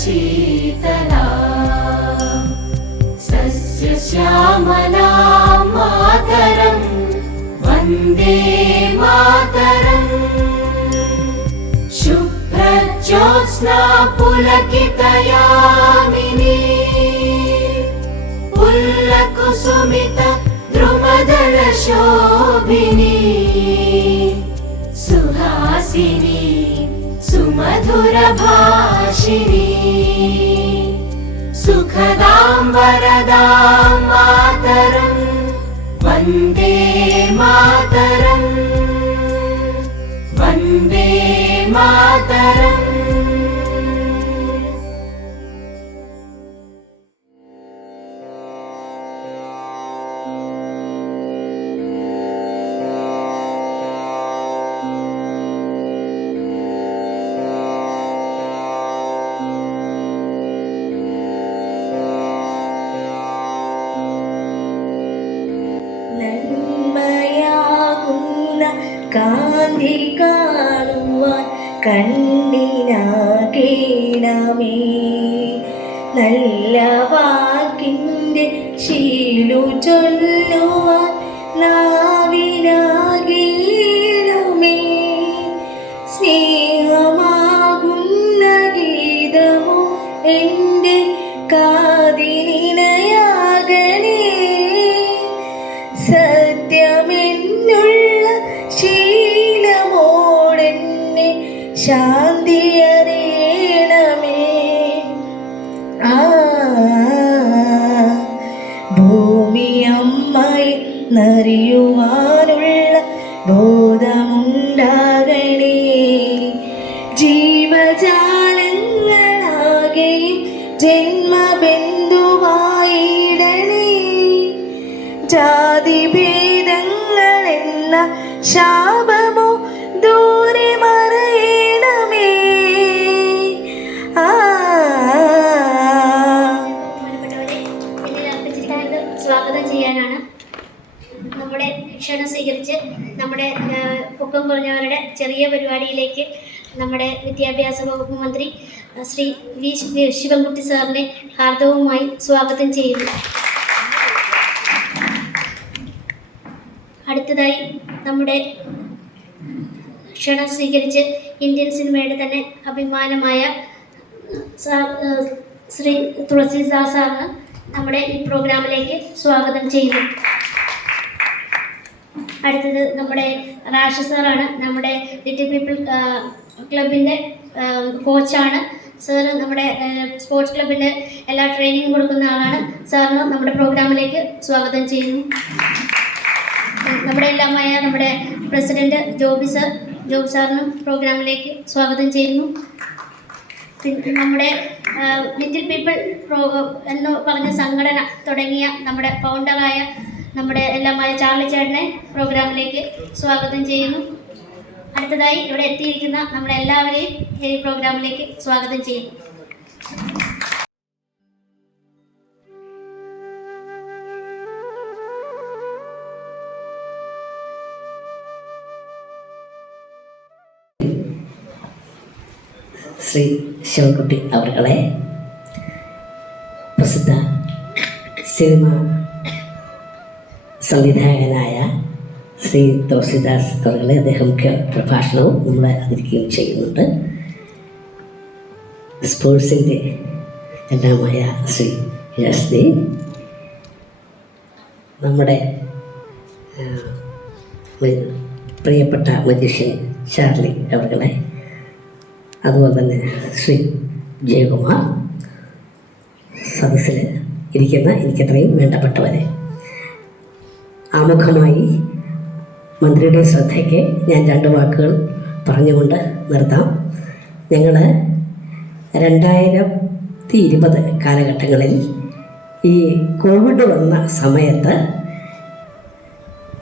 शीतला सस्यश्यामला मातरं वन्दे मातरम् शुभ्रज्योत्स्ना पुलकितयामिनी पुल्लकुसुमित द्रुमदलशोभिनी सुहासिनी सुमधुरभाषिणी सुखदां वरदां मातरं वन्दे मातरम् वन्दे मातरम् കാന്തി കാണുവാൻ കണ്ണിനാകേണമേ നല്ല വാക്കിൻ്റെ ശീലു ചൊല്ലുവാൻ നാവിനാകേണമേ സ്നേഹമാകുന്ന ഗീതമോ എൻ്റെ കാതിനിണയാകണേ സത്യമെന്നുള്ള ശീലമോടെന്നെ ശാന്തിയറിയണമേ ഭൂമി അമ്മായി നറിയുവാനുള്ള ബോധമുണ്ടാകണേ ജീവജാലങ്ങളാകെയും ജന്മബന്ധുവായിടണേ ജാതിഭേദങ്ങളെന്ന ശാപമോ ദൂരെ മറയണമേ സ്വാഗതം ചെയ്യാനാണ് നമ്മുടെ ക്ഷണം സ്വീകരിച്ച് നമ്മുടെ പൊക്കം കുറഞ്ഞവരുടെ ചെറിയ പരിപാടിയിലേക്ക് നമ്മുടെ വിദ്യാഭ്യാസ വകുപ്പ് മന്ത്രി ശ്രീ വി ശിവൻകുട്ടി സാറിനെ ഹാർദവുമായി സ്വാഗതം ചെയ്യുന്നു. അടുത്തതായി നമ്മുടെ ക്ഷണം സ്വീകരിച്ച് ഇന്ത്യൻ സിനിമയുടെ തന്നെ അഭിമാനമായ ശ്രീ തുളസിദാസ് സാറിന് നമ്മുടെ ഈ പ്രോഗ്രാമിലേക്ക് സ്വാഗതം ചെയ്യുന്നു. അടുത്തത് നമ്മുടെ റാഷ സാറാണ്. നമ്മുടെ ലിറ്റിൽ പീപ്പിൾ ക്ലബിൻ്റെ കോച്ചാണ് സാറ്. നമ്മുടെ സ്പോർട്സ് ക്ലബിൻ്റെ എല്ലാ ട്രെയിനിങ്ങും കൊടുക്കുന്ന ആളാണ്. സാറിന് നമ്മുടെ പ്രോഗ്രാമിലേക്ക് സ്വാഗതം ചെയ്യുന്നു. നമ്മുടെ എല്ലാമായ നമ്മുടെ പ്രസിഡന്റ് ജോബി സാറിനും പ്രോഗ്രാമിലേക്ക് സ്വാഗതം ചെയ്യുന്നു. പിന്നെ നമ്മുടെ ലിറ്റിൽ പീപ്പിൾ എന്ന് പറഞ്ഞ സംഘടന തുടങ്ങിയ നമ്മുടെ ഫൗണ്ടറായ നമ്മുടെ എല്ലാമായ ചാർലി ചേട്ടനെ പ്രോഗ്രാമിലേക്ക് സ്വാഗതം ചെയ്യുന്നു. അടുത്തതായി ഇവിടെ എത്തിയിരിക്കുന്ന നമ്മളെല്ലാവരെയും ഈ പ്രോഗ്രാമിലേക്ക് സ്വാഗതം ചെയ്യുന്നു. ശ്രീ ശിവൻകുട്ടി അവർകളെ, പ്രസിദ്ധ സിനിമ സംവിധായകനായ ശ്രീ തുളസിദാസ് അവർകളെ, അദ്ദേഹം മുഖ്യ പ്രഭാഷണവും നമ്മളെ അവതരിക്കുകയും ചെയ്യുന്നുണ്ട്. സ്പോർട്സിൻ്റെ എല്ലാമായ ശ്രീ യശ്ദേവ്, നമ്മുടെ പ്രിയപ്പെട്ട മജീഷ്യൻ ചാർലി അവർകളെ, അതുപോലെ തന്നെ ശ്രീ ജയകുമാർ, സദസ്സിൽ ഇരിക്കുന്ന എനിക്കത്രയും വേണ്ടപ്പെട്ടവരെ, ആമുഖമായി മന്ത്രിയുടെ ശ്രദ്ധയ്ക്ക് ഞാൻ 2 വാക്കുകൾ പറഞ്ഞുകൊണ്ട് നിർത്താം. ഞങ്ങൾ 2020 കാലഘട്ടങ്ങളിൽ ഈ കോവിഡ് വന്ന സമയത്ത്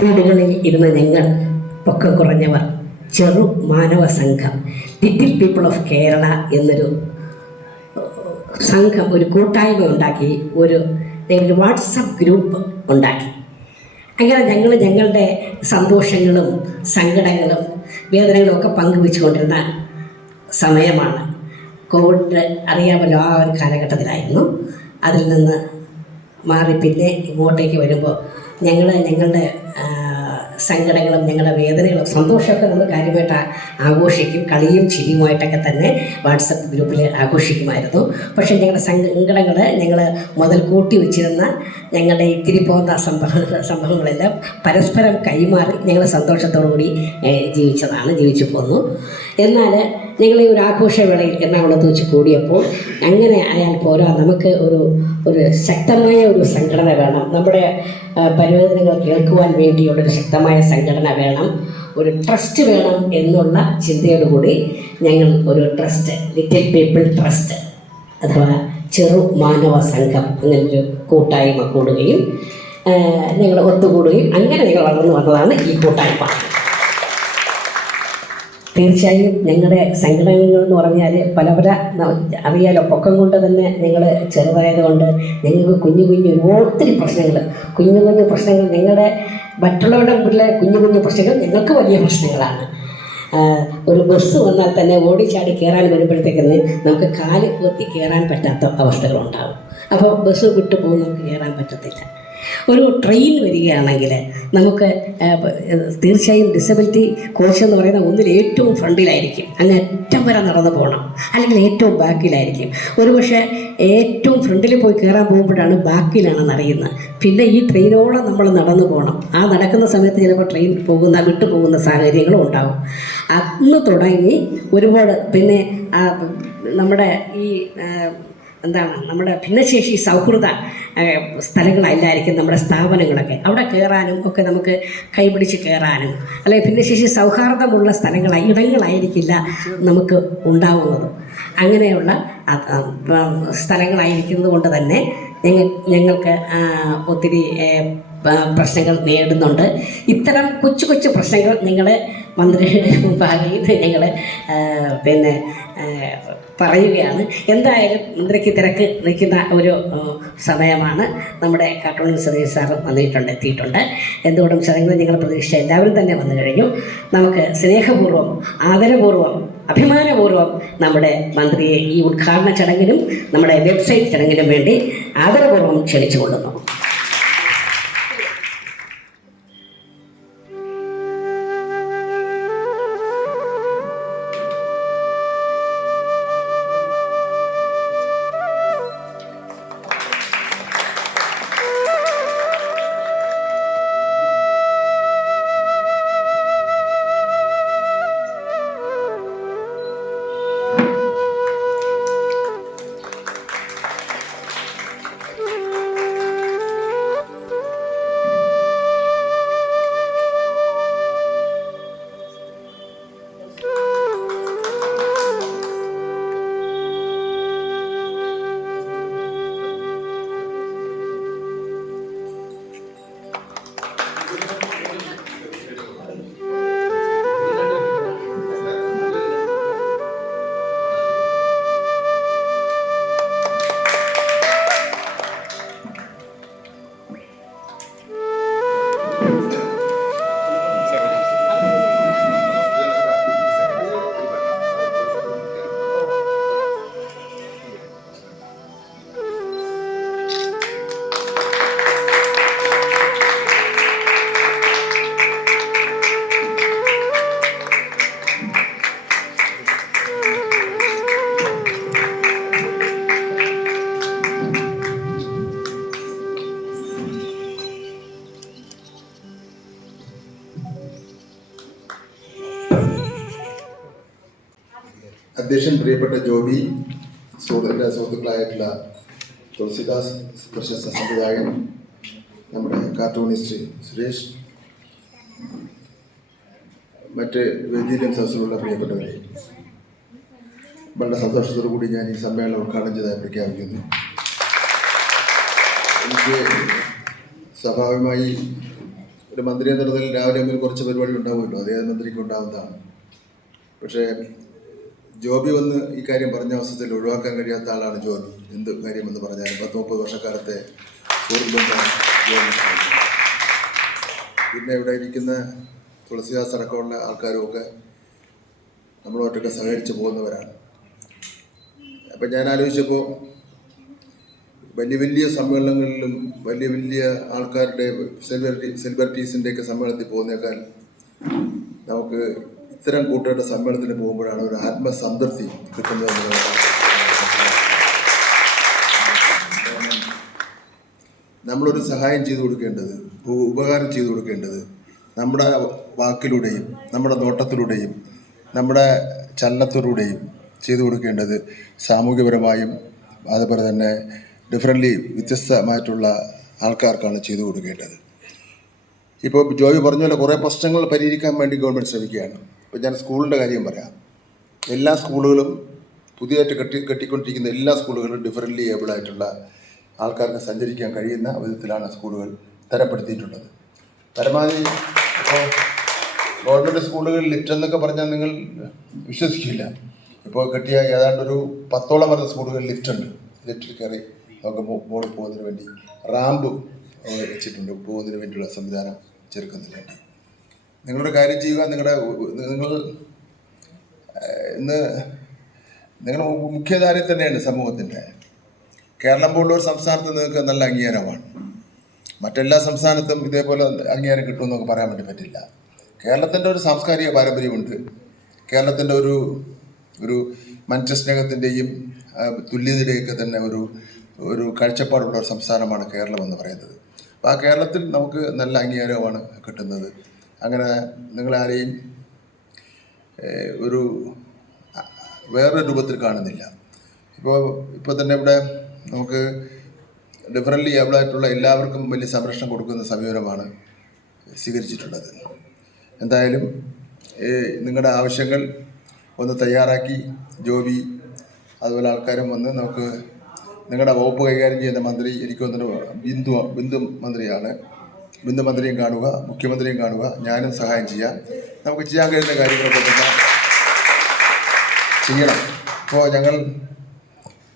വീടുകളിൽ ഇരുന്ന ഞങ്ങൾ പൊക്കം കുറഞ്ഞവർ ചെറു മാനവ സംഘം ലിറ്റിൽ പീപ്പിൾ ഓഫ് കേരള എന്നൊരു സംഘം, ഒരു കൂട്ടായ്മ ഉണ്ടാക്കി, ഒരു വാട്സപ്പ് ഗ്രൂപ്പ് ഉണ്ടാക്കി. അങ്ങനെ ഞങ്ങൾ ഞങ്ങളുടെ സന്തോഷങ്ങളും സങ്കടങ്ങളും വേദനകളും ഒക്കെ പങ്കുവെച്ചുകൊണ്ടിരുന്ന സമയമാണ്. കോവിഡ് അറിയാമല്ലോ, ആ ഒരു കാലഘട്ടത്തിലായിരുന്നു. അതിൽ നിന്ന് മാറി പിന്നെ ഇങ്ങോട്ടേക്ക് വരുമ്പോൾ ഞങ്ങളുടെ സങ്കടങ്ങളും ഞങ്ങളുടെ വേദനകളും സന്തോഷമൊക്കെ നമ്മൾ കാര്യമായിട്ട് ആഘോഷിക്കും. കളിയും ചിരിയുമായിട്ടൊക്കെ തന്നെ വാട്സപ്പ് ഗ്രൂപ്പിൽ ആഘോഷിക്കുമായിരുന്നു. പക്ഷേ ഞങ്ങളുടെ സങ്കടങ്ങൾ ഞങ്ങൾ മുതൽ കൂട്ടി വെച്ചിരുന്ന ഞങ്ങളുടെ ഇത്തിരി പോകുന്ന സംഭവങ്ങളെല്ലാം പരസ്പരം കൈമാറി ഞങ്ങൾ സന്തോഷത്തോടു കൂടി ജീവിച്ചു പോന്നു. എന്നാൽ ഞങ്ങൾ ഈ ഒരു ആഘോഷവേളയിൽ എറണാകുളത്ത് വെച്ച് കൂടിയപ്പോൾ അങ്ങനെ ആയാൽ പോരാ, നമുക്ക് ഒരു ശക്തമായ ഒരു സംഘടന വേണം. നമ്മുടെ പരിവേദനകൾ കേൾക്കുവാൻ വേണ്ടിയുള്ളൊരു ശക്തമായ സംഘടന വേണം, ഒരു ട്രസ്റ്റ് വേണം എന്നുള്ള ചിന്തയോടുകൂടി ഞങ്ങൾ ഒരു ട്രസ്റ്റ്, ലിറ്റിൽ പീപ്പിൾ ട്രസ്റ്റ് അഥവാ ചെറു മാനവ സംഘം അങ്ങനൊരു കൂട്ടായ്മ കൂടുകയും ഞങ്ങൾ ഒത്തുകൂടുകയും അങ്ങനെ ഞങ്ങൾ വളർന്നു വന്നതാണ് ഈ കൂട്ടായ്മ. തീർച്ചയായും ഞങ്ങളുടെ സംഘടനകൾ എന്ന് പറഞ്ഞാൽ പല അറിയാലോ, പൊക്കം കൊണ്ട് തന്നെ ഞങ്ങൾ ചെറുതായതുകൊണ്ട് ഞങ്ങൾക്ക് ഒത്തിരി കുഞ്ഞു പ്രശ്നങ്ങൾ ഞങ്ങളുടെ മറ്റുള്ളവരുടെ മുമ്പിലെ കുഞ്ഞു പ്രശ്നങ്ങൾ ഞങ്ങൾക്ക് വലിയ പ്രശ്നങ്ങളാണ്. ഒരു ബസ് വന്നാൽ തന്നെ ഓടിച്ചാടി കയറാൻ വരുമ്പോഴത്തേക്ക് നമുക്ക് കാല് കുത്തി കയറാൻ പറ്റാത്ത അവസ്ഥകളുണ്ടാകും. അപ്പോൾ ബസ് വിട്ടു പോകും, നമുക്ക് കയറാൻ പറ്റത്തില്ല. ഒരു ട്രെയിൻ വരികയാണെങ്കിൽ നമുക്ക് തീർച്ചയായും ഡിസബിലിറ്റി കോച്ച് എന്ന് പറയുന്ന ഒന്നിൽ ഏറ്റവും ഫ്രണ്ടിലായിരിക്കും, അങ്ങ് അറ്റം വരെ നടന്നു പോകണം, അല്ലെങ്കിൽ ഏറ്റവും ബാക്കിലായിരിക്കും. ഒരുപക്ഷെ ഏറ്റവും ഫ്രണ്ടിൽ പോയി കയറാൻ പോകുമ്പോഴാണ് ബാക്കിലാണെന്ന് അറിയുന്നത്. പിന്നെ ഈ ട്രെയിനോളം നമ്മൾ നടന്നു പോകണം. ആ നടക്കുന്ന സമയത്ത് ചിലപ്പോൾ ട്രെയിൻ വിട്ടു പോകുന്ന സാഹചര്യങ്ങളും ഉണ്ടാകും. അന്ന് തുടങ്ങി ഒരുപാട് പിന്നെ നമ്മുടെ ഈ നമ്മുടെ ഭിന്നശേഷി സൗഹൃദ സ്ഥലങ്ങളല്ലായിരിക്കും നമ്മുടെ സ്ഥാപനങ്ങളൊക്കെ. അവിടെ കയറാനും ഒക്കെ നമുക്ക് കൈപിടിച്ച് കയറാനും, അല്ലെങ്കിൽ ഭിന്നശേഷി സൗഹാർദ്ദമുള്ള ഇടങ്ങളായിരിക്കില്ല നമുക്ക് ഉണ്ടാവുന്നത്. അങ്ങനെയുള്ള സ്ഥലങ്ങളായിരിക്കുന്നത് കൊണ്ട് തന്നെ ഞങ്ങൾക്ക് ഒത്തിരി പ്രശ്നങ്ങൾ നേടുന്നുണ്ട്. ഇത്തരം കൊച്ചു പ്രശ്നങ്ങൾ ഞങ്ങൾ മന്ത്രിയുടെ മുമ്പാകെ ഞങ്ങൾ പറയുകയാണ്. എന്തായാലും മന്ത്രിക്ക് തിരക്ക് നിൽക്കുന്ന ഒരു സമയമാണ്. നമ്മുടെ കാർട്ടൂൺ സുരേഷ് സാറ് എത്തിയിട്ടുണ്ട്. എന്തുകൊണ്ടും ചടങ്ങുകൾ ഞങ്ങൾ പ്രതീക്ഷിച്ച എല്ലാവരും തന്നെ വന്നു കഴിഞ്ഞു. നമുക്ക് സ്നേഹപൂർവ്വം, ആദരപൂർവ്വം, അഭിമാനപൂർവ്വം നമ്മുടെ മന്ത്രിയെ ഈ ഉദ്ഘാടന ചടങ്ങിനും നമ്മുടെ വെബ്സൈറ്റ് ചടങ്ങിനും വേണ്ടി ആദരപൂർവ്വം ക്ഷണിച്ചുകൊള്ളുന്നു. അധ്യക്ഷൻ പ്രിയപ്പെട്ട ജോബി, എൻ്റെ സുഹൃത്തുക്കളായിട്ടുള്ള തുളസിദാസ്, പ്രശസ്ത സംവിധായകൻ, നമ്മുടെ കാർട്ടൂണിസ്റ്റ് സുരേഷ്, മറ്റ് വേദിയിലും സദസ്സിലുള്ള പ്രിയപ്പെട്ടവരെ, വളരെ സന്തോഷത്തോടു കൂടി ഞാൻ ഈ സമ്മേളനം ഉദ്ഘാടനം ചെയ്തതായി പ്രഖ്യാപിക്കുന്നു. എനിക്ക് സ്വാഭാവികമായി ഒരു മന്ത്രി എന്ന നിലയിൽ രാവിലെ മുതൽ കുറച്ച് പരിപാടി ഉണ്ടാവുമല്ലോ, അതേ മന്ത്രിക്ക് ഉണ്ടാവുന്നതാണ്. പക്ഷേ ജോബി വന്ന് ഈ കാര്യം പറഞ്ഞ അവസരത്തിൽ ഒഴിവാക്കാൻ കഴിയാത്ത ആളാണ് ജോബി. എന്ത് കാര്യമെന്ന് പറഞ്ഞാലും 10-30 വർഷക്കാലത്തെ സുഹൃത്തുക്കളാണ് ജോബി. പിന്നെ ഇവിടെ ഇരിക്കുന്ന തുളസിദാസ് അടക്കമുള്ള ആൾക്കാരുമൊക്കെ നമ്മളോട്ടൊക്കെ സഹകരിച്ച് പോകുന്നവരാണ്. അപ്പം ഞാൻ ആലോചിച്ചപ്പോൾ വലിയ വലിയ സമ്മേളനങ്ങളിലും വലിയ വലിയ ആൾക്കാരുടെ സെലിബ്രിറ്റീസിൻ്റെയൊക്കെ സമ്മേളനത്തിൽ പോകുന്നേക്കാൾ നമുക്ക് ഇത്തരം കൂട്ടരുടെ സമ്മേളനത്തിന് പോകുമ്പോഴാണ് ഒരു ആത്മസംതൃപ്തി കിട്ടുന്നത്. നമ്മളൊരു സഹായം ചെയ്തു കൊടുക്കേണ്ടത്, ഉപകാരം ചെയ്തു കൊടുക്കേണ്ടത് നമ്മുടെ വാക്കിലൂടെയും നമ്മുടെ നോട്ടത്തിലൂടെയും നമ്മുടെ ചലനത്തിലൂടെയും ചെയ്തു കൊടുക്കേണ്ടത് സാമൂഹ്യപരമായും അതുപോലെ തന്നെ വ്യത്യസ്തമായിട്ടുള്ള ആൾക്കാർക്കാണ് ചെയ്തു കൊടുക്കേണ്ടത്. ഇപ്പോൾ ജോയി പറഞ്ഞ പോലെ കുറേ പ്രശ്നങ്ങൾ പരിഹരിക്കാൻ വേണ്ടി ഗവൺമെൻറ് ശ്രമിക്കുകയാണ്. ഇപ്പോൾ ഞാൻ സ്കൂളിൻ്റെ കാര്യം പറയാം. എല്ലാ സ്കൂളുകളും പുതിയതായിട്ട് കെട്ടിക്കൊണ്ടിരിക്കുന്ന എല്ലാ സ്കൂളുകളും ഡിഫറൻ്റ്ലി ഏബിളായിട്ടുള്ള ആൾക്കാർക്ക് സഞ്ചരിക്കാൻ കഴിയുന്ന വിധത്തിലാണ് സ്കൂളുകൾ തരപ്പെടുത്തിയിട്ടുള്ളത്. പരമാവധി ഇപ്പോൾ ഗവൺമെൻറ് സ്കൂളുകളിൽ ലിഫ്റ്റ് എന്നൊക്കെ പറഞ്ഞാൽ നിങ്ങൾ വിശ്വസിക്കില്ല. ഇപ്പോൾ കെട്ടിയ ഏതാണ്ടൊരു 10ഓളം വരുന്ന സ്കൂളുകളിൽ ലിഫ്റ്റുണ്ട്. ലിഫ്റ്റിൽ കയറി നമുക്ക് മുകളിൽ പോകുന്നതിന് വേണ്ടി റാമ്പ് വെച്ചിട്ടുണ്ട്, പോകുന്നതിന് വേണ്ടിയുള്ള സംവിധാനം ചെറുക്കുന്നതിന് വേണ്ടി. നിങ്ങളുടെ കാര്യം ചെയ്യുക. നിങ്ങൾ ഇന്ന് നിങ്ങൾ മുഖ്യധാരയിൽ തന്നെയാണ് സമൂഹത്തിൻ്റെ. കേരളം പോലുള്ള ഒരു സംസ്ഥാനത്ത് നിങ്ങൾക്ക് നല്ല അംഗീകാരമാണ്. മറ്റെല്ലാ സംസ്ഥാനത്തും ഇതേപോലെ അംഗീകാരം കിട്ടുമെന്നൊക്കെ പറയാൻ വേണ്ടി പറ്റില്ല. കേരളത്തിൻ്റെ ഒരു സാംസ്കാരിക പാരമ്പര്യമുണ്ട്. കേരളത്തിൻ്റെ ഒരു മനുഷ്യസ്നേഹത്തിൻ്റെയും തുല്യതയുടെയൊക്കെ തന്നെ ഒരു കാഴ്ചപ്പാടുള്ള ഒരു സംസ്ഥാനമാണ് കേരളം എന്ന് പറയുന്നത്. അപ്പോൾ ആ കേരളത്തിൽ നമുക്ക് നല്ല അംഗീകാരമാണ് കിട്ടുന്നത്. അങ്ങനെ നിങ്ങളാരെയും വേറൊരു രൂപത്തിൽ കാണുന്നില്ല. ഇപ്പോൾ തന്നെ ഇവിടെ നമുക്ക് ഡിഫറൻ്റ്ലി ഏബിളായിട്ടുള്ള എല്ലാവർക്കും വലിയ സംരക്ഷണം കൊടുക്കുന്ന സമീപനമാണ് സ്വീകരിച്ചിട്ടുള്ളത്. എന്തായാലും നിങ്ങളുടെ ആവശ്യങ്ങൾ ഒന്ന് തയ്യാറാക്കി ജോബി അതുപോലെ ആൾക്കാരും വന്ന് നമുക്ക് നിങ്ങളുടെ വകുപ്പ് കൈകാര്യം ചെയ്യുന്ന മന്ത്രി എനിക്കൊന്നൊരു ബിന്ദു മന്ത്രിയാണ്. ബിന്ദു മന്ത്രിയും കാണുക, മുഖ്യമന്ത്രിയും കാണുക, ഞാനും സഹായം ചെയ്യാം. നമുക്ക് ചെയ്യാൻ കഴിയുന്ന കാര്യങ്ങളൊക്കെ തന്നെ ചെയ്യണം. ഇപ്പോൾ ഞങ്ങൾ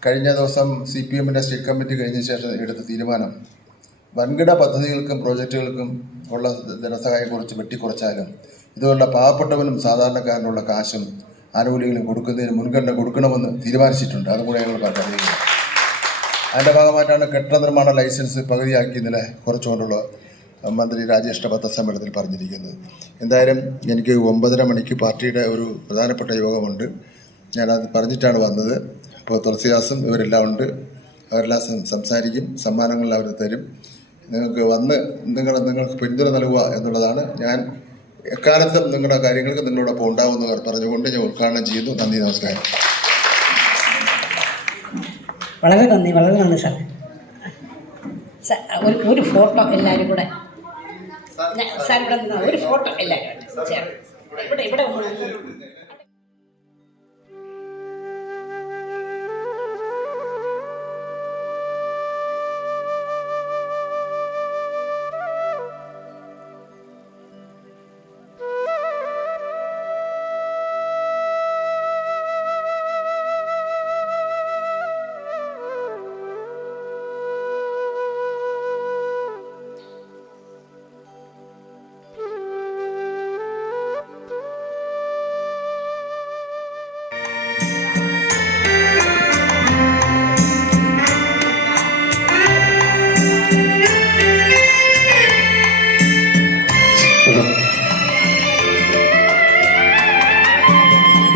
കഴിഞ്ഞ ദിവസം CPMൻ്റെ സ്റ്റേറ്റ് കമ്മിറ്റി കഴിഞ്ഞ ശേഷം എടുത്ത തീരുമാനം വൻകിട പദ്ധതികൾക്കും പ്രോജക്റ്റുകൾക്കും ഉള്ള ധനസഹായം വെട്ടിക്കുറച്ചാലും ഇതുപോലുള്ള പാവപ്പെട്ടവനും സാധാരണക്കാരനുള്ള കാശും ആനുകൂല്യങ്ങളും കൊടുക്കുന്നതിന് മുൻഗണന കൊടുക്കണമെന്ന് തീരുമാനിച്ചിട്ടുണ്ട്. അതും കൂടെ ഞങ്ങൾ പറയുക. അതിൻ്റെ ഭാഗമായിട്ടാണ് കെട്ടിട നിർമ്മാണ ലൈസൻസ് പകുതിയാക്കി ഇന്നലെ കുറച്ചുകൊണ്ടുള്ള മന്ത്രി രാജേഷിൻ്റെ പത്രസമ്മേളനത്തിൽ പറഞ്ഞിരിക്കുന്നത്. എന്തായാലും എനിക്ക് 9:30 മണിക്ക് പാർട്ടിയുടെ ഒരു പ്രധാനപ്പെട്ട യോഗമുണ്ട്. ഞാനത് പറഞ്ഞിട്ടാണ് വന്നത്. അപ്പോൾ തുളസിദാസും ഇവരെല്ലാം ഉണ്ട്. അവരെല്ലാം സംസാരിക്കും, സമ്മാനങ്ങൾ അവർ തരും. നിങ്ങൾക്ക് വന്ന് നിങ്ങൾക്ക് പിന്തുണ നൽകുക എന്നുള്ളതാണ്. ഞാൻ എക്കാലത്തും നിങ്ങളുടെ കാര്യങ്ങൾക്ക് നിങ്ങളോടൊപ്പം ഉണ്ടാവുമെന്ന് പറഞ്ഞുകൊണ്ട് ഞാൻ ഉദ്ഘാടനം ചെയ്യുന്നു. നന്ദി, നമസ്കാരം. വളരെ നന്ദി സാർ. ഒരു ഫോട്ടോ എല്ലാവരും കൂടെ സാർ ഇവിടെ നിന്നാ ഒരു ഫോട്ടോ എല്ലാവരും ഇവിടെ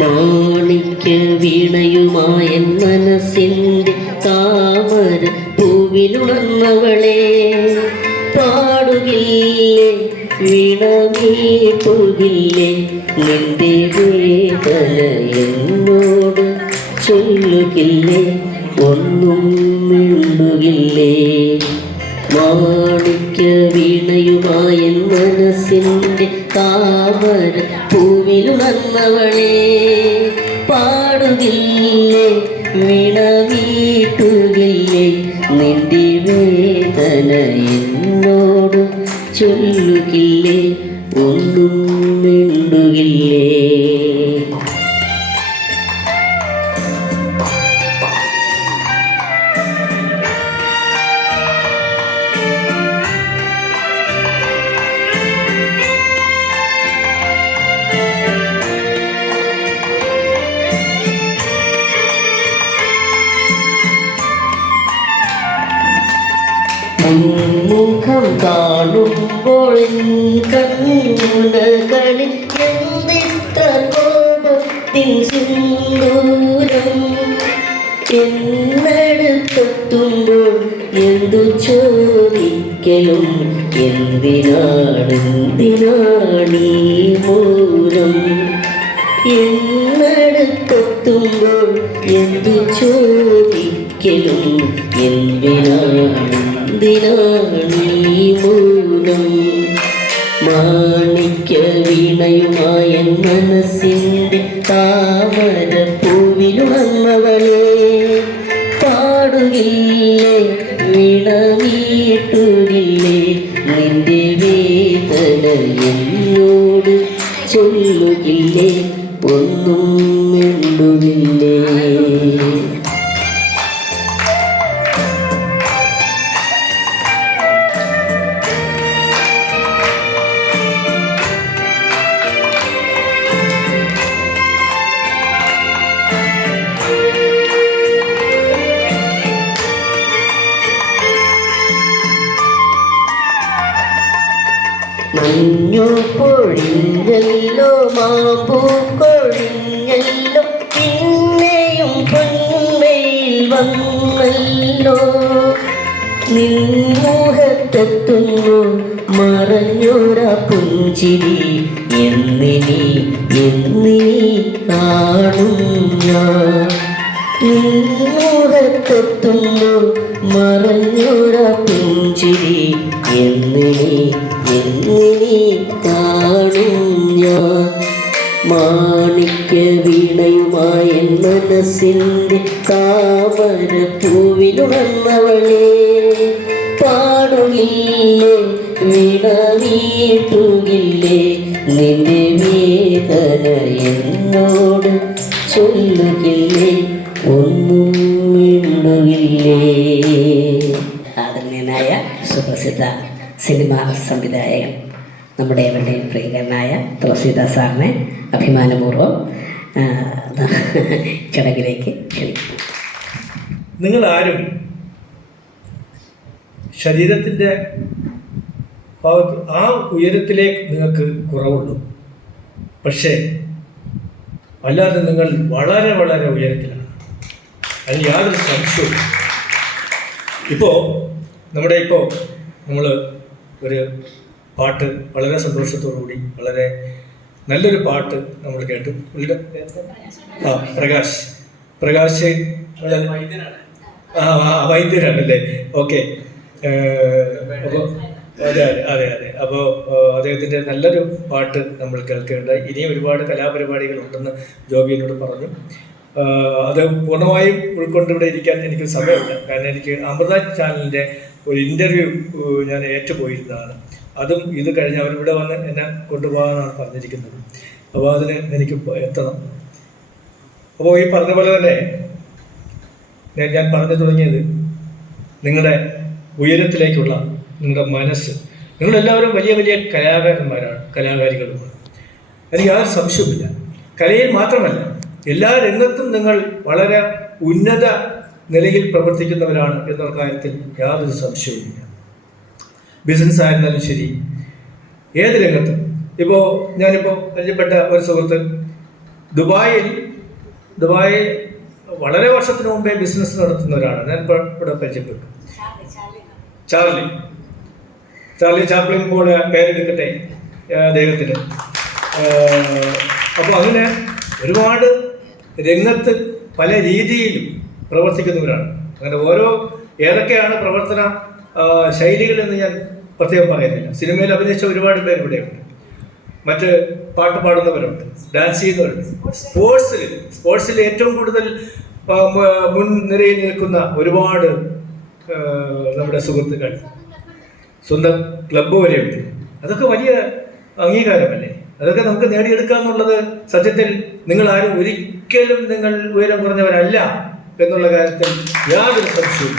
മാണിക്യ വീണയുമായ മനസ്സിൻ്റെ താമര പൂവിലുണർന്നവളെ പാടുകില്ലേ വീണമീട്ടുകില്ലേ നിന്റെ വേദന എന്നോട് ചൊല്ലുകില്ലേ ഒന്നും മിണ്ടുകില്ലേ മാണിക്യ വീണയുമായ മനസ്സിൻ്റെ താമര പൂവിലുണർന്നവളെ പാടുകില്ലേ വീണമീട്ടുകില്ലേ നിന്റെ വേദന എന്നോട് ചൊല്ലുകില്ലേ ഒന്നും മിണ്ടുകില്ലേ. കാണുമ്പോൾ കണ്ണുകളിൽ എന്തിത്ര കോപത്തിൻ സിന്ദൂരം എന്നടുത്തെത്തുമ്പോൾ എന്തു ചോദിക്കലും എന്തിനാണീ മൂലം എന്നടുത്തെത്തുമ്പോൾ എന്തു ചോദിക്കലും എന്തിനാണീ മൂലം മാണിക്യ വീണയുമായ മനസ്സിൻ്റെ താമരപ്പൂവിലുണർന്നവളെ പാടുകില്ലേ വീണമീട്ടുകില്ലേ നിന്റെ വേദന എന്നോട് ചൊല്ലുകില്ലേ ഒന്നും മിണ്ടുകില്ലേ. മഞ്ഞു പൊഴിഞ്ഞല്ലോ മാമ്പൂ കൊഴിഞ്ഞല്ലോ പിന്നെയും പൊന്മയിൽ വന്നല്ലോ നിൻമുഖത്തെത്തുന്നു മറഞ്ഞൊര പുഞ്ചിരി എന്നിനി കാണും ഞാൻ നിൻമുഖത്തെത്തുന്നു മറഞ്ഞൊര പുഞ്ചിരി എന്നിനി കാണും ഞാൻ മാണിക്യ വീണയുമായ മനസ്സിൻ്റെ താമരപ്പൂവിലുണർന്നവളെ പാടുകില്ലേ വീണമീട്ടുകില്ലേ നിന്റെ വേദന എന്നോട് ചൊല്ലുകില്ലേ ഒന്നും മിണ്ടുകില്ലേ. ആദരണീയനായ സുപ്രസിദ്ധ സിനിമാ സംവിധായകൻ നമ്മുടെ വളരെ പ്രിയങ്കരനായ തുളസീദാസ് സാറിനെ അഭിമാനപൂർവ്വം ചടങ്ങിലേക്ക് ക്ഷണിക്കുന്നു. നിങ്ങളാരും ശരീരത്തിൻ്റെ ആ ഉയരത്തിലേക്ക് നിങ്ങൾക്ക് കുറവുള്ളൂ. പക്ഷേ അല്ലാതെ നിങ്ങൾ വളരെ വളരെ ഉയരത്തിലാണ്, അതിന് യാതൊരു സംശയവും. ഇപ്പോൾ നമ്മൾ ഒരു പാട്ട് വളരെ സന്തോഷത്തോടുകൂടി വളരെ നല്ലൊരു പാട്ട് നമ്മൾ കേട്ടു. പ്രകാശ് വൈദ്യനാണല്ലേ? ഓക്കെ. അപ്പോൾ അതെ. അപ്പോൾ അദ്ദേഹത്തിൻ്റെ നല്ലൊരു പാട്ട് നമ്മൾ കേൾക്കേണ്ടത്. ഇനിയും ഒരുപാട് കലാപരിപാടികളുണ്ടെന്ന് ജോബി എന്നോട് പറഞ്ഞു. അത് പൂർണ്ണമായും ഉൾക്കൊണ്ട് ഇവിടെ ഇരിക്കാൻ എനിക്ക് സമയമില്ല. കാരണം എനിക്ക് അമൃത ചാനലിൻ്റെ ഒരു ഇൻ്റർവ്യൂ ഞാൻ ഏറ്റുപോയിരുന്നതാണ്. അതും ഇത് കഴിഞ്ഞ് അവരിവിടെ വന്ന് എന്നെ കൊണ്ടുപോകാനാണ് പറഞ്ഞിരിക്കുന്നത്. അപ്പോൾ അതിന് എനിക്ക് എത്തണം. അപ്പോൾ ഈ പറഞ്ഞ പോലെ തന്നെ ഞാൻ പറഞ്ഞു തുടങ്ങിയത് നിങ്ങളുടെ ഉയരത്തിലേക്കുള്ള നിങ്ങളുടെ മനസ്സ്. നിങ്ങളെല്ലാവരും വലിയ വലിയ കലാകാരികളുമാണ്. എനിക്ക് യാതൊരു സംശയവുമില്ല. കലയിൽ മാത്രമല്ല, എല്ലാ രംഗത്തും നിങ്ങൾ വളരെ ഉന്നത നിലയിൽ പ്രവർത്തിക്കുന്നവരാണ് എന്നുള്ള കാര്യത്തിൽ യാതൊരു സംശയവുമില്ല. ബിസിനസ് ആയിരുന്നാലും ശരി, ഏത് രംഗത്തും. ഞാനിപ്പോൾ പരിചയപ്പെട്ട ഒരു സുഹൃത്ത് ദുബായിൽ വളരെ വർഷത്തിന് മുമ്പേ ബിസിനസ് നടത്തുന്നവരാണ്. ഞാൻ ഇവിടെ പരിചയപ്പെട്ടു. ചാർലി ചാപ്ലിൻ പോലെ പേരെടുക്കട്ടെ അദ്ദേഹത്തിന്. അപ്പോൾ അങ്ങനെ ഒരുപാട് രംഗത്ത് പല രീതിയിലും പ്രവർത്തിക്കുന്നവരാണ്. അങ്ങനെ ഏതൊക്കെയാണ് പ്രവർത്തന ശൈലികളെന്ന് ഞാൻ പ്രത്യേകം പറയുന്നില്ല. സിനിമയിൽ അഭിനയിച്ച ഒരുപാട് പേര് ഇവിടെയുണ്ട്, മറ്റ് പാട്ട് പാടുന്നവരുണ്ട്, ഡാൻസ് ചെയ്യുന്നവരുണ്ട്. സ്പോർട്സിൽ ഏറ്റവും കൂടുതൽ മുൻനിരയിൽ നിൽക്കുന്ന ഒരുപാട് നമ്മുടെ സുഹൃത്തുക്കൾ, സ്വന്തം ക്ലബ്ബ് വരെയുണ്ട്. അതൊക്കെ വലിയ അംഗീകാരമല്ലേ? അതൊക്കെ നമുക്ക് നേടിയെടുക്കുക എന്നുള്ളത് സത്യത്തിൽ നിങ്ങളാരും ഒരിക്കലും നിങ്ങൾ ഉയരം കുറഞ്ഞവരല്ല എന്നുള്ള കാര്യത്തിൽ യാതൊരു സംശയവും.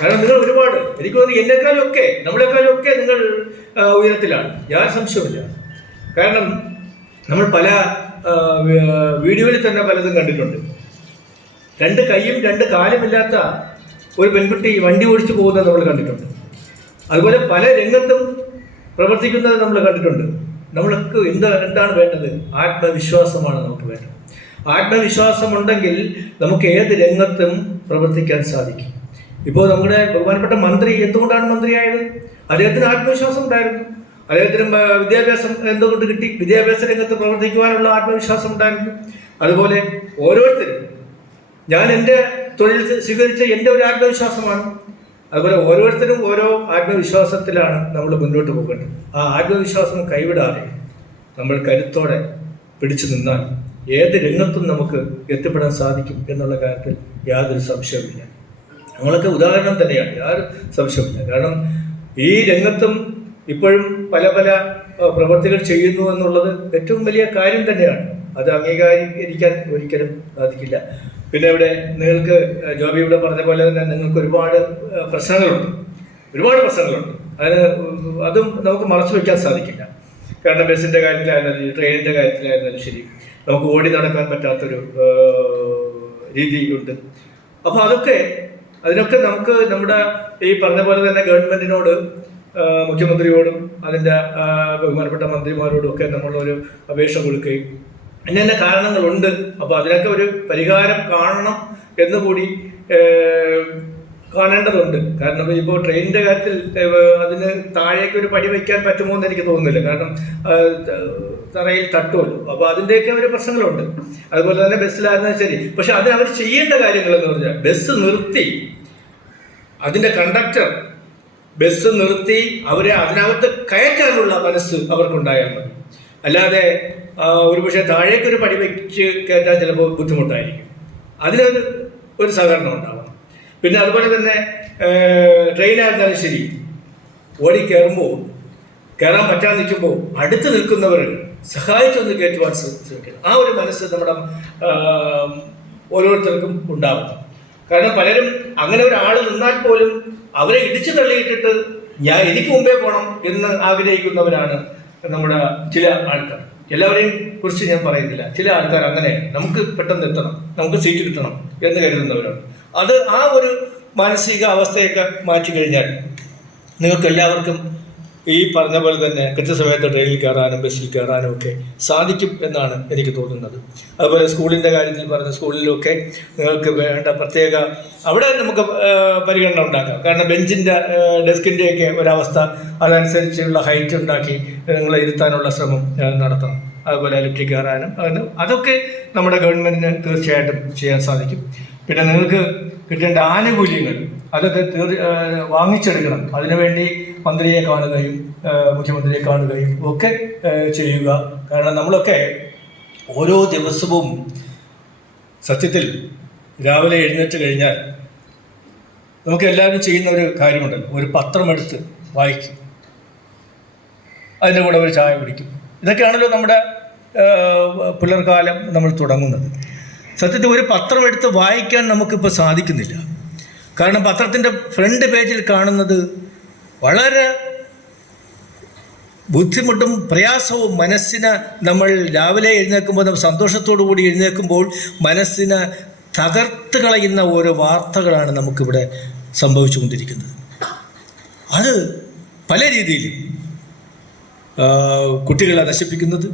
കാരണം നിങ്ങൾ ഒരുപാട്, എനിക്ക് തോന്നുന്നു നമ്മളെക്കാളും ഒക്കെ നിങ്ങൾ ഉയരത്തിലാണ്, യാതൊരു സംശയമില്ല. കാരണം നമ്മൾ പല വീഡിയോയിൽ തന്നെ പലതും കണ്ടിട്ടുണ്ട്. 2 കൈയും 2 കാലും ഇല്ലാത്ത ഒരു പെൺകുട്ടി വണ്ടി ഓടിച്ചു പോകുന്നത് നമ്മൾ കണ്ടിട്ടുണ്ട്. അതുപോലെ പല രംഗത്തും പ്രവർത്തിക്കുന്നത് നമ്മൾ കണ്ടിട്ടുണ്ട്. നമ്മൾക്ക് എന്താണ് വേണ്ടത്? ആത്മവിശ്വാസമാണ് നമുക്ക് വേണ്ടത്. ആത്മവിശ്വാസമുണ്ടെങ്കിൽ നമുക്ക് ഏത് രംഗത്തും പ്രവർത്തിക്കാൻ സാധിക്കും. ഇപ്പോൾ നമ്മുടെ ബഹുമാനപ്പെട്ട മന്ത്രി എന്തുകൊണ്ടാണ് മന്ത്രിയായത്? അദ്ദേഹത്തിന് ആത്മവിശ്വാസം ഉണ്ടായിരുന്നു. അദ്ദേഹത്തിന് വിദ്യാഭ്യാസം എന്തുകൊണ്ട് കിട്ടി? വിദ്യാഭ്യാസ രംഗത്ത് പ്രവർത്തിക്കുവാനുള്ള ആത്മവിശ്വാസം ഉണ്ടായിരുന്നു. അതുപോലെ ഓരോരുത്തരും, ഞാൻ എൻ്റെ തൊഴിൽ സ്വീകരിച്ച എൻ്റെ ഒരു ആത്മവിശ്വാസമാണ്. അതുപോലെ ഓരോരുത്തരും ഓരോ ആത്മവിശ്വാസത്തിലാണ് നമ്മൾ മുന്നോട്ട് പോകേണ്ടത്. ആ ആത്മവിശ്വാസം കൈവിടാതെ നമ്മൾ കരുത്തോടെ പിടിച്ചു നിന്നാൽ ഏത് രംഗത്തും നമുക്ക് എത്തിപ്പെടാൻ സാധിക്കും എന്നുള്ള കാര്യത്തിൽ യാതൊരു സംശയവുമില്ല. നമ്മളൊക്കെ ഉദാഹരണം തന്നെയാണ്, യാതൊരു സംശയവുമില്ല. കാരണം ഈ രംഗത്തും ഇപ്പോഴും പല പല പ്രവൃത്തികൾ ചെയ്യുന്നു എന്നുള്ളത് ഏറ്റവും വലിയ കാര്യം തന്നെയാണ്. അത് അംഗീകരിക്കാൻ ഒരിക്കലും സാധിക്കില്ല. പിന്നെ ഇവിടെ നിങ്ങൾക്ക് ജോബി ഇവിടെ പറഞ്ഞ പോലെ തന്നെ നിങ്ങൾക്ക് ഒരുപാട് പ്രശ്നങ്ങളുണ്ട്. അതും നമുക്ക് മറച്ചു വയ്ക്കാൻ സാധിക്കില്ല. കാരണം ബസ്സിൻ്റെ കാര്യത്തിലായിരുന്നാലും ട്രെയിനിൻ്റെ കാര്യത്തിലായിരുന്നാലും ശരി, നമുക്ക് ഓടി നടക്കാൻ പറ്റാത്തൊരു രീതിയുണ്ട്. അപ്പോൾ അതിനൊക്കെ നമുക്ക് നമ്മുടെ ഈ പറഞ്ഞ പോലെ തന്നെ ഗവൺമെൻറ്റിനോട്, മുഖ്യമന്ത്രിയോടും അതിൻ്റെ ബഹുമാനപ്പെട്ട മന്ത്രിമാരോടും ഒക്കെ നമ്മളൊരു അപേക്ഷ കൊടുക്കുകയും ഇന്ന കാരണങ്ങളുണ്ട്, അപ്പോൾ അതിനൊക്കെ ഒരു പരിഹാരം കാണണം എന്നുകൂടി കാണേണ്ടതുണ്ട്. കാരണം ഇപ്പോൾ ട്രെയിനിൻ്റെ കാര്യത്തിൽ അതിന് താഴേക്ക് ഒരു പടി വയ്ക്കാൻ പറ്റുമോ എന്ന് എനിക്ക് തോന്നുന്നില്ല. കാരണം തറയിൽ തട്ടുമല്ലോ. അപ്പോൾ അതിൻ്റെയൊക്കെ ഒരു പ്രശ്നങ്ങളുണ്ട്. അതുപോലെ തന്നെ ബസ്സിലായിരുന്നാൽ ശരി. പക്ഷെ അതിന് അവർ ചെയ്യേണ്ട കാര്യങ്ങളെന്ന് പറഞ്ഞാൽ ബസ് നിർത്തി, അതിൻ്റെ കണ്ടക്ടർ ബസ് നിർത്തി അവരെ അതിനകത്ത് കയറ്റാനുള്ള മനസ്സ് അവർക്കുണ്ടായാൽ മതി. അല്ലാതെ ഒരുപക്ഷെ താഴേക്കൊരു പടി വെച്ച് കയറ്റാൻ ചിലപ്പോൾ ബുദ്ധിമുട്ടായിരിക്കും. അതിനൊരു സഹകരണം ഉണ്ടാവണം. പിന്നെ അതുപോലെ തന്നെ ട്രെയിനായിരുന്നാലും ശരി, കയറാൻ പറ്റാൻ നിൽക്കുമ്പോൾ അടുത്ത് നിൽക്കുന്നവർ സഹായിച്ചൊന്ന് കയറ്റുവാൻ ശ്രമിക്കണം. ആ ഒരു മനസ്സ് നമ്മുടെ ഓരോരുത്തർക്കും ഉണ്ടാവണം. കാരണം പലരും അങ്ങനെ ഒരാൾ നിന്നാൽ പോലും അവരെ ഇടിച്ചു തള്ളിയിട്ടിട്ട് എനിക്ക് മുമ്പേ പോകണം എന്ന് ആഗ്രഹിക്കുന്നവരാണ് നമ്മുടെ ചില ആൾക്കാർ. എല്ലാവരെയും കുറിച്ച് ഞാൻ പറയുന്നില്ല. ചില ആൾക്കാർ അങ്ങനെയാണ്, നമുക്ക് പെട്ടെന്ന് എത്തണം, നമുക്ക് സീറ്റ് കിട്ടണം എന്ന് കരുതുന്നവരാണ്. ആ ഒരു മാനസിക അവസ്ഥയൊക്കെ മാറ്റി കഴിഞ്ഞാൽ നിങ്ങൾക്ക് എല്ലാവർക്കും ഈ പറഞ്ഞ പോലെ തന്നെ കൃത്യസമയത്ത് ട്രെയിനിൽ കയറാനും ബസ്സിൽ കയറാനും ഒക്കെ സാധിക്കും എന്നാണ് എനിക്ക് തോന്നുന്നത്. അതുപോലെ സ്കൂളിൻ്റെ കാര്യത്തിൽ പറഞ്ഞ സ്കൂളിലൊക്കെ നിങ്ങൾക്ക് വേണ്ട പ്രത്യേക അവിടെ നമുക്ക് പരിഗണന ഉണ്ടാക്കാം. കാരണം ബെഞ്ചിൻ്റെ ഡെസ്കിൻ്റെയൊക്കെ ഒരവസ്ഥ അതനുസരിച്ചുള്ള ഹൈറ്റ് ഉണ്ടാക്കി നിങ്ങളെ ഇരുത്താനുള്ള ശ്രമം നടത്തണം. അതുപോലെ ലിഫ്റ്റിൽ കയറാനും അതൊക്കെ നമ്മുടെ ഗവൺമെൻറ്റിന് തീർച്ചയായിട്ടും ചെയ്യാൻ സാധിക്കും. പിന്നെ നിങ്ങൾക്ക് കിട്ടേണ്ട ആനുകൂല്യങ്ങൾ അതൊക്കെ വാങ്ങിച്ചെടുക്കണം. അതിനുവേണ്ടി മന്ത്രിയെ കാണുകയും മുഖ്യമന്ത്രിയെ കാണുകയും ഒക്കെ ചെയ്യുക. കാരണം നമ്മളൊക്കെ ഓരോ ദിവസവും സത്യത്തിൽ രാവിലെ എഴുന്നേറ്റ് കഴിഞ്ഞാൽ നമുക്ക് എല്ലാവരും ചെയ്യുന്ന ഒരു കാര്യമുണ്ടല്ലോ, ഒരു പത്രമെടുത്ത് വായിക്കും, അതിൻ്റെ കൂടെ ഒരു ചായ കുടിക്കും. ഇതൊക്കെയാണല്ലോ നമ്മുടെ പുലർക്കാലം നമ്മൾ തുടങ്ങുന്നത്. സത്യത്തിൽ ഒരു പത്രം എടുത്ത് വായിക്കാൻ നമുക്കിപ്പോൾ സാധിക്കുന്നില്ല. കാരണം പത്രത്തിൻ്റെ ഫ്രണ്ട് പേജിൽ കാണുന്നത് വളരെ ബുദ്ധിമുട്ടും പ്രയാസവും, മനസ്സിന് നമ്മൾ രാവിലെ എഴുന്നേൽക്കുമ്പോൾ നമ്മൾ സന്തോഷത്തോടു കൂടി എഴുന്നേൽക്കുമ്പോൾ മനസ്സിന് തകർത്ത് കളയുന്ന ഓരോ വാർത്തകളാണ് നമുക്കിവിടെ സംഭവിച്ചുകൊണ്ടിരിക്കുന്നത്. അത് പല രീതിയിലും കുട്ടികളെ നശിപ്പിക്കുന്നത്,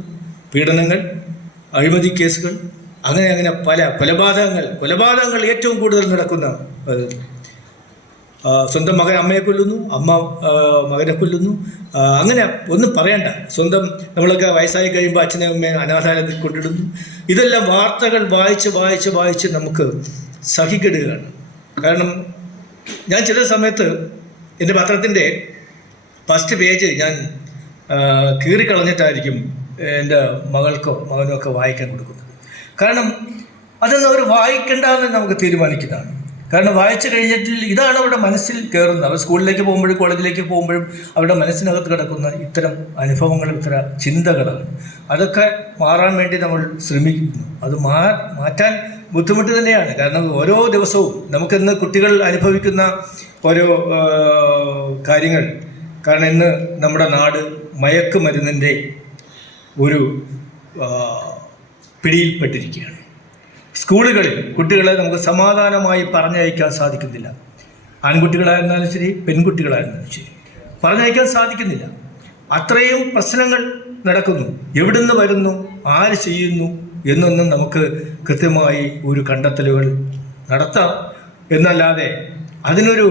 പീഡനങ്ങൾ, അഴിമതി കേസുകൾ, അങ്ങനെ പല കൊലപാതകങ്ങൾ ഏറ്റവും കൂടുതൽ നടക്കുന്ന, സ്വന്തം മകൻ അമ്മയെ കൊല്ലുന്നു, അമ്മ മകനെ കൊല്ലുന്നു, അങ്ങനെ ഒന്നും പറയണ്ട. സ്വന്തം നമ്മളൊക്കെ വയസ്സായി കഴിയുമ്പോൾ അച്ഛനെ അമ്മയെ അനാഥാലയത്തിൽ കൊണ്ടിടുന്നു. ഇതെല്ലാം വാർത്തകൾ വായിച്ച് നമുക്ക് സഹിക്കെടുകയാണ്. കാരണം ഞാൻ ചില സമയത്ത് എൻ്റെ പത്രത്തിൻ്റെ ഫസ്റ്റ് പേജ് ഞാൻ കീറിക്കളഞ്ഞിട്ടായിരിക്കും എൻ്റെ മകൾക്കോ മകനോ ഒക്കെ വായിക്കാൻ കൊടുക്കുന്നത്. കാരണം അതൊന്നും അവർ വായിക്കേണ്ടെന്ന് നമുക്ക് തീരുമാനിക്കുന്നതാണ്. കാരണം വായിച്ചു കഴിഞ്ഞിട്ട് ഇതാണ് അവരുടെ മനസ്സിൽ കയറുന്നത്. അവർ സ്കൂളിലേക്ക് പോകുമ്പോഴും കോളേജിലേക്ക് പോകുമ്പോഴും അവരുടെ മനസ്സിനകത്ത് കിടക്കുന്ന ഇത്തരം അനുഭവങ്ങൾ, ഇത്തരം ചിന്തകളാണ്. അതൊക്കെ മാറാൻ വേണ്ടി നമ്മൾ ശ്രമിക്കുന്നു. അത് മാറ്റാൻ ബുദ്ധിമുട്ട് തന്നെയാണ്. കാരണം ഓരോ ദിവസവും നമുക്കിന്ന് കുട്ടികൾ അനുഭവിക്കുന്ന ഓരോ കാര്യങ്ങൾ, കാരണം ഇന്ന് നമ്മുടെ നാട് മയക്കുമരുന്നിൻ്റെ ഒരു പിടിയിൽപ്പെട്ടിരിക്കുകയാണ്. സ്കൂളുകളിൽ കുട്ടികളെ നമുക്ക് സമാധാനമായി പറഞ്ഞയക്കാൻ സാധിക്കുന്നില്ല. ആൺകുട്ടികളായിരുന്നാലും ശരി, പെൺകുട്ടികളായിരുന്നാലും ശരി. പറഞ്ഞയക്കാൻ സാധിക്കുന്നില്ല. അത്രയും പ്രശ്നങ്ങൾ നടക്കുന്നു. എവിടുന്ന് വരുന്നു, ആര് ചെയ്യുന്നു എന്നൊന്നും നമുക്ക് കൃത്യമായി ഒരു കണ്ടെത്തലുകൾ നടത്താം എന്നല്ലാതെ അതിനൊരു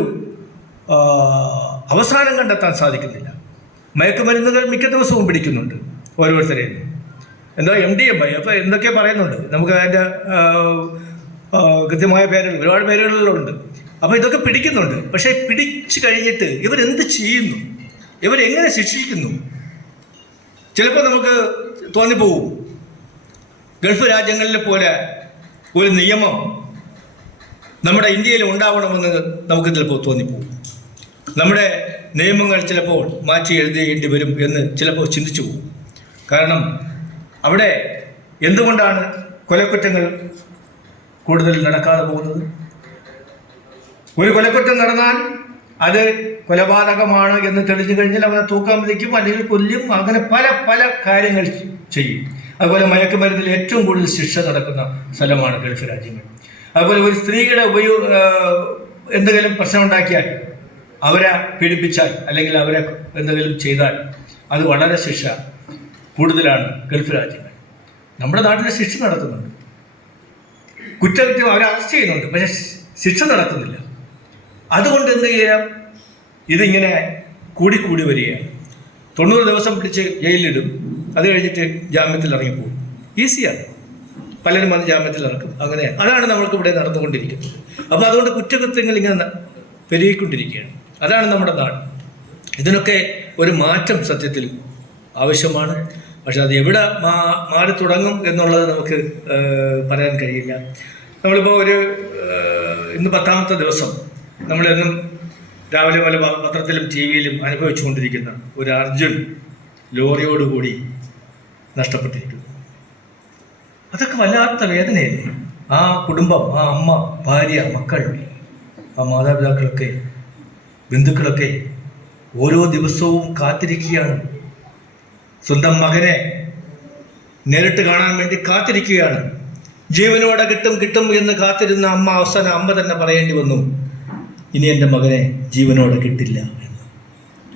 അവസാനം കണ്ടെത്താൻ സാധിക്കുന്നില്ല. മയക്കുമരുന്നുകൾ മിക്ക ദിവസവും പിടിക്കുന്നുണ്ട് ഓരോരുത്തരെയും. എന്താ MDMA, അപ്പോൾ എന്തൊക്കെ പറയുന്നുണ്ട്, നമുക്ക് അതിൻ്റെ കൃത്യമായ പേരുകൾ, ഒരുപാട് പേരുകളിലുണ്ട്. അപ്പോൾ ഇതൊക്കെ പിടിക്കുന്നുണ്ട്. പക്ഷേ പിടിച്ചു കഴിഞ്ഞിട്ട് ഇവരെന്ത് ചെയ്യുന്നു, ഇവരെങ്ങനെ ശിക്ഷിക്കുന്നു? ചിലപ്പോൾ നമുക്ക് തോന്നിപ്പോവും ഗൾഫ് രാജ്യങ്ങളിലെ പോലെ ഒരു നിയമം നമ്മുടെ ഇന്ത്യയിൽ ഉണ്ടാവണമെന്ന് നമുക്ക് ചിലപ്പോൾ തോന്നിപ്പോവും. നമ്മുടെ നിയമങ്ങൾ ചിലപ്പോൾ മാറ്റി എഴുതേണ്ടി വരും എന്ന് ചിലപ്പോൾ ചിന്തിച്ചു പോകും. കാരണം അവിടെ എന്തുകൊണ്ടാണ് കൊലക്കുറ്റങ്ങൾ കൂടുതൽ നടക്കാതെ പോകുന്നത്? ഒരു കൊലക്കുറ്റം നടന്നാൽ അത് കൊലപാതകമാണ് എന്ന് തെളിഞ്ഞു കഴിഞ്ഞാൽ അവനെ തൂക്കാൻ വിധിക്കും, അല്ലെങ്കിൽ കൊല്ലും. അങ്ങനെ പല പല കാര്യങ്ങൾ ചെയ്യും. അതുപോലെ മയക്കുമരുന്നിൽ ഏറ്റവും കൂടുതൽ ശിക്ഷ നടക്കുന്ന സ്ഥലമാണ് ഗൾഫ് രാജ്യങ്ങൾ. അതുപോലെ ഒരു സ്ത്രീയുടെ എന്തെങ്കിലും പ്രശ്നം ഉണ്ടാക്കിയാൽ, അവരെ പീഡിപ്പിച്ചാൽ, അല്ലെങ്കിൽ അവരെ എന്തെങ്കിലും ചെയ്താൽ അത് വളരെ ശിക്ഷ കൂടുതലാണ് ഗൾഫ് രാജ്യങ്ങൾ. നമ്മുടെ നാട്ടിൽ ശിക്ഷ നടത്തുന്നുണ്ട്, കുറ്റകൃത്യം അവരെ അറസ്റ്റ് ചെയ്യുന്നുണ്ട്, പക്ഷേ ശിക്ഷ നടത്തുന്നില്ല. അതുകൊണ്ട് എന്ത് ചെയ്യാം, ഇതിങ്ങനെ കൂടിക്കൂടി വരികയാണ്. 90 ദിവസം പിടിച്ച് ജയിലിലിടും, അത് കഴിഞ്ഞിട്ട് ജാമ്യത്തിൽ ഇറങ്ങിപ്പോകും. ഈസിയാണ്, പലരും വന്ന് ജാമ്യത്തിൽ ഇറക്കും. അങ്ങനെ അതാണ് നമ്മൾക്ക് ഇവിടെ നടന്നുകൊണ്ടിരിക്കുന്നത്. അപ്പോൾ അതുകൊണ്ട് കുറ്റകൃത്യങ്ങൾ ഇങ്ങനെ പെരുകിക്കൊണ്ടിരിക്കുകയാണ്. അതാണ് നമ്മുടെ നാട്. ഇതിനൊക്കെ ഒരു മാറ്റം സത്യത്തിൽ ആവശ്യമാണ്. പക്ഷെ അത് എവിടെ മാറി തുടങ്ങും എന്നുള്ളത് നമുക്ക് പറയാൻ കഴിയില്ല. നമ്മളിപ്പോൾ ഇന്ന് 10ാമത്തെ ദിവസം നമ്മളെന്നും രാവിലെ പോലെ പത്രത്തിലും TV-യിലും അനുഭവിച്ചുകൊണ്ടിരിക്കുന്ന ഒരു അർജുൻ ലോറിയോടുകൂടി നഷ്ടപ്പെട്ടിരിക്കുന്നു. അതൊക്കെ വല്ലാത്ത വേദനയല്ലേ? ആ കുടുംബം, ആ അമ്മ, ഭാര്യ, മക്കൾ, ആ മാതാപിതാക്കളൊക്കെ, ബന്ധുക്കളൊക്കെ ഓരോ ദിവസവും കാത്തിരിക്കുകയാണ്. സ്വന്തം മകനെ നേരിട്ട് കാണാൻ വേണ്ടി കാത്തിരിക്കുകയാണ്. ജീവനോടെ കിട്ടും എന്ന് കാത്തിരുന്ന അമ്മ അവസാനം അമ്മ തന്നെ പറയേണ്ടി വന്നു, ഇനി എൻ്റെ മകനെ ജീവനോടെ കിട്ടില്ല എന്ന്.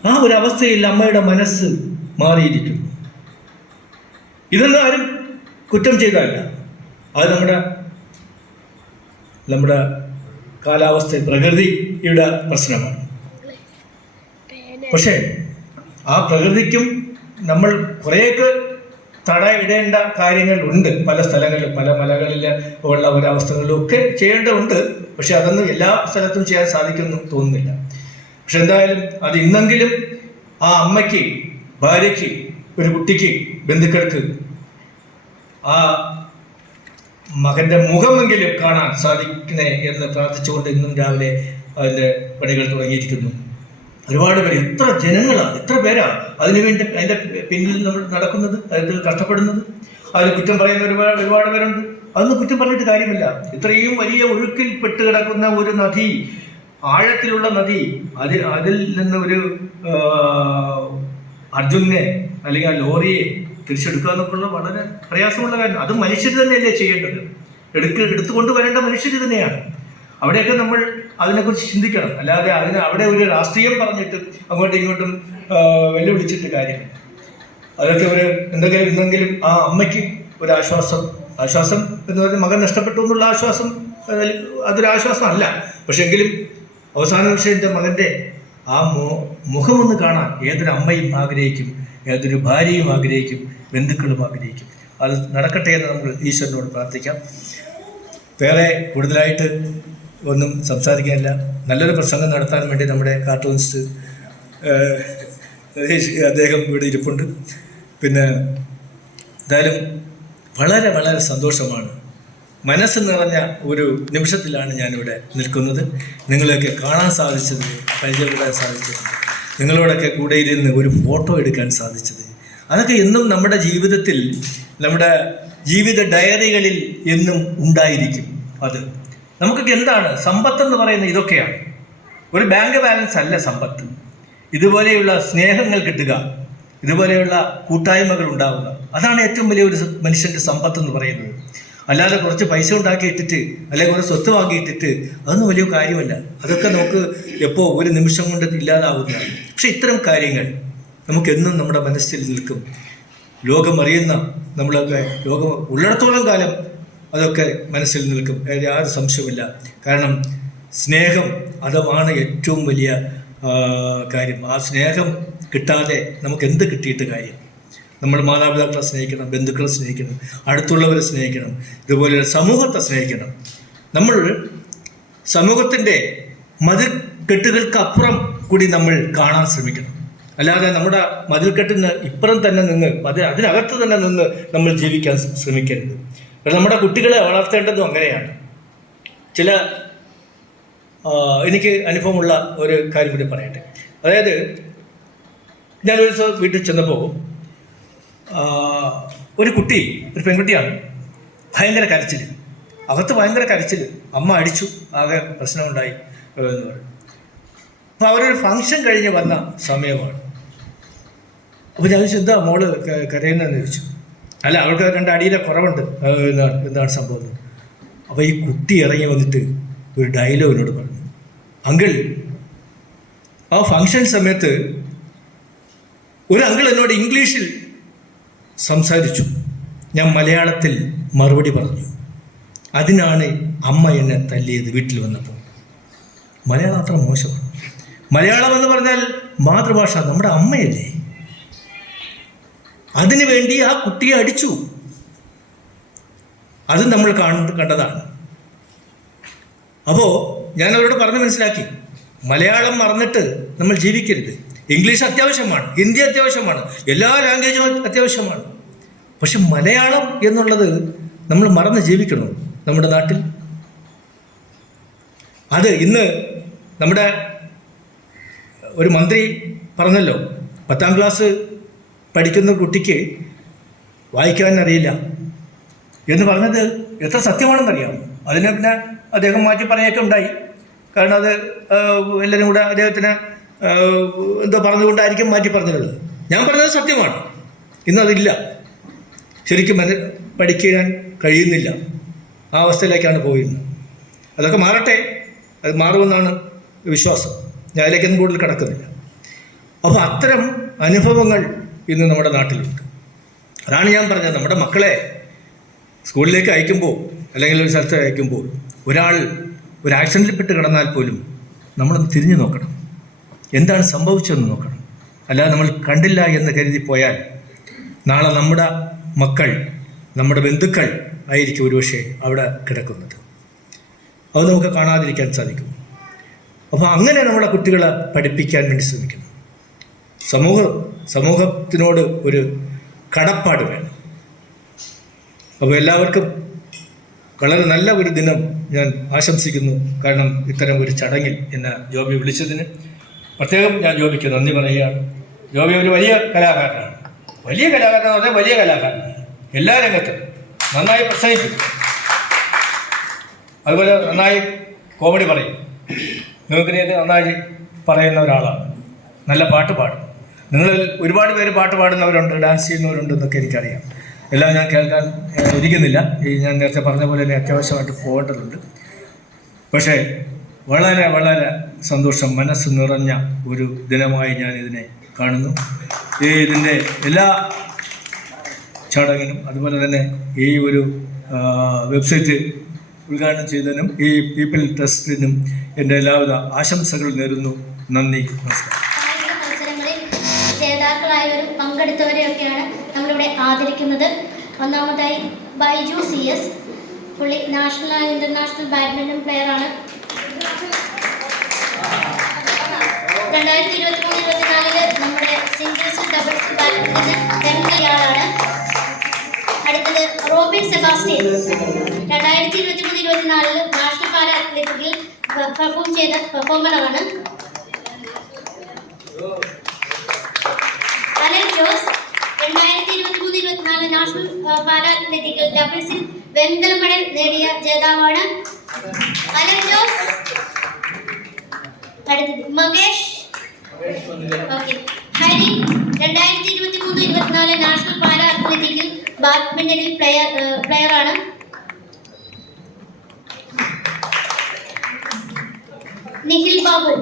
ആ ഒരു അവസ്ഥയിൽ അമ്മയുടെ മനസ്സ് മാറിയിരിക്കുന്നു. ഇതൊന്നും ആരും കുറ്റം ചെയ്തതല്ല, അത് നമ്മുടെ കാലാവസ്ഥ, പ്രകൃതിയുടെ പ്രശ്നമാണ്. പക്ഷേ ആ പ്രകൃതിക്കും നമ്മൾ കുറേയൊക്കെ തടയിടേണ്ട കാര്യങ്ങൾ ഉണ്ട്. പല സ്ഥലങ്ങളിലും, പല മലകളിൽ ഉള്ള ഒരവസ്ഥകളിലും ഒക്കെ ചെയ്യേണ്ടതുണ്ട്. പക്ഷെ അതൊന്നും എല്ലാ സ്ഥലത്തും ചെയ്യാൻ സാധിക്കുമെന്ന് തോന്നുന്നില്ല. പക്ഷെ എന്തായാലും അത് ഇന്നെങ്കിലും ആ അമ്മയ്ക്ക്, ഭാര്യയ്ക്ക്, ഒരു കുട്ടിക്ക്, ബന്ധുക്കൾക്ക് ആ മകൻ്റെ മുഖമെങ്കിലും കാണാൻ സാധിക്കണേ എന്ന് പ്രാർത്ഥിച്ചുകൊണ്ട് ഇന്നും രാവിലെ അതിൻ്റെ പണികൾ തുടങ്ങിയിരിക്കുന്നു. ഒരുപാട് പേര്, എത്ര ജനങ്ങളാണ്, എത്ര പേരാണ് അതിനുവേണ്ടി അതിൻ്റെ പിന്നിൽ നമ്മൾ നടക്കുന്നത്, അതിൽ കഷ്ടപ്പെടുന്നത്. അതിൽ കുറ്റം പറയുന്ന ഒരുപാട് പേരുണ്ട്. അതൊന്നും കുറ്റം പറഞ്ഞിട്ട് കാര്യമില്ല. ഇത്രയും വലിയ ഒഴുക്കിൽ പെട്ട് കിടക്കുന്ന ഒരു നദി, ആഴത്തിലുള്ള നദി, അതിൽ നിന്ന് ഒരു അർജുനെ അല്ലെങ്കിൽ ആ ലോറിയെ തിരിച്ചെടുക്കുക എന്നൊക്കെയുള്ള വളരെ പ്രയാസമുള്ള കാര്യം. അത് മനുഷ്യർ തന്നെയല്ലേ ചെയ്യേണ്ടത്, എടുത്തുകൊണ്ട് വരേണ്ട മനുഷ്യർ തന്നെയാണ്. അവിടെയൊക്കെ നമ്മൾ അതിനെക്കുറിച്ച് ചിന്തിക്കണം. അല്ലാതെ അവിടെ ഒരു രാഷ്ട്രീയം പറഞ്ഞിട്ട് അങ്ങോട്ടും ഇങ്ങോട്ടും വെല്ലുവിളിച്ചിട്ട് കാര്യമില്ല. അതൊക്കെ എന്തെങ്കിലും ആ അമ്മയ്ക്ക് ഒരു ആശ്വാസം എന്ന് പറഞ്ഞാൽ മകൻ നഷ്ടപ്പെട്ടു എന്നുള്ള ആശ്വാസം, അതൊരാശ്വാസമല്ല. പക്ഷെ എങ്കിലും അവസാന വർഷം എൻ്റെ മകൻ്റെ ആ മുഖമൊന്ന് കാണാൻ ഏതൊരു അമ്മയും ആഗ്രഹിക്കും, ഏതൊരു ഭാര്യയും ആഗ്രഹിക്കും, ബന്ധുക്കളും ആഗ്രഹിക്കും. അത് നടക്കട്ടെ എന്ന് നമ്മൾ ഈശ്വരനോട് പ്രാർത്ഥിക്കാം. വേറെ കൂടുതലായിട്ട് ഒന്നും സംസാരിക്കാനില്ല. നല്ലൊരു പ്രസംഗം നടത്താൻ വേണ്ടി നമ്മുടെ കാർട്ടൂണിസ്റ്റ് അദ്ദേഹം ഇവിടെ ഇരിപ്പുണ്ട്. പിന്നെ എന്തായാലും വളരെ വളരെ സന്തോഷമാണ്. മനസ്സ് നിറഞ്ഞ ഒരു നിമിഷത്തിലാണ് ഞാനിവിടെ നിൽക്കുന്നത്. നിങ്ങളെയൊക്കെ കാണാൻ സാധിച്ചത്, പരിചയപ്പെടാൻ സാധിച്ചത്, നിങ്ങളോടൊക്കെ കൂടെ ഇരുന്ന് ഒരു ഫോട്ടോ എടുക്കാൻ സാധിച്ചത്, അതൊക്കെ എന്നും നമ്മുടെ ജീവിതത്തിൽ, നമ്മുടെ ജീവിത ഡയറികളിൽ എന്നും ഉണ്ടായിരിക്കും. അത് നമുക്കൊക്കെ എന്താണ് സമ്പത്തെന്ന് പറയുന്നത്? ഇതൊക്കെയാണ്. ഒരു ബാങ്ക് ബാലൻസ് അല്ല സമ്പത്ത്. ഇതുപോലെയുള്ള സ്നേഹങ്ങൾ കിട്ടുക, ഇതുപോലെയുള്ള കൂട്ടായ്മകൾ ഉണ്ടാവുക, അതാണ് ഏറ്റവും വലിയ ഒരു മനുഷ്യൻ്റെ സമ്പത്തെന്ന് പറയുന്നത്. അല്ലാതെ കുറച്ച് പൈസ ഉണ്ടാക്കിയിട്ടിട്ട് അല്ലെങ്കിൽ കുറച്ച് സ്വത്ത് വാങ്ങിയിട്ടിട്ട് അതൊന്നും വലിയ കാര്യമല്ല. അതൊക്കെ നമുക്ക് എപ്പോൾ ഒരു നിമിഷം കൊണ്ട് ഇല്ലാതാവുന്നതാണ്. പക്ഷെ ഇത്തരം കാര്യങ്ങൾ നമുക്കെന്നും നമ്മുടെ മനസ്സിൽ നിൽക്കും. ലോകം അറിയുന്ന നമ്മളൊക്കെ ലോകം ഉള്ളിടത്തോളം കാലം അതൊക്കെ മനസ്സിൽ നിൽക്കും, യാതൊരു സംശയമില്ല. കാരണം സ്നേഹം അതുമാണ് ഏറ്റവും വലിയ കാര്യം. ആ സ്നേഹം കിട്ടാതെ നമുക്ക് എന്ത് കിട്ടിയിട്ട് കാര്യം? നമ്മൾ മാതാപിതാക്കളെ സ്നേഹിക്കണം, ബന്ധുക്കളെ സ്നേഹിക്കണം, അടുത്തുള്ളവരെ സ്നേഹിക്കണം, ഇതുപോലെ സമൂഹത്തെ സ്നേഹിക്കണം. നമ്മൾ സമൂഹത്തിൻ്റെ മതിൽക്കെട്ടുകൾക്ക് അപ്പുറം കൂടി നമ്മൾ കാണാൻ ശ്രമിക്കണം. അല്ലാതെ നമ്മുടെ മതിൽക്കെട്ടിന് ഇപ്പുറം തന്നെ നിന്ന് അതിനകത്ത് തന്നെ നിന്ന് നമ്മൾ ജീവിക്കാൻ ശ്രമിക്കരുത്. നമ്മുടെ കുട്ടികളെ വളർത്തേണ്ടതും അങ്ങനെയാണ്. എനിക്ക് അനുഭവമുള്ള ഒരു കാര്യം കൂടി പറയട്ടെ. അതായത് ഞാനൊരു ദിവസം വീട്ടിൽ ചെന്നപ്പോൾ ഒരു പെൺകുട്ടിയാണ്, ഭയങ്കര കരച്ചിൽ, അകത്ത് ഭയങ്കര കരച്ചിൽ. അമ്മ അടിച്ചു, ആകെ പ്രശ്നമുണ്ടായി എന്ന് പറയും. അപ്പോൾ അവരൊരു ഫംഗ്ഷൻ കഴിഞ്ഞ് വന്ന സമയമാണ്. അപ്പോൾ ഞാൻ ചോദിച്ചു, എന്താ മോള് കരയുന്നതെന്ന് ചോദിച്ചു. അല്ല, അവൾക്ക് 2 അടിയുടെ കുറവുണ്ട്, എന്താണ് സംഭവം? അപ്പോൾ ഈ കുട്ടി ഇറങ്ങി വന്നിട്ട് ഒരു ഡയലോഗിനോട് പറഞ്ഞു, അങ്കിൾ, ആ ഫംഗ്ഷൻ സമയത്ത് ഒരു അങ്കിൾ എന്നോട് ഇംഗ്ലീഷിൽ സംസാരിച്ചു, ഞാൻ മലയാളത്തിൽ മറുപടി പറഞ്ഞു, അതിനാണ് അമ്മ എന്നെ തല്ലിയത് വീട്ടിൽ വന്നപ്പോൾ. മലയാളം അത്ര മോശമാണ്. മലയാളം എന്ന് പറഞ്ഞാൽ മാതൃഭാഷ, നമ്മുടെ അമ്മയല്ലേ. അതിനു വേണ്ടി ആ കുട്ടിയെ അടിച്ചു. അത് നമ്മൾ കണ്ടതാണ്. അപ്പോൾ ഞാൻ അവരോട് പറഞ്ഞ് മനസ്സിലാക്കി, മലയാളം മറന്നിട്ട് നമ്മൾ ജീവിക്കരുത്. ഇംഗ്ലീഷ് അത്യാവശ്യമാണ്, ഹിന്ദി അത്യാവശ്യമാണ്, എല്ലാ ലാംഗ്വേജും അത്യാവശ്യമാണ്. പക്ഷെ മലയാളം എന്നുള്ളത് നമ്മൾ മറന്ന് ജീവിക്കണോ നമ്മുടെ നാട്ടിൽ? അത് ഇന്ന് നമ്മുടെ ഒരു മന്ത്രി പറഞ്ഞല്ലോ, 10ാം ക്ലാസ് പഠിക്കുന്ന കുട്ടിക്ക് വായിക്കാൻ അറിയില്ല എന്ന് പറഞ്ഞത് എത്ര സത്യമാണെന്നറിയാമോ? അതിനെ പിന്നെ അദ്ദേഹം മാറ്റി പറയുകയൊക്കെ ഉണ്ടായി. കാരണം അത് എല്ലാവരും കൂടെ അദ്ദേഹത്തിന് എന്തോ പറഞ്ഞുകൊണ്ടായിരിക്കും മാറ്റി പറഞ്ഞിട്ടുള്ളത്. ഞാൻ പറഞ്ഞത് സത്യമാണ്. ഇന്നതില്ല, ശരിക്കും പഠിക്കാൻ കഴിയുന്നില്ല, ആ അവസ്ഥയിലേക്കാണ് പോയിരുന്നത്. അതൊക്കെ മാറട്ടെ, അത് മാറുമെന്നാണ് വിശ്വാസം. ഞാൻ അതിലേക്കൊന്നും കൂടുതൽ കിടക്കുന്നില്ല. അപ്പോൾ അത്തരം അനുഭവങ്ങൾ ഇന്ന് നമ്മുടെ നാട്ടിലുണ്ട്. അതാണ് ഞാൻ പറഞ്ഞത്, നമ്മുടെ മക്കളെ സ്കൂളിലേക്ക് അയക്കുമ്പോൾ അല്ലെങ്കിൽ ഒരു സ്ഥലത്ത് അയക്കുമ്പോൾ ഒരാൾ ഒരു ആക്സിഡൻറ്റിൽ പെട്ട് കിടന്നാൽ പോലും നമ്മളൊന്ന് തിരിഞ്ഞു നോക്കണം, എന്താണ് സംഭവിച്ചതെന്ന് നോക്കണം. അല്ലാതെ നമ്മൾ കണ്ടില്ല എന്ന് കരുതി പോയാൽ നാളെ നമ്മുടെ മക്കൾ, നമ്മുടെ ബന്ധുക്കൾ ആയിരിക്കും ഒരുപക്ഷെ അവിടെ കിടക്കുന്നത്. അത് നമുക്ക് കാണാതിരിക്കാൻ സാധിക്കും. അപ്പോൾ അങ്ങനെ നമ്മളെ കുട്ടികളെ പഠിപ്പിക്കാൻ വേണ്ടി ശ്രമിക്കണം. സമൂഹത്തിനോട് ഒരു കടപ്പാട് വേണം. അപ്പോൾ എല്ലാവർക്കും വളരെ നല്ല ഒരു ദിനം ഞാൻ ആശംസിക്കുന്നു. കാരണം ഇത്തരം ഒരു ചടങ്ങിൽ എന്നെ ജോബി വിളിച്ചതിന് പ്രത്യേകം ഞാൻ ജോബിക്ക് നന്ദി പറയുകയാണ്. ജോബി ഒരു വലിയ കലാകാരനാണ്, വലിയ കലാകാരനാണ്. എല്ലാ രംഗത്തും നന്നായി പ്രസംഗിക്കും, അതുപോലെ നന്നായി കോമഡി പറയും. നിങ്ങൾക്കിനെയൊക്കെ നന്നായി പറയുന്ന ഒരാളാണ്. നല്ല പാട്ട് പാടും. നിങ്ങളിൽ ഒരുപാട് പേര് പാട്ട് പാടുന്നവരുണ്ട്, ഡാൻസ് ചെയ്യുന്നവരുണ്ട് എന്നൊക്കെ എനിക്കറിയാം. എല്ലാം ഞാൻ കേൾക്കാൻ ഇരിക്കുന്നില്ല. ഞാൻ നേരത്തെ പറഞ്ഞ പോലെ തന്നെ അത്യാവശ്യമായിട്ട് പോകേണ്ടതുണ്ട്. പക്ഷേ വളരെ വളരെ സന്തോഷം, മനസ്സ് നിറഞ്ഞ ഒരു ദിനമായി ഞാൻ ഇതിനെ കാണുന്നു. ഇതിൻ്റെ എല്ലാ ചടങ്ങിനും അതുപോലെ തന്നെ ഈ ഒരു വെബ്സൈറ്റ് ഉദ്ഘാടനം ചെയ്തതിനും ഈ പീപ്പിൾ ട്രസ്റ്റിനും എൻ്റെ എല്ലാവിധ ആശംസകൾ നേരുന്നു. നന്ദി, നമസ്കാരം. മത്സരങ്ങളിൽ ജേതാക്കളായവരും പങ്കെടുത്തവരെയൊക്കെയാണ് നമ്മളിവിടെ ആദരിക്കുന്നത്. ഒന്നാമതായി ബൈജു CS, പുള്ളി നാഷണൽ ആൻഡ് ഇൻ്റർനാഷണൽ ബാഡ്മിൻ്റൺ പ്ലെയറാണ്. 2023-24 നമ്മുടെ സിംഗിൾസ് ഡബിൾസ് ബാഡ്മിൻ്റന് വെങ്കലയാളാണ്. അടുത്തത് റോബിൻ സെബാസ്റ്റ്യൻ, 2023-24 നാഷണൽ പാരാ അത്ലറ്റിക്കിൽ പെർഫോം ചെയ്ത പെർഫോമറാണ്. അലൻ ജോസ്, 2023-24 നാഷണൽ പാരാ അത്ലറ്റിക്കൽ ഡബിൾസിൽ വെങ്കല മെഡൽ നേടിയ ജേതാവാണ് അലൻ ജോസ്. അടുത്തത് മകേഷ് ഹരി, 2023-24 നാഷണൽ പാരാ അത്ലറ്റിക്കിൽ ബാഡ്മിന്റണിൽ പ്ലെയറാണ്. നിഖിൽ ബാബു,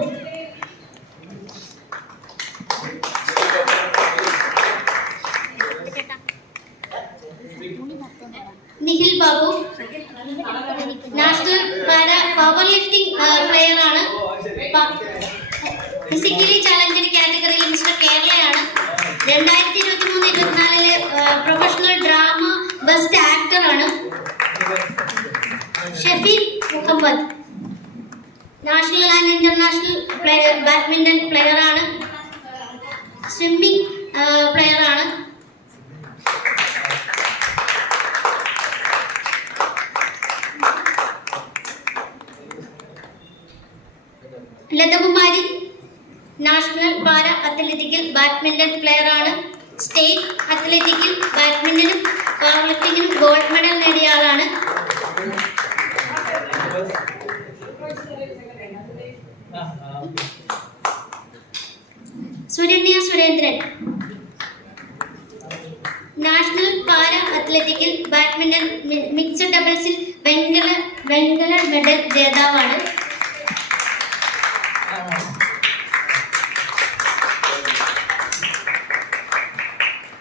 ലിഫ്റ്റിംഗ് പ്ലെയർ ആണ്. ഫിസിക്കലി ചാലഞ്ചഡ് കാറ്റഗറിയിൽ മിസ്റ്റർ കേരളയാണ്. 2023-24 പ്രൊഫഷണൽ ഡ്രാമ ബെസ്റ്റ് ആക്ടർ ആണ്. Shafeeq Muhammad national and international player, badminton player ആണ്. സ്വിമ്മിംഗ് പ്ലെയർ ആണ്. ലതകുമാരി നാഷണൽ പാര അത്ലറ്റിക്കൽ ബാഡ്മിന്റൺ പ്ലെയർ ആണ്. സ്റ്റേറ്റ് അത്ലറ്റിക്കൽ ബാഡ്മിന്റണും പവർ ലിഫ്റ്റിംഗിനും ഗോൾഡ് മെഡൽ നേടിയ ആളാണ്. സുരണ്യ സുരേന്ദ്രൻ നാഷണൽ പാര അത്ലറ്റിക്കൽ ബാഡ്മിന്റൺ മിക്സഡ് ഡബിൾസിൽ വെങ്കല മെഡൽ ജേതാവാണ്.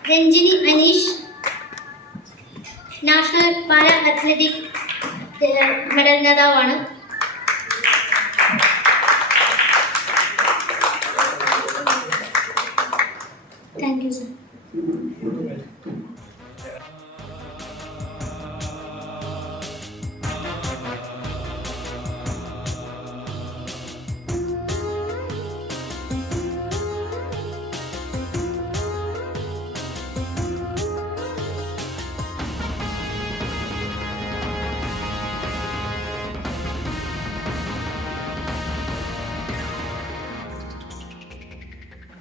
രഞ്ജിനി അനീഷ് നാഷണൽ പാര അത്ലറ്റിക് മെഡൽ നേതാവാണ്. Thank you sir.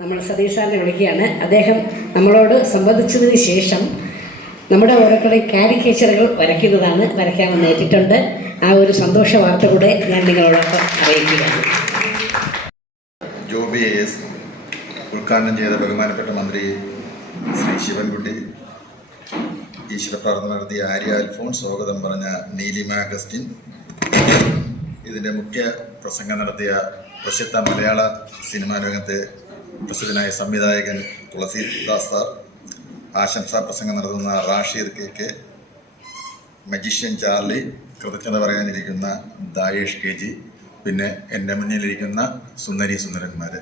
നമ്മൾ സതീഷ് സാറിനെ വിളിക്കുകയാണ്. അദ്ദേഹം നമ്മളോട് സംബന്ധിച്ചതിന് ശേഷം നമ്മുടെ ഓരോരുത്തരുടെ കാരിക്കേച്ചറുകൾ വരയ്ക്കാമെന്ന് ഏറ്റിട്ടുണ്ട്. ആ ഒരു സന്തോഷ വാർത്ത കൂടെ ഞാൻ നിങ്ങളോടൊപ്പം അറിയിക്കുകയാണ്. ജോബി AS ഉദ്ഘാടനം ചെയ്ത ബഹുമാനപ്പെട്ട മന്ത്രി ശ്രീ ശിവൻകുട്ടി, ഈശ്വരപ്രാർത്ഥന നടത്തിയ ആര്യ അൽഫോൺസ്, സ്വാഗതം പറഞ്ഞ നീലിമ അഗസ്റ്റിൻ, ഇതിൻ്റെ മുഖ്യ പ്രസംഗം നടത്തിയ പ്രസിദ്ധ മലയാള സിനിമാ രംഗത്തെ പ്രസിദ്ധനായ സംവിധായകൻ തുളസീദാസ് സാർ, ആശംസാ പ്രസംഗം നടത്തുന്ന റാഷീദ് KK, മജീഷ്യൻ ചാർലി, കൃതജ്ഞത പറയാനിരിക്കുന്ന ദായേഷ് KG, പിന്നെ എൻ്റെ മുന്നിലിരിക്കുന്ന സുന്ദരന്മാർ.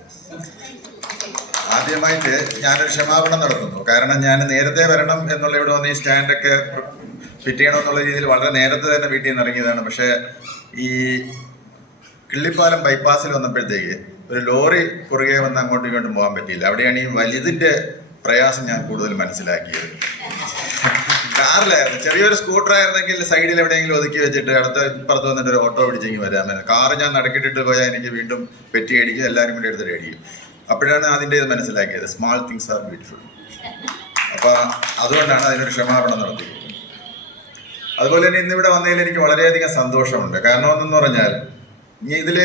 ആദ്യമായിട്ട് ഞാനൊരു ക്ഷമാപണം നടത്തുന്നു. കാരണം ഞാൻ നേരത്തെ വരണം എന്നുള്ള ഇവിടെ വന്ന് ഈ സ്റ്റാൻഡൊക്കെ ഫിറ്റ് ചെയ്യണമെന്നുള്ള രീതിയിൽ വളരെ നേരത്തെ തന്നെ വീട്ടിൽ നിന്ന് ഇറങ്ങിയതാണ്. പക്ഷേ ഈ കിള്ളിപ്പാലം ബൈപ്പാസിൽ വന്നപ്പോഴത്തേക്ക് ഒരു ലോറി കുറുകെ വന്ന് അങ്ങോട്ടും ഇങ്ങോട്ടും പോകാൻ പറ്റിയില്ല. അവിടെയാണ് ഈ വലുതിൻ്റെ പ്രയാസം ഞാൻ കൂടുതൽ മനസ്സിലാക്കിയത്. കാറിലായിരുന്നു, ചെറിയൊരു സ്കൂട്ടറായിരുന്നെങ്കിൽ സൈഡിൽ എവിടെയെങ്കിലും ഒതുക്കി വെച്ചിട്ട് ഇപ്പുറത്ത് വന്നിട്ട് ഒരു ഓട്ടോ പിടിച്ചെങ്കിൽ വരാൻ പറ്റും. കാറ് ഞാൻ നടക്കിട്ടിട്ട് പോയാൽ എനിക്ക് വീണ്ടും പെറ്റി അടിക്കും, എല്ലാവരും കൂടി എടുത്തിട്ട് അടിക്കും. അപ്പോഴാണ് അതിൻ്റെ ഇത് മനസ്സിലാക്കിയത്, സ്മാൾ തിങ്സ് ആർ ബ്യൂട്ടിഫുൾ. അപ്പോൾ അതുകൊണ്ടാണ് അതിനൊരു ക്ഷമാപണം നടത്തിയത്. അതുപോലെ തന്നെ ഇന്നിവിടെ വന്നതിൽ എനിക്ക് വളരെയധികം സന്തോഷമുണ്ട്. കാരണം എന്തെന്ന് പറഞ്ഞാൽ ഇതിൽ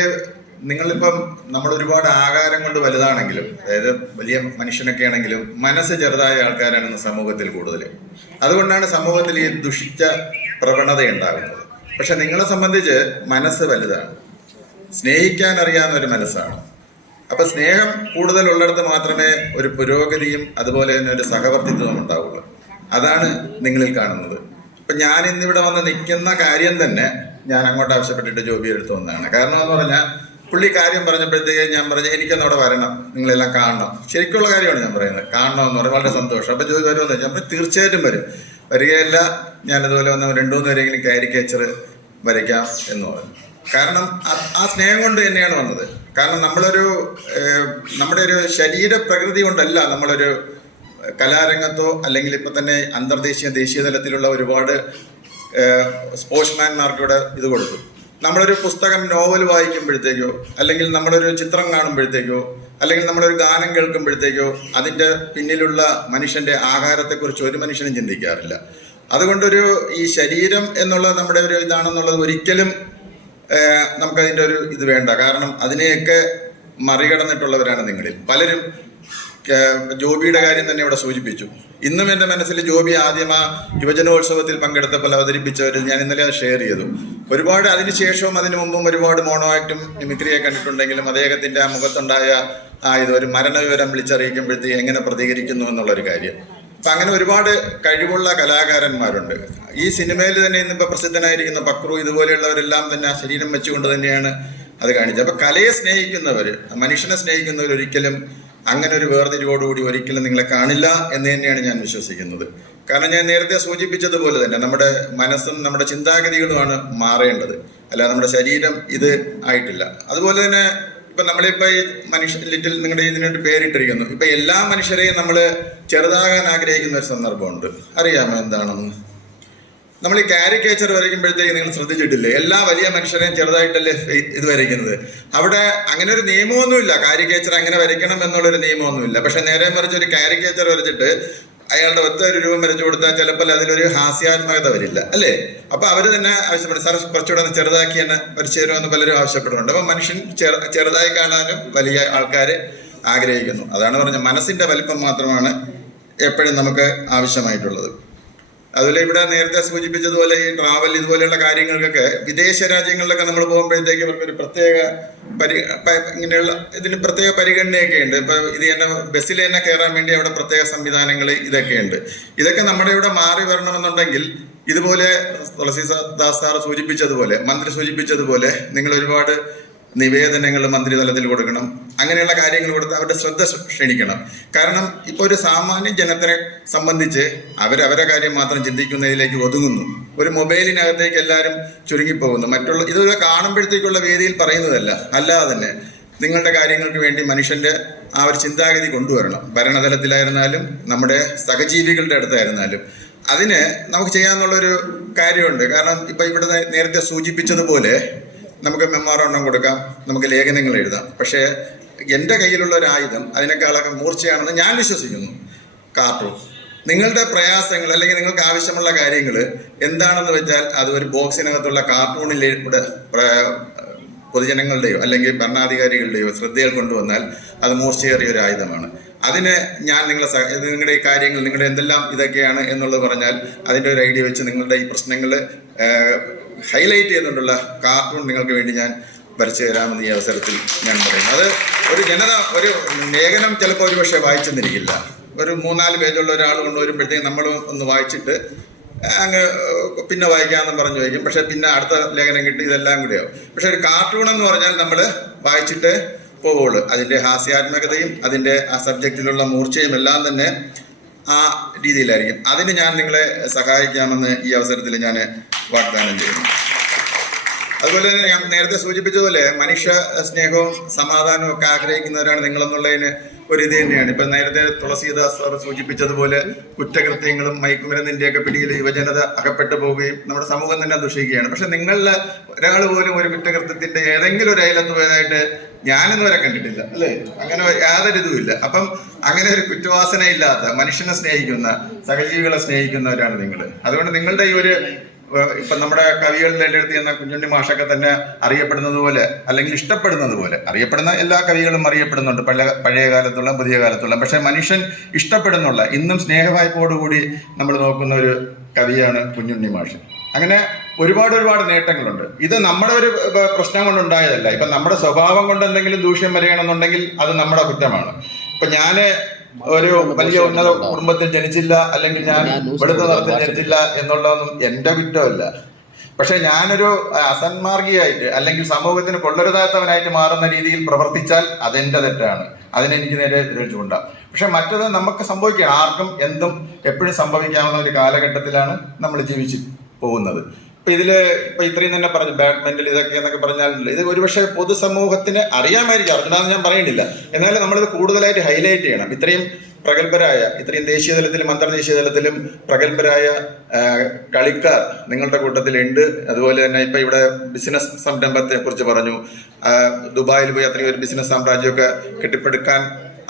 നിങ്ങളിപ്പം നമ്മൾ ഒരുപാട് ആകാരം കൊണ്ട് വലുതാണെങ്കിലും, അതായത് വലിയ മനുഷ്യനൊക്കെ ആണെങ്കിലും മനസ്സ് ചെറുതായ ആൾക്കാരാണ് ഇന്ന് സമൂഹത്തിൽ കൂടുതൽ. അതുകൊണ്ടാണ് സമൂഹത്തിൽ ഈ ദുഷിച്ച പ്രവണത ഉണ്ടാകുന്നത്. പക്ഷെ നിങ്ങളെ സംബന്ധിച്ച് മനസ്സ് വലുതാണ്, സ്നേഹിക്കാൻ അറിയാവുന്ന ഒരു മനസ്സാണ്. അപ്പം സ്നേഹം കൂടുതലുള്ളിടത്ത് മാത്രമേ ഒരു പുരോഗതിയും അതുപോലെ തന്നെ ഒരു സഹവർത്തിത്വം ഉണ്ടാവുള്ളൂ. അതാണ് നിങ്ങളിൽ കാണുന്നത്. ഇപ്പം ഞാൻ ഇന്നിവിടെ വന്ന് നിൽക്കുന്ന കാര്യം തന്നെ ഞാൻ അങ്ങോട്ട് ആവശ്യപ്പെട്ടിട്ട് ജോബി എടുത്തു വന്നതാണ്. കാരണം എന്ന് പറഞ്ഞാൽ പുള്ളി കാര്യം പറഞ്ഞപ്പോഴത്തേക്ക് ഞാൻ പറഞ്ഞു എനിക്കൊന്ന് അവിടെ വരണം, നിങ്ങളെല്ലാം കാണണം. ശരിക്കുള്ള കാര്യമാണ് ഞാൻ പറയുന്നത്. കാണണമെന്ന് പറഞ്ഞാൽ വളരെ സന്തോഷം. അപ്പം ജോബി വരുമെന്ന് വെച്ചാൽ അപ്പം തീർച്ചയായിട്ടും വരികയല്ല, ഞാനതുപോലെ വന്ന് 2-3 പേരെങ്കിലും കാരിക്കേച്ചർ വരയ്ക്കാം എന്ന് പറഞ്ഞു. കാരണം ആ സ്നേഹം കൊണ്ട് തന്നെയാണ് വന്നത്. കാരണം നമ്മുടെ ഒരു ശരീര പ്രകൃതി കൊണ്ടല്ല നമ്മളൊരു കലാരംഗത്തോ അല്ലെങ്കിൽ ഇപ്പം തന്നെ അന്തർദേശീയ ദേശീയ തലത്തിലുള്ള ഒരുപാട് സ്പോർട്സ്മാൻമാർക്കിവിടെ ഇത് കൊടുത്തു. നമ്മളൊരു പുസ്തകം, നോവൽ വായിക്കുമ്പോഴത്തേക്കോ അല്ലെങ്കിൽ നമ്മളൊരു ചിത്രം കാണുമ്പോഴത്തേക്കോ അല്ലെങ്കിൽ നമ്മളൊരു ഗാനം കേൾക്കുമ്പോഴത്തേക്കോ അതിൻ്റെ പിന്നിലുള്ള മനുഷ്യൻ്റെ ആഹാരത്തെക്കുറിച്ച് ഒരു മനുഷ്യനും ചിന്തിക്കാറില്ല. അതുകൊണ്ടൊരു ഈ ശരീരം എന്നുള്ളത് നമ്മുടെ ഒരു ഇതാണെന്നുള്ളത് ഒരിക്കലും നമുക്കതിൻ്റെ ഒരു ഇത് വേണ്ട. കാരണം അതിനെയൊക്കെ മറികടന്നിട്ടുള്ളവരാണ് നിങ്ങളിൽ പലരും. ജോബിയുടെ കാര്യം തന്നെ ഇവിടെ സൂചിപ്പിച്ചു. ഇന്നും എൻ്റെ മനസ്സിൽ ജോബി ആദ്യം ആ യുവജനോത്സവത്തിൽ പങ്കെടുത്തപ്പോൾ അവതരിപ്പിച്ചവർ ഞാൻ ഇന്നലെ അത് ഷെയർ ചെയ്തു. ഒരുപാട് അതിനുശേഷവും അതിനു മുമ്പും ഒരുപാട് മോണോ ആക്റ്റും മിമിക്രിയെ കണ്ടിട്ടുണ്ടെങ്കിലും അദ്ദേഹത്തിൻ്റെ ആ മുഖത്തുണ്ടായ ഇത് ഒരു മരണവിവരം വിളിച്ചറിയിക്കുമ്പോഴത്തേക്ക് എങ്ങനെ പ്രതികരിക്കുന്നു എന്നുള്ളൊരു കാര്യം. അപ്പം അങ്ങനെ ഒരുപാട് കഴിവുള്ള കലാകാരന്മാരുണ്ട്. ഈ സിനിമയിൽ തന്നെ ഇന്നിപ്പോൾ പ്രസിദ്ധനായിരിക്കുന്ന പക്രു ഇതുപോലെയുള്ളവരെല്ലാം തന്നെ ആ ശരീരം വെച്ചുകൊണ്ട് തന്നെയാണ് അത് കാണിച്ചത്. അപ്പോൾ കലയെ സ്നേഹിക്കുന്നവർ, മനുഷ്യനെ സ്നേഹിക്കുന്നവർ ഒരിക്കലും അങ്ങനെ ഒരു വേർതിരിവോടുകൂടി ഒരിക്കലും നിങ്ങളെ കാണില്ല എന്ന് തന്നെയാണ് ഞാൻ വിശ്വസിക്കുന്നത്. കാരണം ഞാൻ നേരത്തെ സൂചിപ്പിച്ചതുപോലെ തന്നെ നമ്മുടെ മനസ്സും നമ്മുടെ ചിന്താഗതികളുമാണ് മാറേണ്ടത്, അല്ല നമ്മുടെ ശരീരം ഇത് ആയിട്ടില്ല. അതുപോലെ തന്നെ ഇപ്പം നമ്മളിപ്പോൾ ഈ ലിറ്റിൽ നിങ്ങളുടെ ഇതിനായിട്ട് പേരിട്ടിരിക്കുന്നു. ഇപ്പം എല്ലാ മനുഷ്യരെയും നമ്മൾ ചെറുതാകാൻ ആഗ്രഹിക്കുന്ന ഒരു സന്ദർഭമുണ്ട്. അറിയാമോ എന്താണെന്ന്? നമ്മൾ ഈ കാരിക്കേച്ചർ വരയ്ക്കുമ്പോഴത്തേക്ക് നിങ്ങൾ ശ്രദ്ധിച്ചിട്ടില്ലേ? എല്ലാ വലിയ മനുഷ്യരെയും ചെറുതായിട്ടല്ലേ ഇത് വരയ്ക്കുന്നത്. അവിടെ അങ്ങനെ ഒരു നിയമമൊന്നുമില്ല, കാരിക്കേച്ചർ അങ്ങനെ വരയ്ക്കണം എന്നുള്ളൊരു നിയമമൊന്നുമില്ല. പക്ഷെ നേരെ മറിച്ച് ഒരു കാരിക്കേച്ചർ വരച്ചിട്ട് അയാളുടെ ഒത്ത ഒരു രൂപം വരച്ചു കൊടുത്താൽ ചിലപ്പോൾ അതിലൊരു ഹാസ്യാത്മകത വരില്ല, അല്ലേ? അപ്പോൾ അവർ തന്നെ ആവശ്യപ്പെടും, സാർ കുറച്ചുകൂടെ ഒന്ന് ചെറുതാക്കി തന്നെ വരച്ചു തരുമെന്ന് പലരും ആവശ്യപ്പെടുന്നുണ്ട്. അപ്പോൾ മനുഷ്യൻ ചെറുതായി കാണാനും വലിയ ആൾക്കാർ ആഗ്രഹിക്കുന്നു. അതാണ് പറഞ്ഞത്, മനസ്സിൻ്റെ വലിപ്പം മാത്രമാണ് എപ്പോഴും നമുക്ക് ആവശ്യമായിട്ടുള്ളത്. അതുപോലെ ഇവിടെ നേരത്തെ സൂചിപ്പിച്ചതുപോലെ ഈ ട്രാവൽ ഇതുപോലെയുള്ള കാര്യങ്ങൾക്കൊക്കെ വിദേശ രാജ്യങ്ങളിലൊക്കെ നമ്മൾ പോകുമ്പോഴത്തേക്ക് ഇവർക്കൊരു പ്രത്യേക ഇങ്ങനെയുള്ള ഇതിന് പ്രത്യേക പരിഗണനയൊക്കെ ഉണ്ട്. ഇപ്പം ഇത് തന്നെ ബസ്സിൽ തന്നെ കയറാൻ വേണ്ടി അവിടെ പ്രത്യേക സംവിധാനങ്ങൾ ഇതൊക്കെയുണ്ട്. ഇതൊക്കെ നമ്മുടെ ഇവിടെ മാറി വരണമെന്നുണ്ടെങ്കിൽ ഇതുപോലെ തുളസീദാസ് സാർ സൂചിപ്പിച്ചതുപോലെ, മന്ത്രി സൂചിപ്പിച്ചതുപോലെ നിങ്ങൾ ഒരുപാട് നിവേദനങ്ങൾ മന്ത്രിതലത്തിൽ കൊടുക്കണം. അങ്ങനെയുള്ള കാര്യങ്ങൾ കൊടുത്ത് അവരുടെ ശ്രദ്ധ ക്ഷണിക്കണം. കാരണം ഇപ്പോൾ ഒരു സാമാന്യ ജനത്തിനെ സംബന്ധിച്ച് അവരവരെ കാര്യം മാത്രം ചിന്തിക്കുന്നതിലേക്ക് ഒതുങ്ങുന്നു. ഒരു മൊബൈലിനകത്തേക്ക് എല്ലാവരും ചുരുങ്ങിപ്പോകുന്നു. മറ്റുള്ള ഇതൊക്കെ കാണുമ്പോഴത്തേക്കുള്ള വേദിയിൽ പറയുന്നതല്ല, അല്ലാതെ തന്നെ നിങ്ങളുടെ കാര്യങ്ങൾക്ക് വേണ്ടി മനുഷ്യൻ്റെ ആ ഒരു ചിന്താഗതി കൊണ്ടുവരണം. ഭരണതലത്തിലായിരുന്നാലും നമ്മുടെ സഹജീവികളുടെ അടുത്തായിരുന്നാലും അതിന് നമുക്ക് ചെയ്യാമെന്നുള്ളൊരു കാര്യമുണ്ട്. കാരണം ഇപ്പം ഇവിടെ നേരത്തെ സൂചിപ്പിച്ചതുപോലെ നമുക്ക് മെമ്മോറാണ്ടം കൊടുക്കാം, നമുക്ക് ലേഖനങ്ങൾ എഴുതാം. പക്ഷേ എൻ്റെ കയ്യിലുള്ള ഒരു ആയുധം അതിനേക്കാളൊക്കെ മൂർച്ചയാണെന്ന് ഞാൻ വിശ്വസിക്കുന്നു. കാർട്ടൂൺ. നിങ്ങളുടെ പ്രയാസങ്ങൾ അല്ലെങ്കിൽ നിങ്ങൾക്ക് ആവശ്യമുള്ള കാര്യങ്ങൾ എന്താണെന്ന് വെച്ചാൽ അത് ഒരു ബോക്സിനകത്തുള്ള കാർട്ടൂണിലൂടെ പൊതുജനങ്ങളുടെയോ അല്ലെങ്കിൽ ഭരണാധികാരികളുടെയോ ശ്രദ്ധയിൽ കൊണ്ടുവന്നാൽ അത് മൂർച്ചയേറിയ ഒരു ആയുധമാണ്. അതിന് ഞാൻ നിങ്ങളുടെ ഈ കാര്യങ്ങൾ നിങ്ങളുടെ എന്തെല്ലാം ഇതൊക്കെയാണ് എന്നുള്ളത് പറഞ്ഞാൽ അതിൻ്റെ ഒരു ഐഡിയ വെച്ച് നിങ്ങളുടെ ഈ പ്രശ്നങ്ങൾ ഹൈലൈറ്റ് ചെയ്തുകൊണ്ടുള്ള കാർട്ടൂൺ നിങ്ങൾക്ക് വേണ്ടി ഞാൻ വരച്ചു തരാമെന്ന് ഈ അവസരത്തിൽ ഞാൻ പറയുന്നു. അത് ഒരു ലേഖനം ചിലപ്പോൾ ഒരു പക്ഷേ വായിച്ചെന്നിരിക്കില്ല. ഒരു 3-4 പേജുള്ള ഒരാൾ കൊണ്ടുവരുമ്പോഴത്തേക്കും നമ്മൾ ഒന്ന് വായിച്ചിട്ട് അങ്ങ് പിന്നെ വായിക്കാമെന്ന് പറഞ്ഞു വയ്ക്കും. പക്ഷേ പിന്നെ അടുത്ത ലേഖനം കിട്ടി ഇതെല്ലാം കൂടിയാവും. പക്ഷെ ഒരു കാർട്ടൂൺ എന്ന് പറഞ്ഞാൽ നമ്മൾ വായിച്ചിട്ട് പോവുള്ളൂ. അതിൻ്റെ ഹാസ്യാത്മകതയും അതിൻ്റെ ആ സബ്ജക്റ്റിലുള്ള മൂർച്ചയും എല്ലാം തന്നെ ആ രീതിയിലായിരിക്കും. അതിന് ഞാൻ നിങ്ങളെ സഹായിക്കാമെന്ന് ഈ അവസരത്തിൽ ഞാൻ വാഗ്ദാനം ചെയ്യുന്നു. അതുപോലെ തന്നെ ഞാൻ നേരത്തെ സൂചിപ്പിച്ചതുപോലെ മനുഷ്യ സ്നേഹവും സമാധാനവും ഒക്കെ ആഗ്രഹിക്കുന്നവരാണ് നിങ്ങളെന്നുള്ളതിന് ഒരു ഇത് തന്നെയാണ്. ഇപ്പം നേരത്തെ തുളസീദാസ് സാർ സൂചിപ്പിച്ചതുപോലെ കുറ്റകൃത്യങ്ങളും മയക്കുമരുന്നിൻ്റെയൊക്കെ പിടിയിൽ യുവജനത അകപ്പെട്ടു പോവുകയും നമ്മുടെ സമൂഹം തന്നെ ദുഷിക്കുകയാണ്. പക്ഷെ നിങ്ങളിൽ ഒരാൾ പോലും ഒരു കുറ്റകൃത്യത്തിൻ്റെ ഏതെങ്കിലും ഒരു അയലത്ത് പോയതായിട്ട് ഞാനിന്ന് വരെ കണ്ടിട്ടില്ല, അല്ലേ? അങ്ങനെ യാതൊരു ഇതുമില്ല. അപ്പം അങ്ങനെ ഒരു കുറ്റവാസന ഇല്ലാത്ത മനുഷ്യനെ സ്നേഹിക്കുന്ന സഹജീവികളെ സ്നേഹിക്കുന്നവരാണ് നിങ്ങൾ. അതുകൊണ്ട് നിങ്ങളുടെ ഈ ഒരു ഇപ്പം നമ്മുടെ കവികളിൽ എൻ്റെ അടുത്ത് ചെന്ന കുഞ്ഞുണ്ണി മാഷൊക്കെ തന്നെ അറിയപ്പെടുന്നത് പോലെ അല്ലെങ്കിൽ ഇഷ്ടപ്പെടുന്നത് പോലെ, അറിയപ്പെടുന്ന എല്ലാ കവികളും അറിയപ്പെടുന്നുണ്ട് പഴയ കാലത്തുള്ള പുതിയ കാലത്തുള്ള. പക്ഷേ മനുഷ്യൻ ഇഷ്ടപ്പെടുന്നുള്ള ഇന്നും സ്നേഹവായ്പോടുകൂടി നമ്മൾ നോക്കുന്ന ഒരു കവിയാണ് കുഞ്ഞുണ്ണി മാഷ്. അങ്ങനെ ഒരുപാട് നേട്ടങ്ങളുണ്ട്. ഇത് നമ്മുടെ ഒരു പ്രശ്നം കൊണ്ടുണ്ടായതല്ല. ഇപ്പം നമ്മുടെ സ്വഭാവം കൊണ്ട് എന്തെങ്കിലും ദൂഷ്യം വരികയാണെന്നുണ്ടെങ്കിൽ അത് നമ്മുടെ കുറ്റമാണ്. ഇപ്പം ഞാൻ ഒരു വലിയ ഉന്നത കുടുംബത്തിൽ ജനിച്ചില്ല അല്ലെങ്കിൽ ഞാൻ വെളുത്ത നിറത്തിൽ ജനിച്ചില്ല എന്നുള്ളതൊന്നും എൻ്റെ കുറ്റമല്ല. പക്ഷെ ഞാനൊരു അസന്മാർഗിയായിട്ട് അല്ലെങ്കിൽ സമൂഹത്തിന് കൊള്ളരുതാത്തവനായിട്ട് മാറുന്ന രീതിയിൽ പ്രവർത്തിച്ചാൽ അതെൻ്റെ തെറ്റാണ്. അതിനെനിക്ക് നേരെ തിരിച്ചുകൊണ്ടാം. പക്ഷെ മറ്റത് നമുക്ക് സംഭവിക്കാം. ആർക്കും എന്തും എപ്പോഴും സംഭവിക്കാവുന്ന ഒരു കാലഘട്ടത്തിലാണ് നമ്മൾ ജീവിച്ച് പോകുന്നത്. ഇപ്പം ഇപ്പം ഇത്രയും തന്നെ പറഞ്ഞു ബാഡ്മിൻ്റൽ ഇതൊക്കെ എന്നൊക്കെ പറഞ്ഞാൽ ഇത് ഒരുപക്ഷെ പൊതുസമൂഹത്തിന് അറിയാമായിരിക്കും, അറിഞ്ഞാന്ന് ഞാൻ പറയുന്നില്ല. എന്നാലും നമ്മളിത് കൂടുതലായിട്ട് ഹൈലൈറ്റ് ചെയ്യണം. ഇത്രയും പ്രഗത്ഭരായ, ഇത്രയും ദേശീയ തലത്തിലും അന്തർദേശീയ തലത്തിലും പ്രഗത്ഭരായ കളിക്കാർ നിങ്ങളുടെ കൂട്ടത്തിലുണ്ട്. അതുപോലെ തന്നെ ഇപ്പം ഇവിടെ ബിസിനസ് സംരംഭത്തെ കുറിച്ച് പറഞ്ഞു. ദുബായിൽ പോയി അത്രയും ഒരു ബിസിനസ് സാമ്രാജ്യമൊക്കെ കെട്ടിപ്പടുക്കാൻ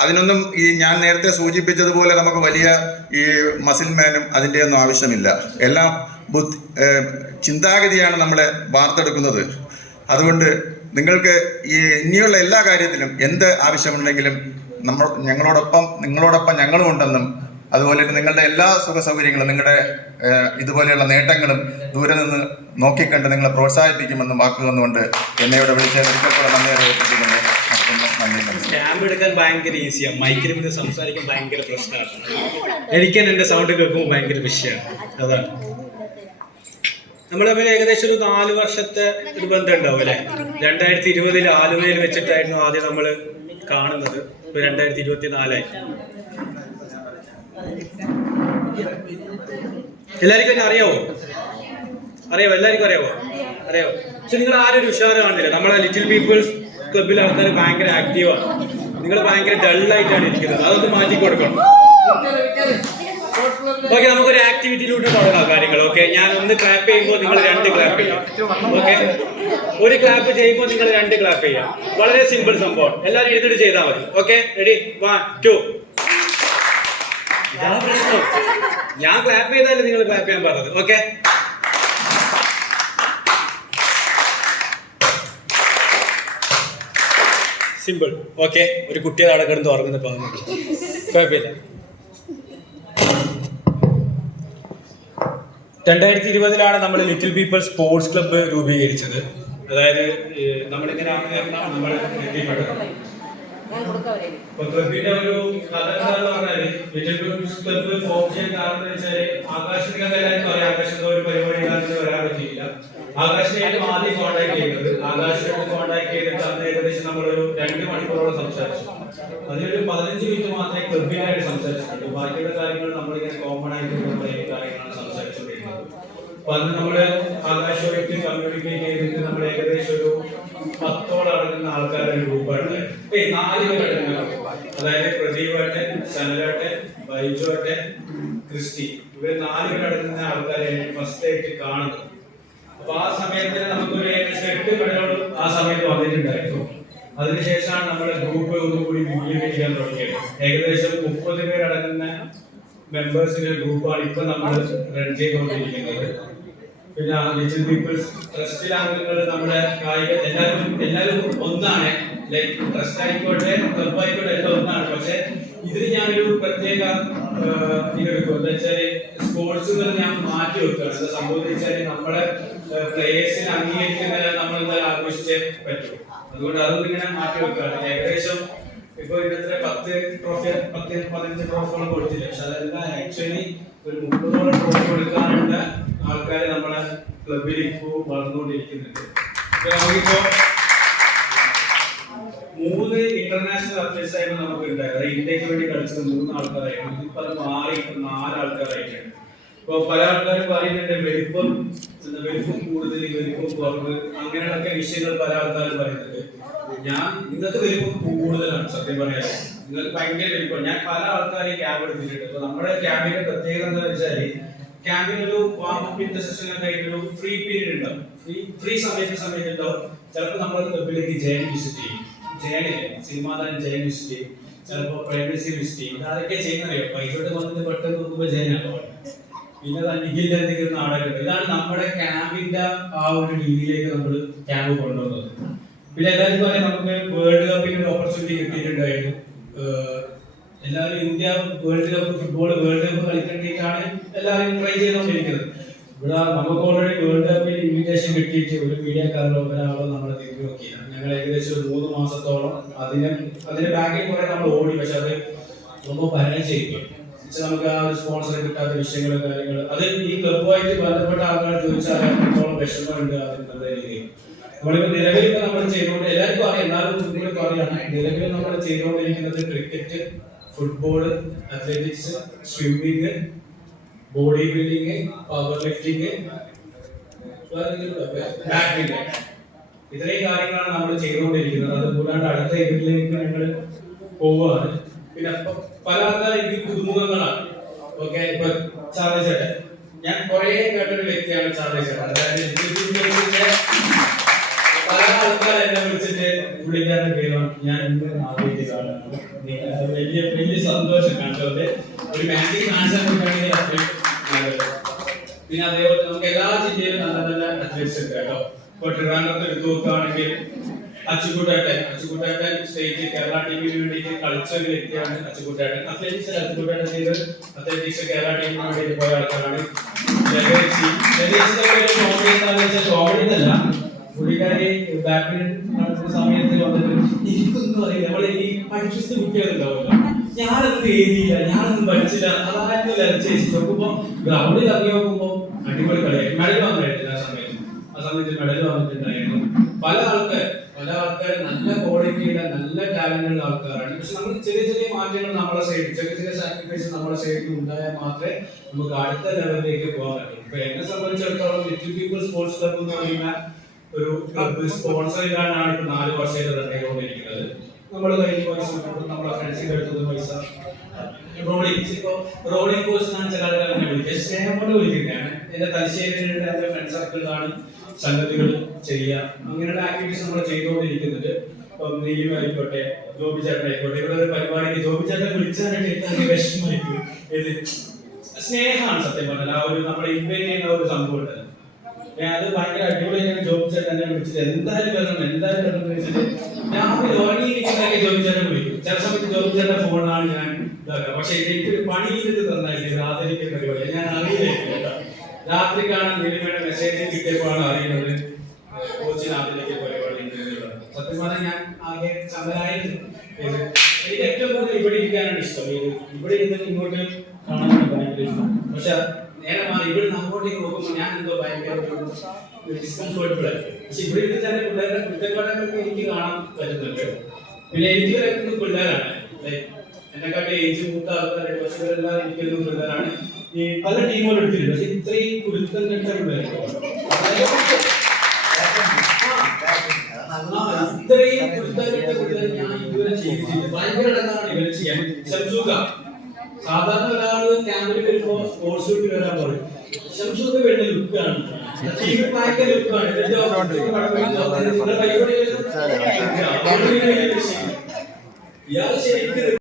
അതിനൊന്നും ഈ ഞാൻ നേരത്തെ സൂചിപ്പിച്ചതുപോലെ നമുക്ക് വലിയ ഈ മസിൽമാനും അതിൻ്റെ ഒന്നും ആവശ്യമില്ല. എല്ലാം ചിന്താഗതിയാണ് നമ്മളെ വാർത്തെടുക്കുന്നത്. അതുകൊണ്ട് നിങ്ങൾക്ക് ഈ ഇനിയുള്ള എല്ലാ കാര്യത്തിലും എന്ത് ആവശ്യമുണ്ടെങ്കിലും നിങ്ങളോടൊപ്പം ഞങ്ങളും ഉണ്ടെന്നും അതുപോലെ നിങ്ങളുടെ എല്ലാ സുഖ സൗകര്യങ്ങളും നിങ്ങളുടെ ഇതുപോലെയുള്ള നേട്ടങ്ങളും ദൂരെ നിന്ന് നോക്കിക്കണ്ട് നിങ്ങളെ പ്രോത്സാഹിപ്പിക്കുമെന്നും വാക്കുകൊണ്ടുകൊണ്ട് എന്നെ ഇവിടെ വിളിച്ചതിന് നന്ദി അറിയിക്കുന്നു. എല്ലാവർക്കും നന്ദി നന്ദി. ക്യാമ്പ് എടുക്കാൻ ഭയങ്കര ഈസിയാണ്, മൈക്കിൽ നിന്ന് സംസാരിക്കാൻ ഭയങ്കര പ്രശ്നമാണ്. എനിക്ക് എൻ്റെ സൗണ്ട് കേൾക്കുമ്പോൾ ഭയങ്കര വിഷയമാണ്. അതാണ് നമ്മൾ തമ്മിൽ ഏകദേശം ഒരു 4 വർഷത്തെ ഒരു ബന്ധം ഉണ്ടാവും അല്ലേ. 2020 ആലുവയിൽ വെച്ചിട്ടായിരുന്നു ആദ്യം നമ്മൾ കാണുന്നത്. ഇപ്പൊ 2024 എല്ലാവർക്കും എന്നെ അറിയാവോ? എല്ലാവർക്കും അറിയാവോ? പക്ഷെ നിങ്ങൾ ആരും ഒരു ഉഷാറ് കാണുന്നില്ല. നമ്മളെ ലിറ്റിൽ പീപ്പിൾസ് ക്ലബിലെ ആൾക്കാർ ഭയങ്കര ആക്റ്റീവാണ്. നിങ്ങൾ ഭയങ്കര ഡള്ളായിട്ടാണ് ഇരിക്കുന്നത്. അതൊന്ന് മാറ്റി കൊടുക്കണം. ഓക്കെ, നമുക്കൊരു ആക്ടിവിറ്റിയിലൂടെ തുടങ്ങാം കാര്യങ്ങൾ. ഓക്കെ, ഞാൻ ഒന്ന് ക്ലാപ്പ് ചെയ്യുമ്പോൾ നിങ്ങൾ 2 ക്ലാപ്പ് ചെയ്യാം. ഓക്കെ, ഒരു ക്ലാപ്പ് ചെയ്യുമ്പോൾ നിങ്ങൾ 2 ക്ലാപ്പ് ചെയ്യാം. വളരെ സിമ്പിൾ സംഭവം. എല്ലാവരും എഴുതിട്ട് ചെയ്താൽ മതി. Okay, ready? 1 2. ഇതാ പ്രശ്നം. ഞാൻ ക്ലാപ്പ് ചെയ്താലും നിങ്ങൾ ക്ലാപ്പ് ചെയ്യാൻ പറഞ്ഞത്. Okay, simple. ഓക്കെ, ഒരു കുട്ടിയെ അവിടെ കിടന്ന് ഉറങ്ങുന്ന പറഞ്ഞു, കുഴപ്പമില്ല. 2020 നമ്മൾ ലിറ്റിൽ പീപ്പിൾ സ്പോർട്സ് ക്ലബ്ബ് രൂപീകരിച്ചത്. അതായത് നമ്മളിങ്ങനെയാണ് നമ്മൾ എത്തിപ്പെട്ടത്. ഇപ്പൊ ക്ലബിന്റെ ഒരു കഥ എന്ന് പറഞ്ഞാല് ലിറ്റിൽ പീപ്പിൾസ് ക്ലബ്ബ് ഫോം ചെയ്യാൻ കാരണം എന്ന് വെച്ചാല് ആകാശിനെ എല്ലാവർക്കും അറിയാം. ആകാശത്തെ ഒരു പരിപാടി വരാൻ പറ്റിയില്ല. ആകാശിനായിട്ട് ആദ്യം കോൺടാക്ട് ചെയ്യുന്നത്. ആകാശമായിട്ട് കോൺടാക്ട് ചെയ്തിട്ട് അന്ന് ഏകദേശം നമ്മളൊരു 2 മണിക്കൂറോളം സംസാരിച്ചു. അതിലൊരു 15 മിനിറ്റ് മാത്രമേ ക്ലബിനായിട്ട് സംസാരിച്ചിട്ടുള്ളൂ. ബാക്കിയുള്ള കാര്യങ്ങൾ നമ്മളിങ്ങനെ കോമൺ ആയിട്ട് കാര്യങ്ങളാണ് സംസാരിച്ചുകൊണ്ടിരുന്നത്. അപ്പൊ അന്ന് നമ്മള് ആകാശമായിട്ട് കമ്മ്യൂണിക്കേറ്റ് ചെയ്തിട്ട് നമ്മൾ ഏകദേശം ഒരു 10ഓളം അടങ്ങുന്ന ആൾക്കാരുടെ ഒരു ഗ്രൂപ്പാണ്. 4 പേരടങ്ങുന്ന, അതായത് പ്രദീപേട്ടൻ, സനലേട്ടൻ, ബൈജുവേട്ടൻ, ക്രിസ്റ്റി, ഇവർ 4 പേരടങ്ങുന്ന ആൾക്കാരെ ഫസ്റ്റ് ആയിട്ട് കാണുന്നത്. അപ്പൊ ആ സമയത്ത് നമുക്കൊരു ഏകദേശം 8 പേരോട് ആ സമയത്ത് വന്നിട്ടുണ്ടായിരുന്നു. അതിനുശേഷമാണ് നമ്മുടെ ഗ്രൂപ്പ് ഒന്നുകൂടി വിപുലീകരിക്കാൻ തുടങ്ങിയത്. ഏകദേശം 30 പേരടങ്ങുന്ന മെമ്പേഴ്സിന്റെ ഗ്രൂപ്പാണ് ഇപ്പൊ നമ്മൾ റൺ ചെയ്തുകൊണ്ടിരിക്കുന്നത്. പിന്നെ ലിറ്റിൽ പീപ്പിൾസ് ട്രസ്റ്റിലെ അംഗങ്ങൾ നമ്മുടെ കായിക എല്ലാവരും ഒന്നാണ്. ലൈക് ട്രസ്റ്റ് ആയിക്കോട്ടെ, ക്ലബ് ആയിക്കോട്ടെ, എല്ലാം ഒന്നാണ്. പക്ഷെ ഇതിൽ ഞാനൊരു പ്രത്യേക ഇതെടുക്കും. എന്താ വെച്ചാല് സ്പോർട്സുകൾ ഞാൻ മാറ്റി വെക്കുകയാണ്. എന്താ സംഭവിച്ചാല് നമ്മുടെ പ്ലേയേഴ്സിനെ അംഗീകരിക്കുന്നതിന് നമ്മൾ എന്തായാലും ആഘോഷിച്ചേ പറ്റും. അതുകൊണ്ട് അതൊന്നും ഇങ്ങനെ മാറ്റി വെക്കുകയാണ്. ഏകദേശം ഇപ്പൊ ഇതിന്റെ 15 ട്രോഫികളും കൊടുത്തില്ല. പക്ഷെ അതെല്ലാം ആക്ച്വലി ഒരു 30ഓളം ട്രോഫി കൊടുക്കാനുള്ള ആൾക്കാർ നമ്മളെ ക്ലബിൽ ഇപ്പോൾ വളർന്നുകൊണ്ടിരിക്കുന്നുണ്ട്. നമുക്കിപ്പോ 3 ഇന്റർനാഷണൽ അത്ലറ്റ്സ് ആയിരുന്നു നമുക്ക് ഉണ്ടായത്. ഇന്ത്യക്ക് വേണ്ടി കളിച്ചത് 3 ആൾക്കാരായിരുന്നു. ഇപ്പൊ അത് മാറി 4 ആൾക്കാരായിട്ടാണ്. ഇപ്പൊ പല ആൾക്കാരും പറയുന്നുണ്ട് വലിപ്പം കൂടുതൽ, വലിപ്പം കുറവ്, അങ്ങനെയൊക്കെ വിഷയങ്ങൾ പല ആൾക്കാരും പറയുന്നുണ്ട്. നിങ്ങൾക്ക് വലിപ്പം കൂടുതലാണ്. സത്യം പറയാൻ നിങ്ങൾക്ക് ഭയങ്കര വലിപ്പം. ഞാൻ പല ആൾക്കാരെയും ക്യാമ്പ് എടുത്തിട്ടുണ്ട്. അപ്പൊ നമ്മുടെ ക്യാമ്പിന്റെ പ്രത്യേകത എന്താ വെച്ചാല് ക്യാമ്പിനൊരു വാമപ്പിന്റെ സെഷനൊക്കെ ആയിട്ട് ഒരു ഫ്രീ പീരീഡ് ഉണ്ടാവും. ഫ്രീ സമയത്ത് ഉണ്ടാവും. ചിലപ്പോൾ നമ്മൾ ക്ലബിലേക്ക് ജയൻ വിസിറ്റ് ചെയ്യും. ജയനില്ലേ, സിനിമാതാരൻ ജയൻ വിസിറ്റ് ചെയ്യും. ചിലപ്പോൾ പ്രൈവസി വിസിറ്റ് ചെയ്യും. അതൊക്കെ ചെയ്യുന്നറിയോ? പൈസോട്ട് വന്നിട്ട് പെട്ടെന്ന് നോക്കുമ്പോൾ ജയനാണ്. പിന്നെ അത് നിഖിലിന്റെ എന്തെങ്കിലും നാടകം. ഇതാണ് നമ്മുടെ ക്യാമ്പിന്റെ ആ ഒരു രീതിയിലേക്ക് നമ്മൾ ക്യാമ്പ് കൊണ്ടുവന്നത്. പിന്നെ എല്ലാവരും പറയാം നമുക്ക് വേൾഡ് കപ്പിന് ഒരു ഓപ്പർച്യൂണിറ്റി കിട്ടിയിട്ടുണ്ടായിരുന്നു. എല്ലാവരും India world cup world cup കളിക്കേണ്ടിയിട്ടാണ് എല്ലാവരും ട്രൈ ചെയ്തുകൊണ്ടിരിക്കുന്നത്. ഇവിടെ നമുക്ക് ഓൾറെഡി വേൾഡ് കപ്പിൽ ഇൻവിറ്റേഷൻ കിട്ടിയിട്ട് ഒരു മീഡിയക്കാരോ ഒരാളോ നമ്മളെ തിരിഞ്ഞു നോക്കിയില്ല. ഞങ്ങൾ ഏകദേശം ഒരു 3 മാസത്തോളം അതിന്റെ ബാക്കിൽ കുറെ നമ്മൾ ഓടി. പക്ഷെ അത് ரொம்ப ഭരണം ചെയ്തു. നമുക്ക് ആ ഒരു സ്പോൺസർ കിട്ടാത്ത വിഷയങ്ങളും കാര്യങ്ങളും അത് ഈ ക്ലബുമായിട്ട് ബന്ധപ്പെട്ട ആൾക്കാർ ചോദിച്ചാൽ എത്രത്തോളം വിഷമമുണ്ട് അതിനുള്ള രീതിയിൽ. നമ്മളിപ്പോ നിലവിൽ നമ്മൾ ചെയ്തുകൊണ്ട് എല്ലാവർക്കും അറിയാം, എന്നാലും നിങ്ങൾക്ക് അറിയാം, നിലവിൽ നമ്മൾ ചെയ്തുകൊണ്ടിരിക്കുന്നത് cricket, football, athletics, swimming, body building, power lifting, badminton, ഇത്രയും കാര്യങ്ങളാണ് നമ്മൾ ചെയ്തുകൊണ്ടിരിക്കുന്നത്. അത് കൂടാണ്ട് അടുത്ത ഇതിലേക്ക് ഞങ്ങൾ പോവുകയാണ്. പിന്നെ പല ആൾക്കാരും ഇത് പുതുമുഖങ്ങളാണ്. ഓക്കെ, ഇപ്പൊ ചാർലിച്ചേട്ടൻ, ഞാൻ കുറെ കേട്ടൊരു വ്യക്തിയാണ് ചാർലിച്ചേട്ടൻ. അതായത് പല ആൾക്കാർ എന്നെ വിളിച്ചിട്ട് പുള്ളിക്കാരന്റെ പേരാണ് ഞാൻ ഇന്ന് ആദ്യമായിട്ടാണ്. വലിയ സന്തോഷം കണ്ടത്. ഒരു മാജിക് കാണിച്ചാൽ വേണ്ടി. പിന്നെ അതേപോലെ നമുക്ക് എല്ലാ ജില്ലയിലും നല്ല നല്ല അത്ലറ്റ്സ് ഉണ്ട് കേട്ടോ. ഇപ്പൊ ട്രിവാൻഡ്രത്ത് എടുത്തു നോക്കുകയാണെങ്കിൽ അച്ചുകുട്ടേട്ടൻ സ്റ്റേറ്റ് കേരള ടീമിന് വേണ്ടിയിട്ട് കളിച്ച ഒരു വ്യക്തിയാണ്. അച്ചുകുട്ടേട്ടൻ അത്ലറ്റിക്സ് ചെയ്ത് അത്ലറ്റിക്സ് കേരള ടീമിന് വേണ്ടിയിട്ട് പോയ ആൾക്കാരാണ്. കോമഡി എന്നല്ല, പുള്ളിക്കാരി ബാഡ്മിന്റൺ നടത്തുന്ന സമയത്ത് വന്നിട്ട് എനിക്കൊന്നും അറിയില്ല. നമ്മളെ ഈ പഠിപ്പിച്ച കുട്ടികളുണ്ടാവുമല്ലോ, ഞാനൊന്നും എഴുതിയില്ല, ഞാനൊന്നും പഠിച്ചില്ല, അതായത് ചേച്ചി നോക്കുമ്പോൾ ഗ്രൗണ്ടിൽ ഇറങ്ങി നോക്കുമ്പോൾ അടിപൊളി കളിയായി. മെഡൽ വന്നിട്ടില്ല ആ സമയത്ത് മെഡൽ വന്നിട്ടുണ്ടായിരുന്നു. പല ആൾക്കാർ നല്ല ക്വാളിറ്റിയുള്ള നല്ല ടാലന്റുള്ള ആൾക്കാരാണ്. പക്ഷെ നമ്മൾ ചെറിയ ചെറിയ മാറ്റങ്ങൾ നമ്മുടെ സൈഡിൽ, ചെറിയ ചെറിയ സാക്രിഫൈസ് നമ്മുടെ സൈഡിൽ ഉണ്ടായാൽ മാത്രമേ നമുക്ക് അടുത്ത ലെവലിലേക്ക് പോകാൻ പറ്റും. ഇപ്പൊ എന്നെ സംബന്ധിച്ചിടത്തോളം ലിറ്റിൽ പീപ്പിൾ സ്പോർട്സ് ക്ലബ് എന്ന് പറയുന്ന ഒരു ക്ലബ്ബ് സ്പോൺസർ ചെയ്യാനാണ് ഇപ്പൊ 4 വർഷമായിട്ട് റൺ ചെയ്തുകൊണ്ടിരിക്കുന്നത്. നമ്മുടെ കയ്യിൽ പൈസ, നമ്മുടെ ഫ്രണ്ട്സിന്റെ അടുത്ത് പൈസ, റോഡിംഗ് കോഴ്സ് എന്നാണ് ചില ആൾക്കാർ എന്നെ വിളിക്കുക. സ്നേഹം കൊണ്ട് വിളിക്കുന്നതാണ്. എന്റെ തലശ്ശേരിയിലുള്ള എന്റെ ഫ്രണ്ട് സർക്കിളിലാണ് സംഗതികൾ ചെയ്യുക. അങ്ങനെയുള്ള ആക്ടിവിറ്റീസ് നമ്മൾ ചെയ്തുകൊണ്ടിരിക്കുന്നുണ്ട്. ഇപ്പം നീയും ആയിക്കോട്ടെ, ജോബി ചേട്ടൻ ആയിക്കോട്ടെ, ഇവിടെ ഒരു പരിപാടിക്ക് ജോബി ചേട്ടൻ വിളിച്ചാൽ വിഷമമായിരിക്കും. ഇത് സ്നേഹമാണ് സത്യം പറഞ്ഞാൽ. ആ ഒരു നമ്മളെ ഇൻവൈറ്റ് ചെയ്യുന്ന ഒരു സംഭവം ഉണ്ട്. അത് ഭയങ്കര അടിപൊളിയായിട്ട് ജോബി ചേട്ടൻ എന്നെ വിളിച്ചിട്ട് എന്തായാലും വരണം എന്ന് വെച്ചിട്ട് ഞാൻ ഉറങ്ങിയിരിക്കുന്നതൊക്കെ ജോബി ചേട്ടൻ വിളിക്കും. ചില സമയത്ത് ജോബി ചേട്ടൻ്റെ ഫോണാണ് ഞാൻ ഇതാക്കുക. പക്ഷെ എനിക്കൊരു പണി ചെയ്തിട്ട് തന്നായിരുന്നു രാത്രിക്ക് പരിപാടി. ഞാൻ അറിയില്ല, രാത്രി കാണാൻ നീലിമയുടെ മെസ്സേജ് കിട്ടിയപ്പോഴാണ് അറിയുന്നത് കോച്ചിന് രാത്രിക്ക് പരിപാടി. സത്യം പറഞ്ഞാൽ ഞാൻ ആകെ ചമലായിരുന്നു. എനിക്ക് ഏറ്റവും കൂടുതൽ ഇവിടെ ഇരിക്കാനാണ് ഇഷ്ടം. ഇവിടെ ഇരുന്നിട്ട് ഇങ്ങോട്ട് കാണാനാണ് ഭയങ്കര ഇഷ്ടം. പക്ഷെ നേരെ മാറി ഇവിടെ അങ്ങോട്ടേക്ക് നോക്കുമ്പോൾ ഞാൻ എന്തോ ഭയങ്കര ഡിസ്കംഫർട്ടബിൾ ആയി. പക്ഷെ ഇവിടെ ഇരുന്ന് തന്നെ പിള്ളേരുടെ കുറ്റപ്പാടൊക്കെ എനിക്ക് കാണാൻ പറ്റുന്നുണ്ട്. പിന്നെ എനിക്ക് വരയ്ക്കുന്ന പിള്ളേരാണ്, എന്നെക്കാട്ടി ഏജ് മൂത്ത ആൾക്കാരുടെ. പക്ഷെ ഇവരെല്ലാം എനിക്കൊന്നും പിള്ളേരാണ്. ഈ പല ടീമുകൾ എടുത്തിട്ടുണ്ട്. പക്ഷെ ഇത്രയും കുരുത്തം കെട്ട പിള്ളേരുണ്ട്. ഇത്രയും കുരുത്തം കെട്ട പിള്ളേർ ഞാൻ ഇതുവരെ ചെയ്തിട്ടില്ല. ഭയങ്കര ഇടങ്ങാറാണ് ഇവരെ ചെയ്യാൻ. ശംസുക സാധാരണ ഒരാള് ക്യാമ്പിൽ വരുമ്പോ സ്പോർട്സ് ഷൂട്ടിൽ വരാൻ പറയും. ശംസുക വേണ്ട ലുക്കാണ്, ഭയങ്കര ലുക്കാണ്. ഇയാൾ ശരിക്കും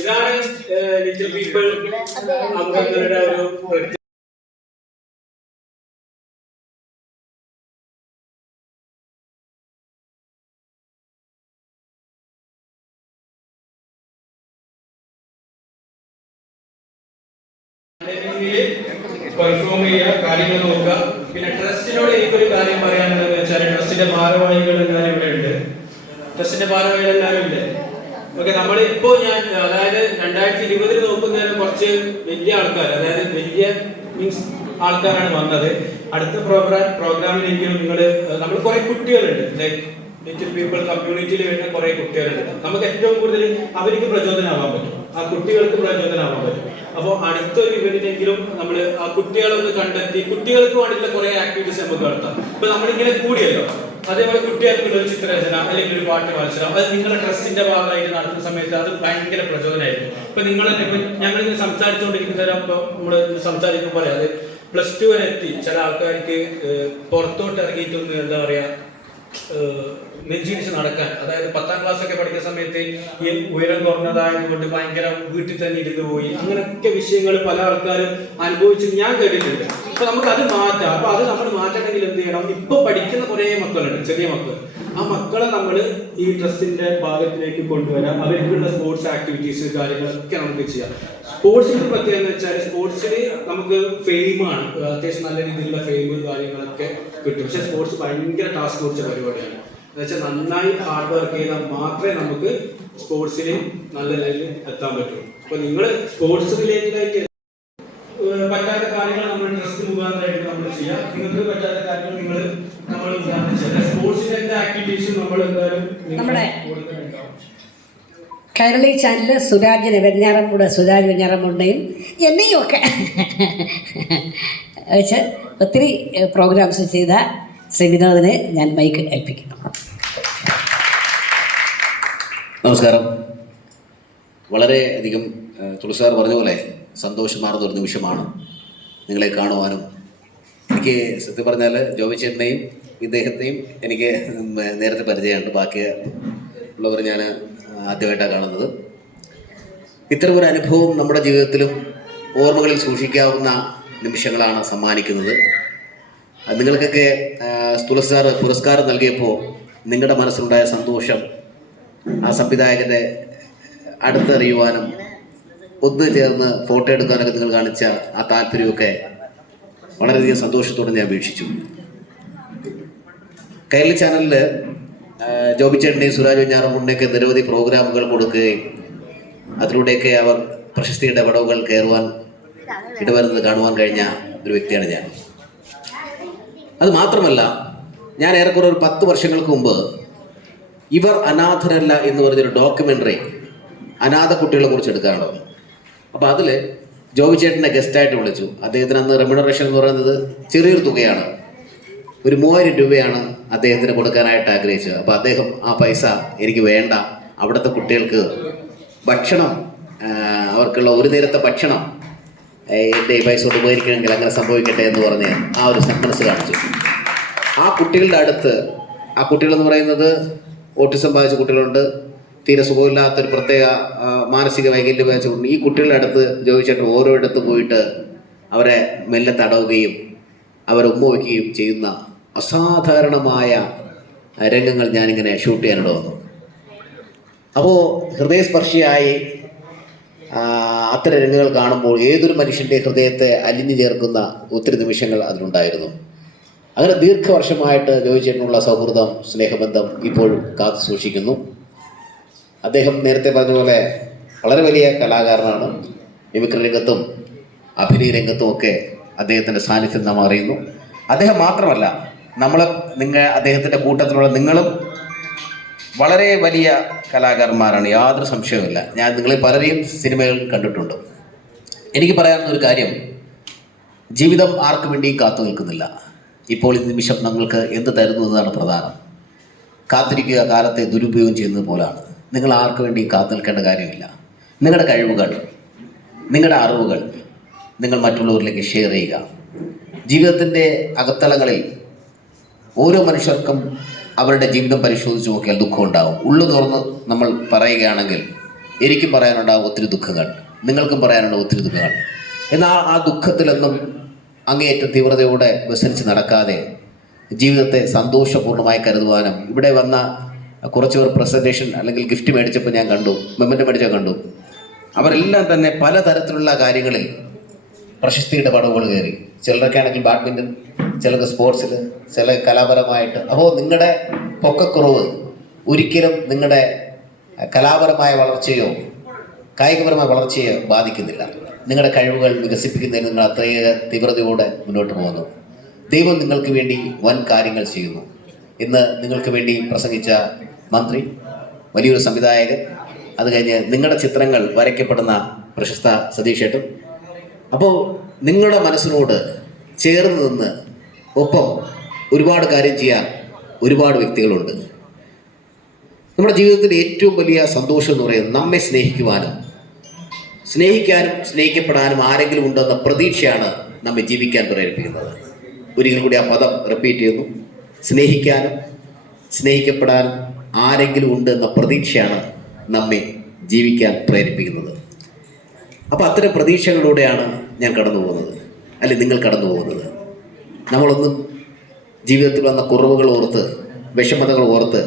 ഇതാണ് ലിറ്റിൽ പീപ്പിൾ അംഗങ്ങളുടെ ഒരു പെർഫോം ചെയ്യുക, കാര്യങ്ങൾ നോക്കുക. പിന്നെ ട്രസ്റ്റിനോട് എനിക്കൊരു കാര്യം പറയാനുള്ളത് വെച്ചാൽ ട്രസ്റ്റിന്റെ ഭാരവാഹികൾ എല്ലാവരും ഇവിടെ ഉണ്ട്. ട്രസ്റ്റിന്റെ ഭാരവാഹികൾ എല്ലാവരും ഇല്ലേ? ഓക്കെ, നമ്മളിപ്പോ ഞാൻ അതായത് 2020 നോക്കുന്നതിന് കുറച്ച് വലിയ ആൾക്കാർ, അതായത് വലിയ മീൻസ് ആൾക്കാരാണ് വന്നത്. അടുത്ത പ്രോഗ്രാമിലേക്ക് നമ്മൾ കുറെ കുട്ടികളുണ്ട്, ലൈക്ക് ലിറ്റിൽ പീപ്പിൾ കമ്മ്യൂണിറ്റിയിൽ വരുന്ന കുറെ കുട്ടികളുണ്ട്. നമുക്ക് ഏറ്റവും കൂടുതൽ അവർക്ക് പ്രചോദനമാവാൻ പറ്റും, ആ കുട്ടികൾക്ക് പ്രചോദനമാവാൻ പറ്റും. അപ്പോൾ അടുത്തൊരു ഇവന്റിനെങ്കിലും നമ്മൾ ആ കുട്ടികളൊന്ന് കണ്ടെത്തി കുട്ടികൾക്ക് വേണ്ടിയിട്ടുള്ള കുറെ ആക്ടിവിറ്റീസ് നമുക്ക് നടത്താം. ഇപ്പൊ നമ്മളിങ്ങനെ കൂടിയല്ലോ, അതേപോലെ കുട്ടികൾക്കുള്ള ഒരു ചിത്രരചന അല്ലെങ്കിൽ ഒരു പാട്ട് മത്സരം, അത് നിങ്ങളുടെ ട്രസ്റ്റിന്റെ ഭാഗമായിട്ട് നടത്തുന്ന സമയത്ത് അത് ഭയങ്കര പ്രചോദനമായിരിക്കും. ഇപ്പൊ ഞങ്ങളിങ്ങനെ സംസാരിച്ചുകൊണ്ടിരിക്കുന്നവരെ നമ്മൾ സംസാരിക്കുമ്പോൾ പറയാം, അത് +2 വരെ എത്തി ചില ആൾക്കാർക്ക് പുറത്തോട്ട് ഇറങ്ങിയിട്ടൊന്ന് എന്താ പറയാ നെഞ്ചിടിച്ച് നടക്കാൻ, അതായത് 10ാം ക്ലാസ് ഒക്കെ പഠിക്കുന്ന സമയത്ത് ഈ ഉയരം കുറഞ്ഞതായതുകൊണ്ട് ഭയങ്കര വീട്ടിൽ തന്നെ ഇരുന്ന് പോയി, അങ്ങനെയൊക്കെ വിഷയങ്ങൾ പല ആൾക്കാരും അനുഭവിച്ച് ഞാൻ കേട്ടിട്ടുണ്ട്. അപ്പൊ നമുക്ക് അത് മാറ്റാം. അപ്പൊ അത് നമ്മൾ മാറ്റണമെങ്കിൽ എന്ത് ചെയ്യണം? ഇപ്പൊ പഠിക്കുന്ന കുറെ മക്കളുണ്ട്, ചെറിയ മക്കൾ. ആ മക്കളെ നമ്മൾ ഈ ട്രസ്റ്റിന്റെ ഭാഗത്തിലേക്ക് കൊണ്ടുവരാം. അവർക്കുള്ള സ്പോർട്സ് ആക്ടിവിറ്റീസ് കാര്യങ്ങളൊക്കെ നമുക്ക് ചെയ്യാം. സ്പോർട്സിന്റെ പ്രത്യേകത എന്ന് വെച്ചാൽ സ്പോർട്സിൽ നമുക്ക് ഫെയിമാണ്, അത്യാവശ്യം നല്ല രീതിയിലുള്ള ഫെയിമും കാര്യങ്ങളൊക്കെ കിട്ടും. പക്ഷെ സ്പോർട്സ് ഭയങ്കര ടാസ്ക് പിടിച്ച പരിപാടിയാണ്. എന്ന് വെച്ചാൽ നന്നായി ഹാർഡ് വർക്ക് ചെയ്താൽ മാത്രമേ നമുക്ക് സ്പോർട്സിൽ നല്ല ലെവലിൽ എത്താൻ പറ്റൂ. അപ്പൊ നിങ്ങൾ സ്പോർട്സ് റിലേറ്റഡായിട്ട് പറ്റാത്ത കാര്യങ്ങൾ നമ്മൾ ട്രസ്റ്റ് മുഖാന്തരമായിട്ട് നമ്മൾ ചെയ്യാം. നിങ്ങൾക്ക് പറ്റാത്ത കാര്യങ്ങൾ നമ്മൾ മുഖാന്തരം ചെയ്യാം. സ്പോർട്സിന്റെ ആക്ടിവിറ്റീസും നമ്മൾ എന്തായാലും നമ്മുടെ കൈരളി ചാനലിൽ സുരാജ് വെഞ്ഞാറമ്മൂടെയും എന്നെയും ഒക്കെ വെച്ച് ഒത്തിരി പ്രോഗ്രാംസ് ചെയ്ത ശ്രീ വിനോദിനെ ഞാൻ മൈക്ക് ഏൽപ്പിക്കുന്നു. നമസ്കാരം. വളരെയധികം തുളസാർ പറഞ്ഞ പോലെ സന്തോഷമാർന്ന ഒരു നിമിഷമാണ് നിങ്ങളെ കാണുവാനും. എനിക്ക് സത്യം പറഞ്ഞാൽ ജോബി ചേട്ടനെയും ഇദ്ദേഹത്തെയും എനിക്ക് നേരത്തെ പരിചയമുണ്ട്, ബാക്കി ഉള്ളവർ ഞാൻ ആദ്യമായിട്ടാണ് കാണുന്നത്. ഇത്തരം ഒരു അനുഭവം നമ്മുടെ ജീവിതത്തിലും ഓർമ്മകളിൽ സൂക്ഷിക്കാവുന്ന നിമിഷങ്ങളാണ് സമ്മാനിക്കുന്നത്. നിങ്ങൾക്കൊക്കെ തുളസി സാറ് പുരസ്കാരം നൽകിയപ്പോൾ നിങ്ങളുടെ മനസ്സിലുണ്ടായ സന്തോഷം ആ സംവിധായകൻ്റെ അടുത്തറിയുവാനും ഒന്നു ചേർന്ന് ഫോട്ടോ എടുക്കാനൊക്കെ നിങ്ങൾ കാണിച്ച ആ താല്പര്യമൊക്കെ വളരെയധികം സന്തോഷത്തോടെ ഞാൻ വീക്ഷിച്ചു. കൈരളി ചാനലിൽ ജോബി ചേട്ടൻ്റെയും സുരാജ് വെഞ്ഞാറമ്മൂടിൻ്റെയൊക്കെ നിരവധി പ്രോഗ്രാമുകൾ കൊടുക്കുകയും അതിലൂടെയൊക്കെ അവർ പ്രശസ്തിയുടെ പടവുകൾ കയറുവാൻ ഇടവരുന്നത് കാണുവാൻ കഴിഞ്ഞ ഒരു വ്യക്തിയാണ് ഞാൻ. അത് മാത്രമല്ല, ഞാൻ ഏറെക്കുറെ ഒരു 10 വർഷങ്ങൾക്ക് മുമ്പ് ഇവർ അനാഥരല്ല എന്ന് പറഞ്ഞൊരു ഡോക്യുമെൻ്ററി അനാഥ കുട്ടികളെ കുറിച്ച് എടുക്കാറുണ്ട്. അപ്പോൾ അതിൽ ജോബി ചേട്ടനെ ഗസ്റ്റായിട്ട് വിളിച്ചു. അദ്ദേഹത്തിന് അന്ന് റെമ്യൂണറേഷൻ എന്ന് പറയുന്നത് ചെറിയൊരു തുകയാണ്, ഒരു 3000 രൂപയാണ് അദ്ദേഹത്തിന് കൊടുക്കാനായിട്ട് ആഗ്രഹിച്ചത്. അപ്പോൾ അദ്ദേഹം ആ പൈസ എനിക്ക് വേണ്ട, അവിടുത്തെ കുട്ടികൾക്ക് ഭക്ഷണം, അവർക്കുള്ള ഒരു നേരത്തെ ഭക്ഷണം എൻ്റെ ഈ പൈസ കൊണ്ട് ഉപകരിക്കണമെങ്കിൽ അങ്ങനെ സംഭവിക്കട്ടെ എന്ന് പറഞ്ഞ് ആ ഒരു മനസ്സ് കാണിച്ചു. ആ കുട്ടികളുടെ അടുത്ത്, ആ കുട്ടികളെന്ന് പറയുന്നത് ഓട്ടിസം ബാധിച്ച കുട്ടികളുണ്ട്, തീരെ സുഖമില്ലാത്തൊരു പ്രത്യേക മാനസിക വൈകല്യം ബാധിച്ച കുട്ടി. ഈ കുട്ടികളുടെ അടുത്ത് ജോബി ചേട്ടൻ ഓരോ ഇടത്ത് പോയിട്ട് അവരെ മെല്ലെ തടവുകയും അവരെ ഉമ്മ വയ്ക്കുകയും ചെയ്യുന്ന അസാധാരണമായ രംഗങ്ങൾ ഞാനിങ്ങനെ ഷൂട്ട് ചെയ്യാനിട വന്നു. അപ്പോൾ ഹൃദയസ്പർശിയായി അത്തരം രംഗങ്ങൾ കാണുമ്പോൾ ഏതൊരു മനുഷ്യൻ്റെ ഹൃദയത്തെ അലിഞ്ഞു ചേർക്കുന്ന ഒത്തിരി നിമിഷങ്ങൾ അതിലുണ്ടായിരുന്നു. അങ്ങനെ ദീർഘവർഷമായിട്ട് ജോബി ചേട്ടനുള്ള സൗഹൃദം, സ്നേഹബന്ധം ഇപ്പോഴും കാത്തു സൂക്ഷിക്കുന്നു. അദ്ദേഹം നേരത്തെ പറഞ്ഞ പോലെ വളരെ വലിയ കലാകാരനാണ്. മിമിക്രി രംഗത്തും അഭിനയ രംഗത്തും ഒക്കെ അദ്ദേഹത്തിൻ്റെ സാന്നിധ്യം നാം അറിയുന്നു. അദ്ദേഹം മാത്രമല്ല, അദ്ദേഹത്തിൻ്റെ കൂട്ടത്തിലുള്ള നിങ്ങളും വളരെ വലിയ കലാകാരന്മാരാണ്, യാതൊരു സംശയവുമില്ല. ഞാൻ നിങ്ങളെ പലരെയും സിനിമകളിൽ കണ്ടിട്ടുണ്ട്. എനിക്ക് പറയാവുന്ന ഒരു കാര്യം, ജീവിതം ആർക്കു വേണ്ടിയും കാത്തു നിൽക്കുന്നില്ല. ഇപ്പോൾ ഈ നിമിഷം നിങ്ങൾക്ക് എന്ത് തരുന്നു എന്നതാണ് പ്രധാനം. കാത്തിരിക്കുക കാലത്തെ ദുരുപയോഗം ചെയ്യുന്നത് പോലാണ്. നിങ്ങൾ ആർക്കു വേണ്ടിയും കാത്തു നിൽക്കേണ്ട കാര്യമില്ല. നിങ്ങളുടെ കഴിവുകൾ, നിങ്ങളുടെ അറിവുകൾ നിങ്ങൾ മറ്റുള്ളവരിലേക്ക് ഷെയർ ചെയ്യുക. ജീവിതത്തിൻ്റെ അകത്തളങ്ങളിൽ ഓരോ മനുഷ്യർക്കും അവരുടെ ജീവിതം പരിശോധിച്ച് നോക്കിയാൽ ദുഃഖം ഉണ്ടാവും. ഉള്ളു തുറന്ന് നമ്മൾ പറയുകയാണെങ്കിൽ എനിക്കും പറയാനുണ്ടാകും ഒത്തിരി ദുഃഖങ്ങൾ, നിങ്ങൾക്കും പറയാനുണ്ടാകും ഒത്തിരി ദുഃഖങ്ങൾ. എന്നാൽ ആ ദുഃഖത്തിലൊന്നും അങ്ങേയറ്റം തീവ്രതയോടെ വ്യസനിച്ച് നടക്കാതെ ജീവിതത്തെ സന്തോഷപൂർണ്ണമായി കരുതുവാനും, ഇവിടെ വന്ന കുറച്ച് പേർ പ്രസൻറ്റേഷൻ അല്ലെങ്കിൽ ഗിഫ്റ്റ് മേടിച്ചപ്പോൾ ഞാൻ കണ്ടു, മെമ്മൻ്റ് മേടിച്ചാൽ കണ്ടു, അവരെല്ലാം തന്നെ പലതരത്തിലുള്ള കാര്യങ്ങളിൽ പ്രശസ്തിയുടെ പടവുകൾ കയറി. ചിലരൊക്കെ ആണെങ്കിൽ ബാഡ്മിൻ്റൺ, ചിലർക്ക് സ്പോർട്സിൽ, ചില കലാപരമായിട്ട്. അപ്പോൾ നിങ്ങളുടെ പൊക്കക്കുറവ് ഒരിക്കലും നിങ്ങളുടെ കലാപരമായ വളർച്ചയോ കായികപരമായ വളർച്ചയോ ബാധിക്കുന്നില്ല. നിങ്ങളുടെ കഴിവുകൾ വികസിപ്പിക്കുന്നതിന് നിങ്ങൾ അത്രയേറെ തീവ്രതയോടെ മുന്നോട്ട് പോകുന്നു. ദൈവം നിങ്ങൾക്ക് വേണ്ടി വൻ കാര്യങ്ങൾ ചെയ്യുന്നു. ഇന്ന് നിങ്ങൾക്ക് വേണ്ടി പ്രസംഗിച്ച മന്ത്രി, വലിയൊരു സംവിധായകൻ, അത് കഴിഞ്ഞ് നിങ്ങളുടെ ചിത്രങ്ങൾ വരയ്ക്കപ്പെടുന്ന പ്രശസ്ത സതീഷ് ഏട്ടൻ. അപ്പോൾ നിങ്ങളുടെ മനസ്സിനോട് ചേർന്ന് നിന്ന് ഒപ്പം ഒരുപാട് കാര്യം ചെയ്യാൻ ഒരുപാട് വ്യക്തികളുണ്ട്. നമ്മുടെ ജീവിതത്തിൻ്റെ ഏറ്റവും വലിയ സന്തോഷം എന്ന് പറയുന്നത് നമ്മെ സ്നേഹിക്കാനും സ്നേഹിക്കപ്പെടാനും ആരെങ്കിലും ഉണ്ടെന്ന പ്രതീക്ഷയാണ് നമ്മെ ജീവിക്കാൻ പ്രേരിപ്പിക്കുന്നത്. ഒരിക്കൽ കൂടി ആ പദം റിപ്പീറ്റ് ചെയ്യുന്നു. സ്നേഹിക്കാനും സ്നേഹിക്കപ്പെടാനും ആരെങ്കിലും ഉണ്ട് എന്ന പ്രതീക്ഷയാണ് നമ്മെ ജീവിക്കാൻ പ്രേരിപ്പിക്കുന്നത്. അപ്പോൾ അത്തരം പ്രതീക്ഷകളിലൂടെയാണ് ഞാൻ കടന്നു പോകുന്നത്, അല്ലെങ്കിൽ നിങ്ങൾ കടന്നു പോകുന്നത്. നമ്മളൊന്നും ജീവിതത്തിൽ വന്ന കുറവുകൾ ഓർത്ത്, വിഷമതകൾ ഓർത്ത്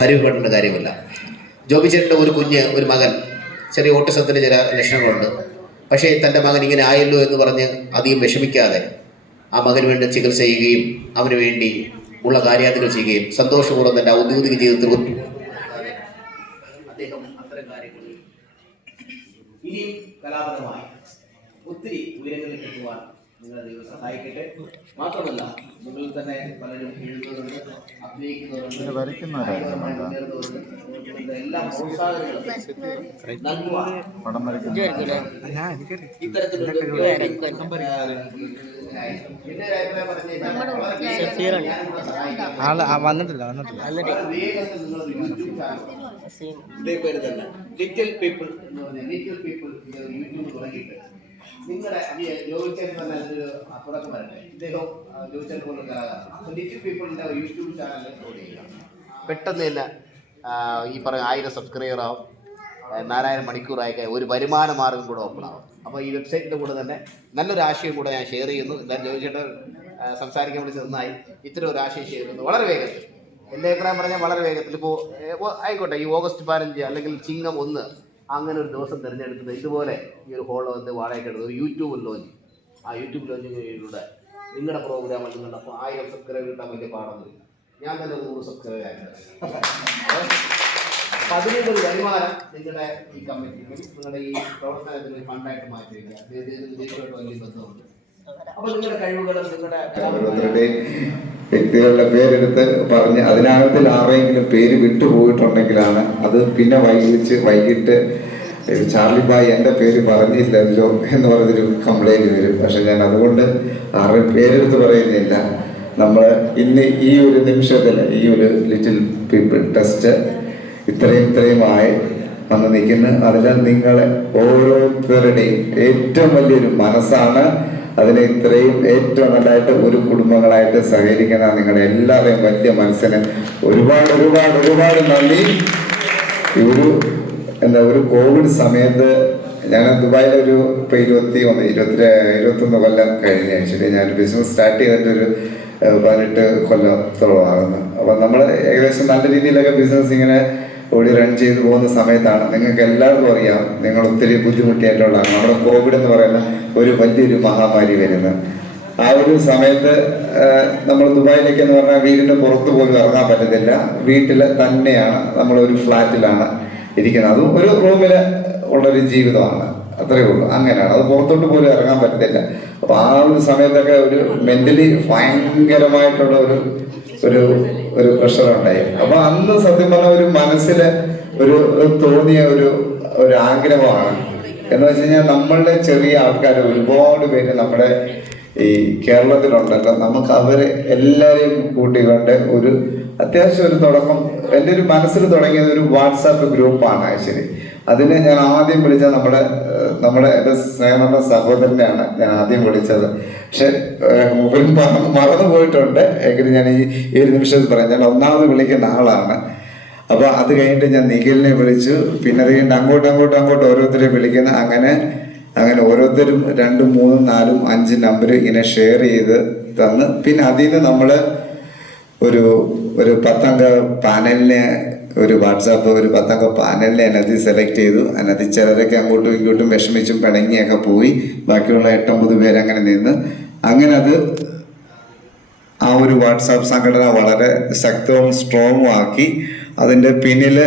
പരിഭവപ്പെടേണ്ട കാര്യമില്ല. ജോബി ചേട്ടൻ്റെ ഒരു മകൻ ചെറിയ ഓട്ടിസത്തിൻ്റെ ചില ലക്ഷണങ്ങളുണ്ട്. പക്ഷേ തൻ്റെ മകൻ ഇങ്ങനെ ആയല്ലോ എന്ന് പറഞ്ഞ് അധികം വിഷമിക്കാതെ ആ മകന് വേണ്ടി ചികിത്സ ചെയ്യുകയും അവന് വേണ്ടി ഉള്ള കാര്യാദികൾ ചെയ്യുകയും സന്തോഷപൂർവ്വം തൻ്റെ ഔദ്യോഗിക ജീവിതത്തിൽ അദ്ദേഹം അത്തരം കാര്യങ്ങളിൽ ഇനിയും കലാപരമായി ഒത്തിരി ഉയരങ്ങളിലേക്ക് എത്തുവാൻ നിങ്ങളെ ദൈവം സഹായിക്കട്ടെ. മാത്രമല്ല, നിങ്ങളിൽ തന്നെ പലരും എഴുതുന്നവരുണ്ട്, അഭിനയിക്കുന്നവരുണ്ട്, എല്ലാ പ്രോത്സാഹനങ്ങളും നൽകുവാൻ ഇത്തരത്തിലൊരു പേര് തന്നെ ലിറ്റിൽ പീപ്പിൾ എന്ന് പറഞ്ഞ ലിറ്റിൽ പീപ്പിൾ യൂട്യൂബ് തുടങ്ങിയിട്ട് നിങ്ങളുടെ ജോബിച്ചേട്ടൻ തന്നെ അതിനൊരു തുടക്കം വരട്ടെ. ഇദ്ദേഹം ജോബിച്ചേട്ടൻ പോലുള്ള കലാകാരൻ ലിറ്റിൽ പീപ്പിളിൻ്റെ യൂട്യൂബ് ചാനൽ ചെയ്യുക. പെട്ടെന്ന് തന്നെ ഈ പറഞ്ഞ 1000 സബ്സ്ക്രൈബർ ആവും. 4000 മണിക്കൂറായി ഒരു വരുമാന മാർഗം കൂടെ ഓപ്പൺ ആവും. അപ്പോൾ ഈ വെബ്സൈറ്റിൻ്റെ കൂടെ തന്നെ നല്ലൊരു ആശയം കൂടെ ഞാൻ ഷെയർ ചെയ്യുന്നു. എന്തായാലും ചോദിച്ചിട്ട് സംസാരിക്കാൻ വിളിച്ച് നന്നായി. ഇത്തരം ഒരു ആശയം ഷെയർ ചെയ്യുന്നു വളരെ വേഗത്തിൽ. എൻ്റെ അഭിപ്രായം പറഞ്ഞാൽ വളരെ വേഗത്തിൽ. ഇപ്പോൾ ആയിക്കോട്ടെ, ഈ ഓഗസ്റ്റ് 15 അല്ലെങ്കിൽ ചിങ്ങം 1 അങ്ങനെ ഒരു ദിവസം തിരഞ്ഞെടുത്തത് ഇതുപോലെ ഈ ഒരു ഹോൾ വന്ന് വാടകയ്ക്ക് എടുത്ത് ഒരു യൂട്യൂബ് ലോഞ്ച്. ആ യൂട്യൂബ് ലോഞ്ചിലൂടെ നിങ്ങളുടെ പ്രോഗ്രാമിൽ നിങ്ങളുടെ 1000 സബ്സ്ക്രൈബ് കിട്ടാൻ വലിയ പാടൊന്നുമില്ല. ഞാൻ തന്നെ 100 സബ്സ്ക്രൈബ് ആയിരുന്നു. അപ്പം അതിനൊരു വരുമാനം നിങ്ങളുടെ ഈ കമ്മിറ്റിക്കും നിങ്ങളുടെ ഈ പ്രവർത്തനത്തിന് ഫണ്ടായിട്ട് മാറ്റി വയ്ക്കുക. വിദേശമായിട്ട് വലിയ ബന്ധമുണ്ട്. അപ്പോൾ നിങ്ങളുടെ കഴിവുകളും നിങ്ങളുടെ വ്യക്തികളുടെ പേരെടുത്ത് പറഞ്ഞ് അതിനകത്തിൽ ആരെങ്കിലും പേര് വിട്ടുപോയിട്ടുണ്ടെങ്കിലാണ് അത് പിന്നെ വൈകിട്ട് ചാർലി ബായ് എൻ്റെ പേര് പറഞ്ഞില്ലല്ലോ എന്ന് പറഞ്ഞൊരു കംപ്ലൈൻറ്റ് വരും. പക്ഷെ ഞാൻ അതുകൊണ്ട് ആരുടെയും പേരെടുത്ത് പറയുന്നില്ല. നമ്മൾ ഇന്ന് ഈ ഒരു നിമിഷത്തിൽ ഈ ഒരു ലിറ്റിൽ പീപ്പിൾ ടെസ്റ്റ് ഇത്രയുമായി വന്ന് നിൽക്കുന്നു. അതിൽ നിങ്ങൾ ഓരോരുത്തരുടെയും ഏറ്റവും വലിയൊരു മനസ്സാണ്. അതിനെ ഇത്രയും ഏറ്റവും നല്ലതായിട്ട് ഒരു കുടുംബങ്ങളായിട്ട് സഹകരിക്കുന്ന നിങ്ങളുടെ എല്ലാവരെയും വലിയ മനസ്സിന് ഒരുപാട് ഒരുപാട് ഒരുപാട് നന്ദി. ഒരു കോവിഡ് സമയത്ത് ഞാൻ ദുബായിലൊരു ഇപ്പോൾ 21 കൊല്ലം കഴിഞ്ഞ ആക്ച്വലി ഞാൻ ബിസിനസ് സ്റ്റാർട്ട് ചെയ്തിട്ടൊരു 18 കൊല്ലത്തോളമാകുന്നു. അപ്പം നമ്മൾ ഏകദേശം നല്ല രീതിയിലൊക്കെ ബിസിനസ് ഇങ്ങനെ ഓടി റൺ ചെയ്തു പോകുന്ന സമയത്താണ് നിങ്ങൾക്ക് എല്ലാവർക്കും അറിയാം, നിങ്ങൾ ഒത്തിരി ബുദ്ധിമുട്ടിയായിട്ടുള്ളതാണ് നമ്മുടെ കോവിഡ് എന്ന് പറയുന്ന ഒരു വലിയൊരു മഹാമാരി വരുന്നത്. ആ ഒരു സമയത്ത് നമ്മൾ ദുബായിലേക്ക് എന്ന് പറഞ്ഞാൽ വീടിൻ്റെ പുറത്ത് പോലും ഇറങ്ങാൻ പറ്റത്തില്ല. വീട്ടിൽ തന്നെയാണ്, നമ്മളൊരു ഫ്ലാറ്റിലാണ് ഇരിക്കുന്നത്. അതും ഒരു റൂമിൽ ഉള്ളൊരു ജീവിതമാണ്, അത്രയേ ഉള്ളൂ. അങ്ങനെയാണ്, അത് പുറത്തോട്ട് പോലും ഇറങ്ങാൻ പറ്റത്തില്ല. അപ്പോൾ ആ ഒരു സമയത്തൊക്കെ ഒരു മെൻ്റലി ഭയങ്കരമായിട്ടുള്ള ഒരു പ്രഷറുണ്ടായി. അപ്പോൾ അന്ന് സത്യം പറഞ്ഞ ഒരു മനസ്സിൽ തോന്നിയ ഒരു ആഗ്രഹമാണ് എന്ന് വെച്ച് കഴിഞ്ഞാൽ നമ്മളുടെ ചെറിയ ആൾക്കാർ ഒരുപാട് പേര് നമ്മുടെ ഈ കേരളത്തിലുണ്ടല്ലോ, നമുക്ക് അവരെ എല്ലാവരെയും കൂട്ടിക്കൊണ്ട് ഒരു അത്യാവശ്യം ഒരു തുടക്കം എൻ്റെ ഒരു മനസ്സിൽ തുടങ്ങിയത് ഒരു വാട്സാപ്പ് ഗ്രൂപ്പാണ് ആക്ച്വലി. അതിന് ഞാൻ ആദ്യം വിളിച്ചത് നമ്മുടെ എൻ്റെ സ്നേഹമുള്ള സഹോദരനെയാണ് ഞാൻ ആദ്യം വിളിച്ചത്. പക്ഷെ മറന്നു പോയിട്ടുണ്ട്. എങ്കിലും ഞാൻ ഈ ഒരു നിമിഷത്തിൽ പറയാം, ഞാൻ ഒന്നാമത് വിളിക്കുന്ന ആളാണ്. അപ്പോൾ അത് കഴിഞ്ഞിട്ട് ഞാൻ നിഖിലിനെ വിളിച്ചു. പിന്നെ അത് കഴിഞ്ഞിട്ട് അങ്ങോട്ട് ഓരോരുത്തരെ വിളിക്കുന്ന അങ്ങനെ ഓരോരുത്തരും 2, 3, 4, 5 നമ്പർ ഇങ്ങനെ ഷെയർ ചെയ്ത് തന്ന് പിന്നെ അതിൽ നിന്ന് നമ്മൾ ഒരു 10 അംഗ പാനലിനെ ഒരു വാട്സാപ്പ് 10 അംഗ പാനലിനെ അതിനകത്ത് സെലക്ട് ചെയ്തു. അതിനകത്ത് ചിലരൊക്കെ അങ്ങോട്ടും ഇങ്ങോട്ടും വിഷമിച്ചും പിണങ്ങിയൊക്കെ പോയി. ബാക്കിയുള്ള 8-9 പേരങ്ങനെ നിന്ന് അങ്ങനെ അത് ആ ഒരു വാട്സാപ്പ് സംഘടന വളരെ ശക്തവും സ്ട്രോങ്ങും ആക്കി. അതിൻ്റെ പിന്നിൽ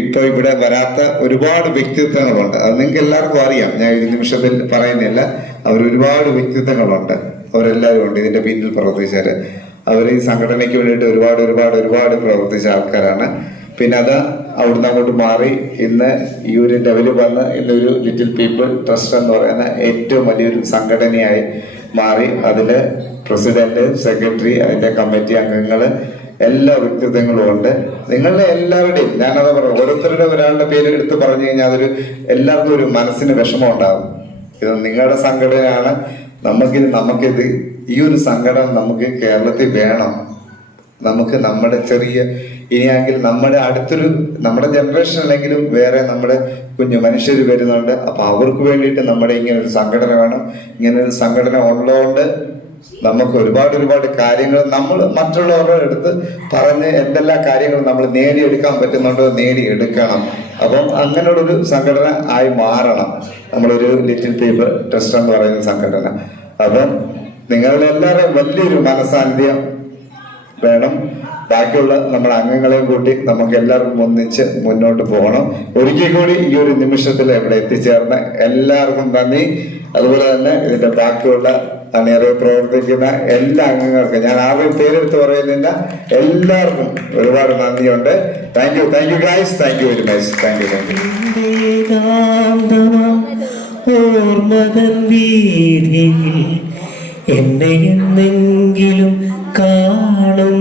ഇപ്പോൾ ഇവിടെ വരാത്ത ഒരുപാട് വ്യക്തിത്വങ്ങളുണ്ട്. അത് നിങ്ങൾക്ക് എല്ലാവർക്കും അറിയാം, ഞാൻ ഒരു നിമിഷത്തിൽ പറയുന്നില്ല. ഒരുപാട് വ്യക്തിത്വങ്ങളുണ്ട്, അവരെല്ലാവരും ഉണ്ട് ഇതിൻ്റെ പിന്നിൽ പ്രവർത്തിച്ചാൽ. അവർ ഈ സംഘടനയ്ക്ക് വേണ്ടിയിട്ട് ഒരുപാട് പ്രവർത്തിച്ച ആൾക്കാരാണ്. പിന്നെ അത് അവിടുന്ന് അങ്ങോട്ട് മാറി ഇന്ന് ഈ ഒരു ലെവലിൽ വന്ന് ഇന്നൊരു ലിറ്റിൽ പീപ്പിൾ ട്രസ്റ്റ് എന്ന് പറയുന്ന ഏറ്റവും വലിയൊരു സംഘടനയായി മാറി. അതിൽ പ്രസിഡന്റ്, സെക്രട്ടറി, അതിൻ്റെ കമ്മിറ്റി അംഗങ്ങൾ, എല്ലാ വ്യക്തിത്വങ്ങളും ഉണ്ട്. നിങ്ങളുടെ എല്ലാവരുടെയും ഞാനത് പറയാം, ഒരാളുടെ പേര് എടുത്ത് പറഞ്ഞു കഴിഞ്ഞാൽ എല്ലാവർക്കും ഒരു മനസ്സിന് വിഷമം ഉണ്ടാകും. ഇത് നിങ്ങളുടെ സംഘടനയാണ്. നമുക്കിത് ഈ ഒരു സംഘടന നമുക്ക് കേരളത്തിൽ വേണം. നമുക്ക് നമ്മുടെ ചെറിയ ഇനിയാണെങ്കിൽ നമ്മുടെ ജനറേഷൻ അല്ലെങ്കിലും വേറെ നമ്മുടെ കുഞ്ഞു മനുഷ്യർ വരുന്നുണ്ട്. അപ്പോൾ അവർക്ക് വേണ്ടിയിട്ട് നമ്മുടെ ഇങ്ങനൊരു സംഘടന വേണം. ഇങ്ങനൊരു സംഘടന ഉള്ളതുകൊണ്ട് നമുക്ക് ഒരുപാട് കാര്യങ്ങൾ നമ്മൾ മറ്റുള്ളവരുടെ അടുത്ത് പറഞ്ഞ് എന്തെല്ലാം കാര്യങ്ങൾ നമ്മൾ നേടിയെടുക്കാൻ പറ്റുന്നുണ്ടോ നേടിയെടുക്കണം. അപ്പം അങ്ങനെയുള്ളൊരു സംഘടന ആയി മാറണം നമ്മളൊരു ലിറ്റിൽ പീപ്പിൾ ട്രസ്റ്റ് എന്ന് പറയുന്ന സംഘടന. അപ്പം നിങ്ങളുടെ എല്ലാവരും വലിയൊരു മനസാന്നിധ്യം വേണം. ബാക്കിയുള്ള നമ്മുടെ അംഗങ്ങളെയും കൂട്ടി നമുക്ക് എല്ലാവർക്കും ഒന്നിച്ച് മുന്നോട്ട് പോകണം. ഒരിക്കൽ കൂടി ഈ ഒരു നിമിഷത്തിൽ ഇവിടെ എത്തിച്ചേർന്ന എല്ലാവർക്കും നന്ദി. അതുപോലെ തന്നെ ഇതിന്റെ ബാക്കിയുള്ള അണിയറയിൽ പ്രവർത്തിക്കുന്ന എല്ലാ അംഗങ്ങൾക്കും ഞാൻ ആരുടെയും പേരെടുത്ത് പറയുന്നില്ല, എല്ലാവർക്കും ഒരുപാട് നന്ദിയുണ്ട്. Thank you guys, thank you very much. Thank you. ഓർമ്മതൻ വീതിയിൽ എന്നെ എന്നെങ്കിലും കാണും.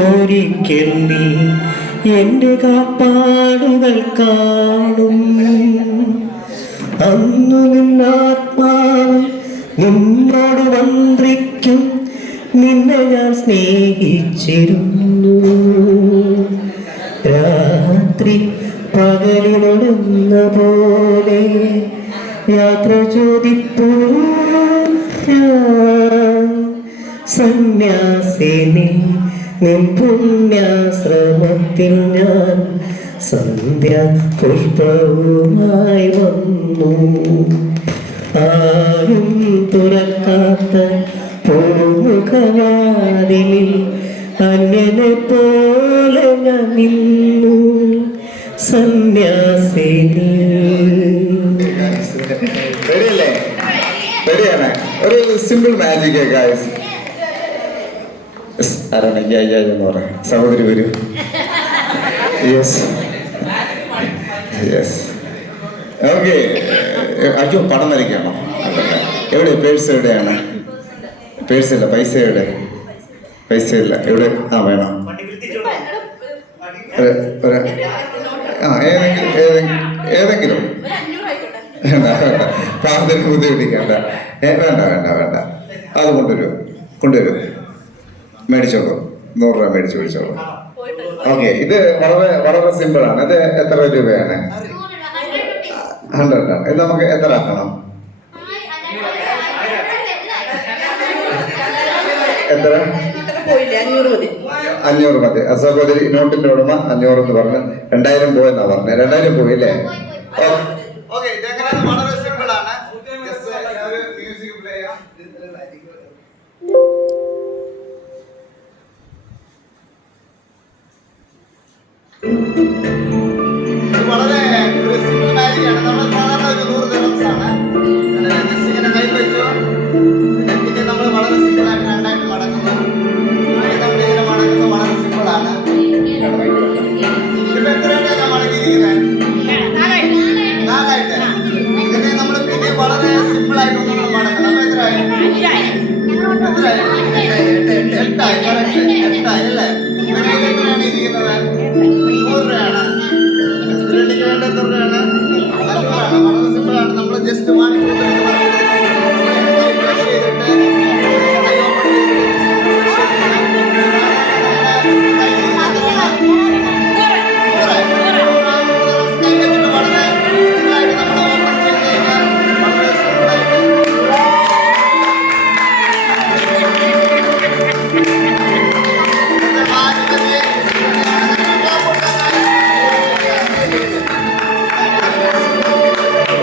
ഒരിക്കൽ നീ എൻ്റെ കാപ്പാടുകൾ കാണും. അന്നു നിന്നാത്മാവ് നിന്നോട് മന്ത്രിക്കും. നിന്നെ ഞാൻ സ്നേഹിച്ചിരുന്നു. രാത്രി പകലിൽ എന്നോടെന്ന പോലെ യാത്ര ചോദിപ്പൂ സന്യാസിനി നിൻ പുണ്യാശ്രമത്തിൽ ഞാൻ സന്ധ്യ പുഷ്പവുമായി വന്നു. ആരും തുറക്കാത്ത പൂമുഖവാതിലിൽ അന്യനെ പോലെ ഞാൻ നിന്നു സന്യാസിനി. റെഡിയല്ലേ? റെഡിയാണ്. ഒരു സിമ്പിൾ മാജിക് ഗായ്സ്. ആരാണ് എന്ന് പറയാം? സഹോദരി വരൂ. Yes yes okay. അയ്യോ പടം വരയ്ക്കാണോ? എവിടെ പേഴ്സ്? എവിടെയാണ് പേഴ്സ്? ഇല്ല. പൈസ എവിടെ? പൈസ ഇല്ല. എവിടെ? ആ വേണം. ഏതെങ്കിലും പ്രാർത്ഥന ബുദ്ധിമുട്ടിക്കണ്ട. വേണ്ട വേണ്ട വേണ്ട. അത് കൊണ്ടുവരൂ. മേടിച്ചോളൂ. 100 രൂപ മേടിച്ചു പിടിച്ചോളൂ. ഓക്കെ. ഇത് വളരെ വളരെ സിമ്പിളാണ്. ഇത് എത്ര രൂപയാണ്? 100 ആണ്. ഇത് നമുക്ക് എത്ര ആക്കണം? എത്ര? 500 മതി. സഹോദരി നോട്ടിന്റെ ഉടമ 500 എന്ന് പറഞ്ഞു. 2000 പോയെന്നാ പറഞ്ഞത്. 2000 പോയില്ലേ? ഓക്കെ. വളരെ സിമ്പിൾ ആണ്. മ്യൂസിക് പ്ലേ ചെയ്യാം. വളരെ ഒരു സിമ്പിൾ മാജിക്കാണ്. നമ്മൾ സാധാരണ ഒരു 100 ദിർഹംസ് ആണ്. ജസ്റ്റ് ഇങ്ങനെ കൈ വെച്ചു. പിന്നെ നമ്മൾ വളരെ സിമ്പിൾ ആയിട്ട് 2 ആയിട്ട് മടക്കുന്നു. നമ്മളിങ്ങനെ മടക്കുന്നു. വളരെ സിമ്പിൾ ആണ്. ഇപ്പൊ എത്രയായിട്ടാണ് മടക്കിയിരിക്കുന്നത്? 4 ആയിട്ട്. ഇതിനെ നമ്മൾ പിന്നെ വളരെ സിമ്പിൾ ആയിട്ട് ഒന്നും മടക്കണം. അപ്പൊ എത്രയായി? 8 ആയി അല്ലേ? എത്രയാണ് ഇരിക്കുന്നത്? 100 രൂപയാണ്. സ്റ്റുഡന്റിന് വേണ്ട എത്ര രൂപയാണ്? 500 ആണ്. വളരെ സിമ്പിൾ ആണ്. നമ്മൾ ജസ്റ്റ് 1 2 3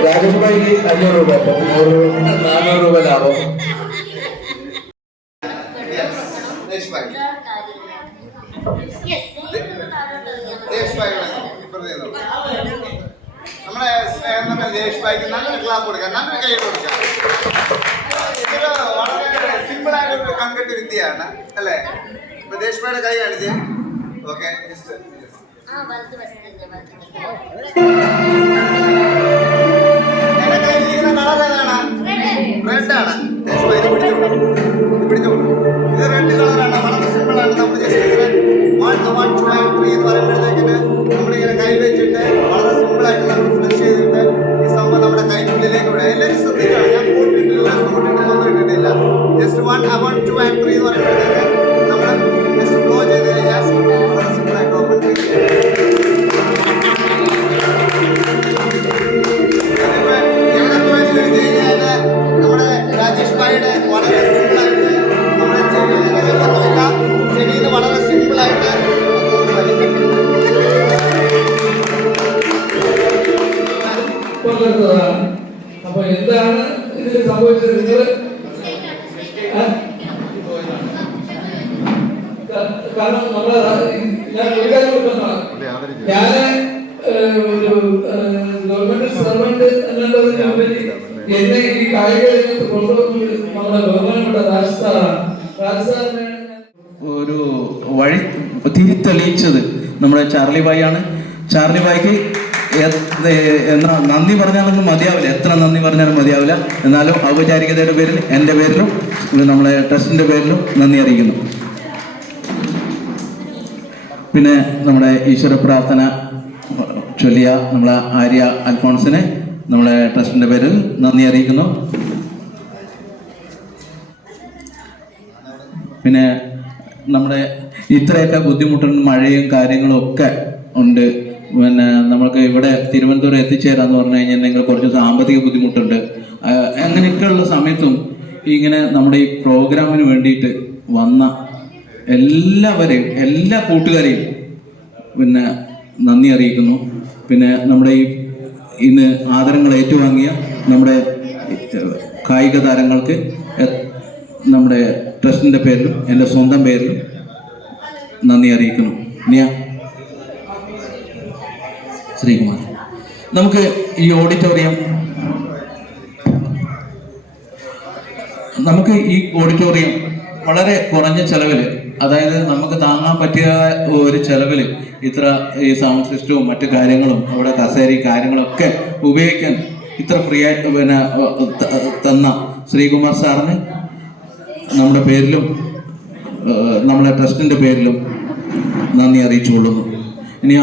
രാജേഷ്ഭായിക്ക് 500 രൂപ. 400 രൂപ ലാഭം. നമ്മളെ സ്നേഹം ജയേഷ്ഭായിക്ക് നല്ലൊരു ക്ലാപ്പ് കൊടുക്കാം. നല്ലൊരു കൈ കൊടുക്കാം. ഇത് വളരെ സിമ്പിൾ ആയൊരു കൺകെട്ട് വിദ്യയാണ് അല്ലേ? ഇപ്പൊ ജയേഷ്ഭായിയുടെ കൈ കാണിച്ച്. ഓക്കെ. റെഡാണ്. ഇത് റെഡ് കളറാണ്. വളരെ സിമ്പിൾ ആണ്. നമ്മൾ ജസ്റ്റ് 1 2 3 എന്ന് പറയുമ്പോഴത്തേക്കിന് നമ്മളിങ്ങനെ കൈ വെച്ചിട്ട് വളരെ സിമ്പിൾ ആയിട്ട് നമ്മൾ ഫ്ലഷ് ചെയ്തിട്ട് ഈ സംഭവം നമ്മുടെ കൈക്കുള്ളിലേക്ക് വിടാം. എല്ലാവരും ശ്രദ്ധിക്കണം. ഞാൻ കൂട്ടിട്ടില്ല, ഒന്നും ഇട്ടിട്ടില്ല. ജസ്റ്റ് 1 2 3 എന്ന് പറയുമ്പോഴത്തേക്ക് നമ്മൾ ജസ്റ്റ് ഫ്ലോ ചെയ്ത് കഴിഞ്ഞാൽ വളരെ സിമ്പിൾ ആയിട്ട് ഓപ്പൺ ചെയ്ത് നമ്മുടെ രാജേഷ് ഭായിയുടെ വളരെ സിമ്പിളായിട്ട് നമ്മുടെ ചെവിയിൽ വളരെ സിമ്പിളായിട്ട് അപ്പൊ എന്താണ് ഇതിൽ സംഭവിച്ചത്? നിങ്ങൾ കാരണം നമ്മളെ ഞാൻ ഒരു കാര്യം കൊടുക്കുന്നതാണ്. ഞാൻ ഗവൺമെന്റ് സർവന്റ് എന്നുള്ളതിനുപരി എന്നെ ഈ കായിക രംഗത്ത് കൊണ്ടുവന്നത് നമ്മുടെ ബഹുമാനപ്പെട്ട രാജസ്ഥാനാണ്. ഒരു വഴി തിരിത്തെളിയിച്ചത് നമ്മുടെ ചാർലി ഭായി ആണ്. ചാർലി ഭായിക്ക് നന്ദി പറഞ്ഞാലൊന്നും മതിയാവില്ല. എത്ര നന്ദി പറഞ്ഞാലും മതിയാവില്ല. എന്നാലും ഔപചാരികതയുടെ പേരിൽ എൻ്റെ പേരിലും നമ്മളെ ട്രസ്റ്റിൻ്റെ പേരിലും നന്ദി അറിയിക്കുന്നു. പിന്നെ നമ്മുടെ ഈശ്വര പ്രാർത്ഥന ചൊല്ലിയ നമ്മളെ ആര്യ അൽഫോൺസിനെ നമ്മളെ ട്രസ്റ്റിൻ്റെ പേരിൽ നന്ദി അറിയിക്കുന്നു. പിന്നെ നമ്മുടെ ഇത്രയൊക്കെ ബുദ്ധിമുട്ടും മഴയും കാര്യങ്ങളും ഒക്കെ ഉണ്ട്. പിന്നെ നമ്മൾക്ക് ഇവിടെ തിരുവനന്തപുരം എത്തിച്ചേരാന്ന് പറഞ്ഞു കഴിഞ്ഞാൽ നിങ്ങൾ കുറച്ച് സാമ്പത്തിക ബുദ്ധിമുട്ടുണ്ട്. അങ്ങനെയൊക്കെയുള്ള സമയത്തും ഇങ്ങനെ നമ്മുടെ ഈ പ്രോഗ്രാമിന് വേണ്ടിയിട്ട് വന്ന എല്ലാവരെയും, എല്ലാ കൂട്ടുകാരെയും പിന്നെ നന്ദി അറിയിക്കുന്നു. പിന്നെ നമ്മുടെ ഈ ഇന്ന് ആദരങ്ങൾ ഏറ്റുവാങ്ങിയ നമ്മുടെ കായിക താരങ്ങൾക്ക് നമ്മുടെ ട്രസ്റ്റിൻ്റെ പേരിലും എൻ്റെ സ്വന്തം പേരിലും നന്ദി അറിയിക്കുന്നു. ശ്രീകുമാർ, നമുക്ക് ഈ ഓഡിറ്റോറിയം വളരെ കുറഞ്ഞ ചെലവിൽ, അതായത് നമുക്ക് താങ്ങാൻ പറ്റിയ ഒരു ചെലവിൽ ഇത്ര ഈ സൗണ്ട് സിസ്റ്റവും മറ്റു കാര്യങ്ങളും അവിടെ കസേരയും കാര്യങ്ങളൊക്കെ ഉപയോഗിക്കാൻ ഇത്ര ഫ്രീ ആയിട്ട് പിന്നെ തന്ന ശ്രീകുമാർ സാറിന് നമ്മുടെ പേരിലും നമ്മുടെ ട്രസ്റ്റിൻ്റെ പേരിലും നന്ദി അറിയിച്ചുകൊള്ളുന്നു. ഇനി